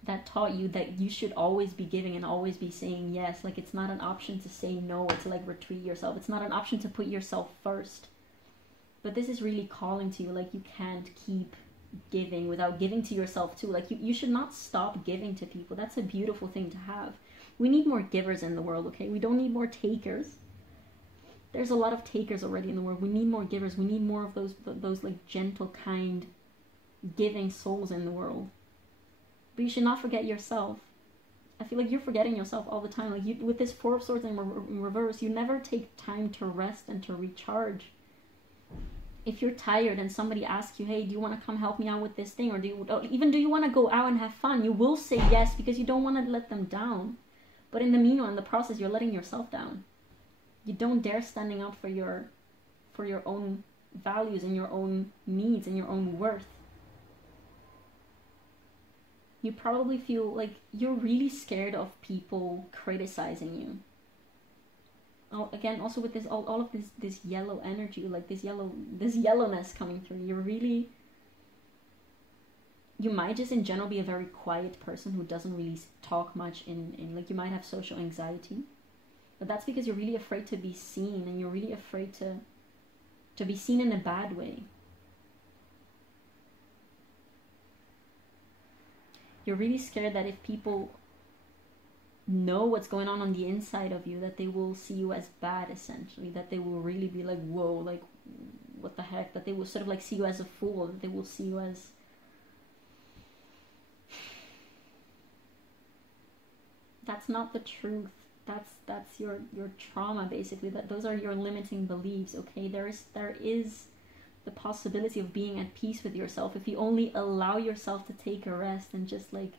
that taught you that you should always be giving and always be saying yes. Like, it's not an option to say no or to like retreat yourself. It's not an option to put yourself first. But this is really calling to you, like, you can't keep giving without giving to yourself too. Like, you should not stop giving to people. That's a beautiful thing to have. We need more givers in the world, okay? We don't need more takers. There's a lot of takers already in the world. We need more givers. We need more of those like gentle, kind, giving souls in the world. But you should not forget yourself. I feel like you're forgetting yourself all the time. Like, you, with this Four of Swords in reverse, you never take time to rest and to recharge. If you're tired and somebody asks you, hey, do you want to come help me out with this thing? Or do you want to go out and have fun? You will say yes, because you don't want to let them down. But in the meanwhile, in the process, you're letting yourself down. You don't dare standing up for your own values and your own needs and your own worth. You probably feel like you're really scared of people criticizing you. Again, also with this all of this yellow energy, like this yellowness coming through, you might just in general be a very quiet person who doesn't really talk much in like, you might have social anxiety, but that's because you're really afraid to be seen, and you're really afraid to be seen in a bad way. You're really scared that if people know what's going on the inside of you, that they will see you as bad, essentially, that they will really be like, whoa, like, what the heck, that they will sort of like see you as a fool, that they will see you as, that's not the truth. That's your trauma, basically. That those are your limiting beliefs. Okay, there is the possibility of being at peace with yourself if you only allow yourself to take a rest and just like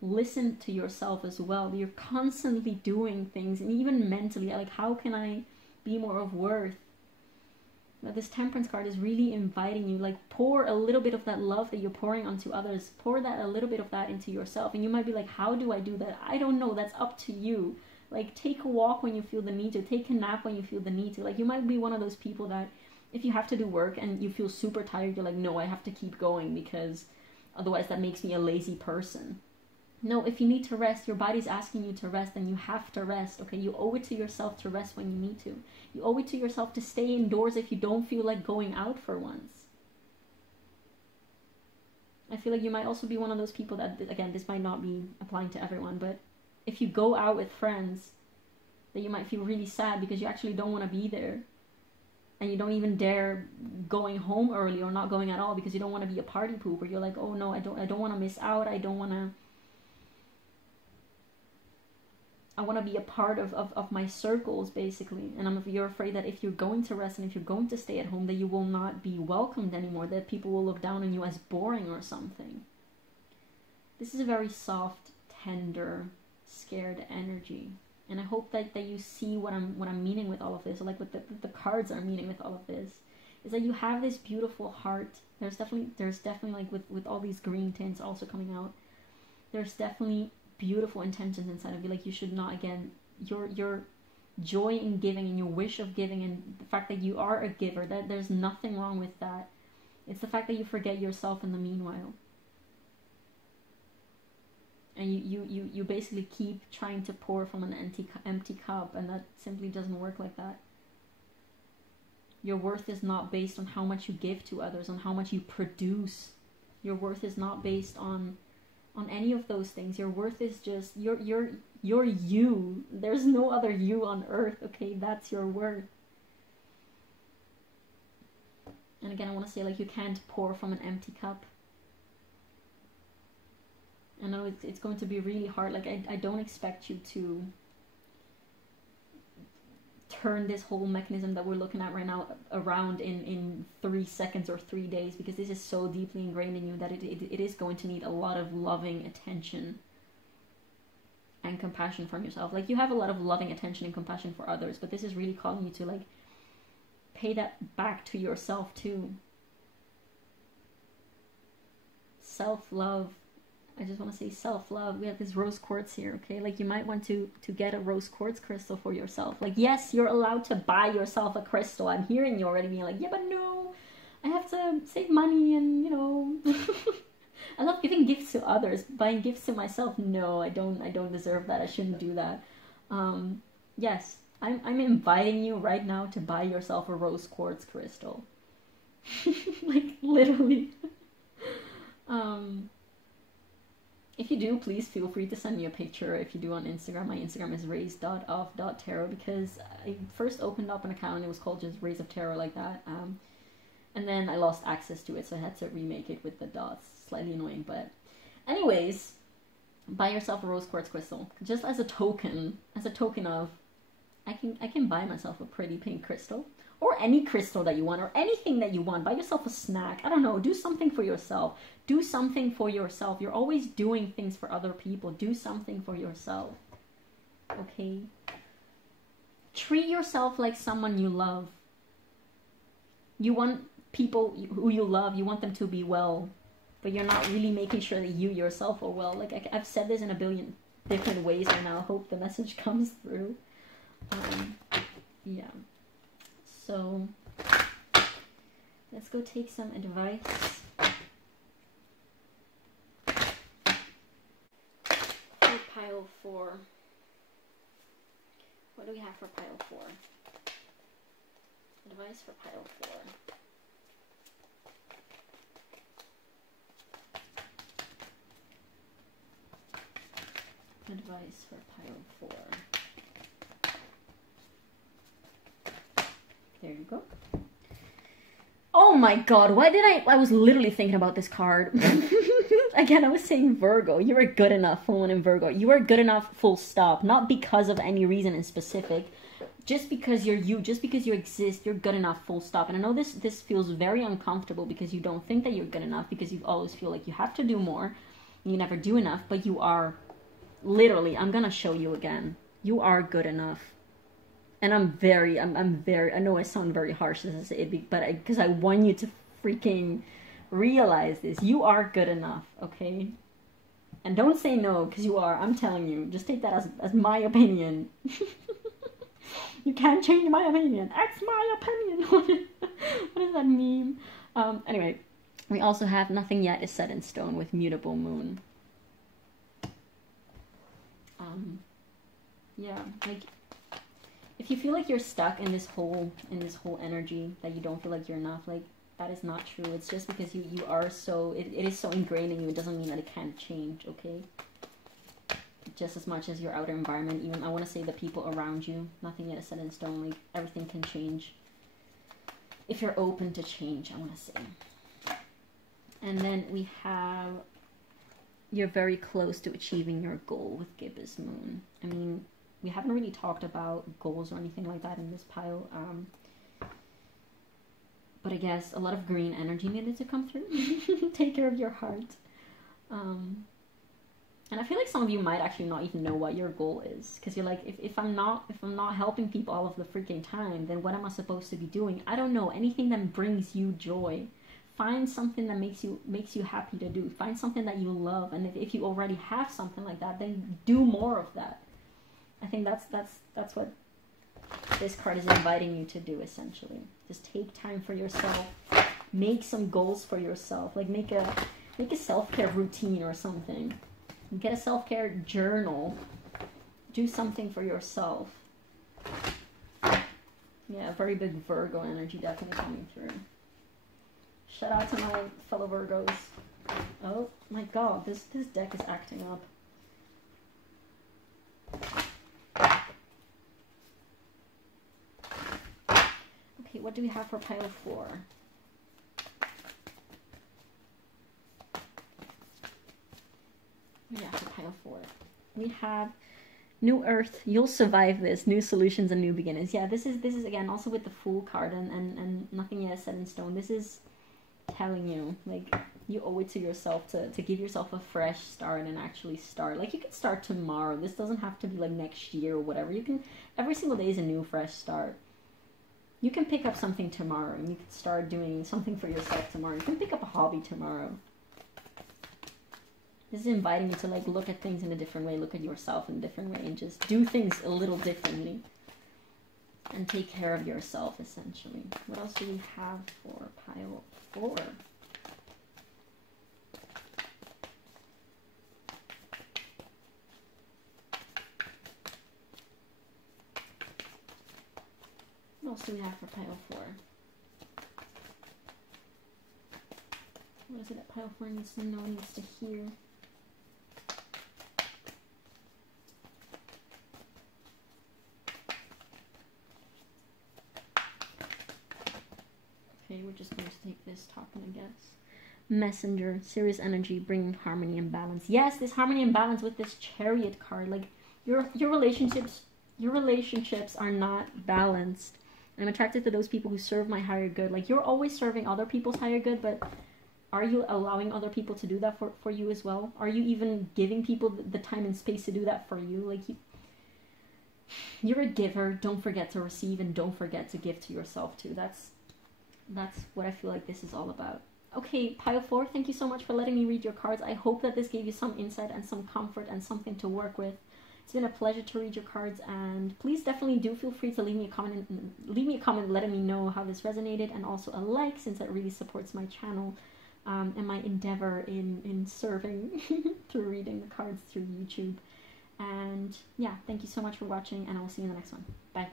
listen to yourself as well. You're constantly doing things, and even mentally, like, how can I be more of worth? Now, this Temperance card is really inviting you, like, pour a little bit of that love that you're pouring onto others, pour that, a little bit of that into yourself. And you might be like, how do I do that? I don't know. That's up to you. Like, take a walk when you feel the need to, take a nap when you feel the need to. Like, you might be one of those people that if you have to do work and you feel super tired, you're like, no, I have to keep going because otherwise that makes me a lazy person. No, if you need to rest, your body's asking you to rest, and you have to rest, okay? You owe it to yourself to rest when you need to. You owe it to yourself to stay indoors if you don't feel like going out for once. I feel like you might also be one of those people that, again, this might not be applying to everyone, but if you go out with friends, that you might feel really sad because you actually don't want to be there. And you don't even dare going home early or not going at all because you don't want to be a party pooper. You're like, oh no, I don't want to miss out. I want to be a part of my circles, basically. And you're afraid that if you're going to rest and if you're going to stay at home, that you will not be welcomed anymore, that people will look down on you as boring or something. This is a very soft, tender, scared energy. And I hope that you see what I'm meaning with all of this, or like what the cards are meaning with all of this, is that you have this beautiful heart. There's definitely like with all these green tints also coming out, there's definitely beautiful intentions inside of you. Like, you should not, again, your joy in giving and your wish of giving and the fact that you are a giver, that there's nothing wrong with that. It's the fact that you forget yourself in the meanwhile. And you basically keep trying to pour from an empty cup, and that simply doesn't work like that. Your worth is not based on how much you give to others, on how much you produce. Your worth is not based on any of those things. Your worth is just you're you. There's no other you on earth, okay? That's your worth. And again, I want to say, like, you can't pour from an empty cup. I know it's going to be really hard. Like, I don't expect you to turn this whole mechanism that we're looking at right now around in 3 seconds or 3 days, because this is so deeply ingrained in you that it is going to need a lot of loving attention. and compassion from yourself. Like, you have a lot of loving attention and compassion for others, but this is really calling you to, like, pay that back to yourself too. Self-love. I just want to say self-love. We have this rose quartz here, okay? Like, you might want to get a rose quartz crystal for yourself. Like, yes, you're allowed to buy yourself a crystal. I'm hearing you already being like, yeah, but no, I have to save money and, you know. I love giving gifts to others. Buying gifts to myself, no, I don't deserve that. I shouldn't do that. Yes, I'm inviting you right now to buy yourself a rose quartz crystal. Like, literally. If you do, please feel free to send me a picture. If you do on Instagram, my Instagram is raise.of.tarot, because I first opened up an account and it was called just Raise of Tarot, like that. And then I lost access to it, so I had to remake it with the dots. Slightly annoying, but anyways, buy yourself a rose quartz crystal, just as a token of, I can buy myself a pretty pink crystal, or any crystal that you want, or anything that you want. Buy yourself a snack. I don't know. Do something for yourself. Do something for yourself. You're always doing things for other people. Do something for yourself. Okay? Treat yourself like someone you love. You want people who you love, you want them to be well, but you're not really making sure that you yourself are well. Like, I've said this in a billion different ways, and I hope the message comes through. Yeah. So, let's go take some advice. For pile 4. What do we have for pile 4? Advice for pile 4. Advice for pile 4. There you go. Oh my god, why did I was literally thinking about this card. Again, I was saying Virgo. You are good enough, full moon in Virgo. You are good enough, full stop. Not because of any reason in specific. Just because you're you, just because you exist, you're good enough, full stop. And I know this feels very uncomfortable because you don't think that you're good enough, because you always feel like you have to do more. And you never do enough, but you are. Literally, I'm gonna show you again. You are good enough. And I'm very, I know I sound very harsh, this is it, but because I want you to freaking realize this. You are good enough, okay? And don't say no, because you are. I'm telling you. Just take that as my opinion. You can't change my opinion. That's my opinion. What does that mean? Anyway, we also have nothing yet is set in stone with mutable moon. Yeah, like, if you feel like you're stuck in this whole energy, that you don't feel like you're enough, like, that is not true. It's just because you are so, it is so ingrained in you, it doesn't mean that it can't change, okay? Just as much as your outer environment, even, I want to say the people around you, nothing yet is set in stone, like, everything can change. If you're open to change, I want to say. And then we have, you're very close to achieving your goal with Gibbous Moon. I mean, we haven't really talked about goals or anything like that in this pile. But I guess a lot of green energy needed to come through. Take care of your heart. And I feel like some of you might actually not even know what your goal is, because you're like, if I'm not helping people all of the freaking time, then what am I supposed to be doing? I don't know. Anything that brings you joy. Find something that makes you happy to do. Find something that you love, and if you already have something like that, then do more of that. I think that's what this card is inviting you to do, essentially. Just take time for yourself. Make some goals for yourself. Like, make a self-care routine or something. Get a self-care journal. Do something for yourself. Yeah, very big Virgo energy definitely coming through. Shout out to my fellow Virgos. Oh my god, this deck is acting up. Okay, what do we have for pile 4? Yeah, for pile 4. We have New Earth. You'll survive this. New solutions and new beginnings. Yeah, this is again also with the Fool card and nothing yet is set in stone. This is telling you, like, You owe it to yourself to give yourself a fresh start and actually start. Like, you can start tomorrow. This doesn't have to be like next year or whatever. You can, every single day is a new fresh start. You can pick up something tomorrow, and you can start doing something for yourself tomorrow. You can pick up a hobby tomorrow. This is inviting you to like look at things in a different way, look at yourself in a different way, and just do things a little differently. And take care of yourself, essentially. What else do we have for pile 4? What else do we have for pile 4? What is it that pile 4 needs to know, needs to hear? Okay, we're just going to take this token, I guess. Messenger, serious energy, bringing harmony and balance. Yes, this harmony and balance with this Chariot card. Like, your relationships are not balanced. I'm attracted to those people who serve my higher good. Like, you're always serving other people's higher good, but are you allowing other people to do that for you as well? Are you even giving people the time and space to do that for you? Like, you're a giver. Don't forget to receive, and don't forget to give to yourself too. That's what I feel like this is all about. Okay, pile 4, thank you so much for letting me read your cards. I hope that this gave you some insight and some comfort and something to work with. It's been a pleasure to read your cards, and please definitely do feel free to leave me a comment letting me know how this resonated, and also a like, since that really supports my channel and my endeavor in serving through reading the cards through YouTube. And yeah, thank you so much for watching, and I will see you in the next one. Bye.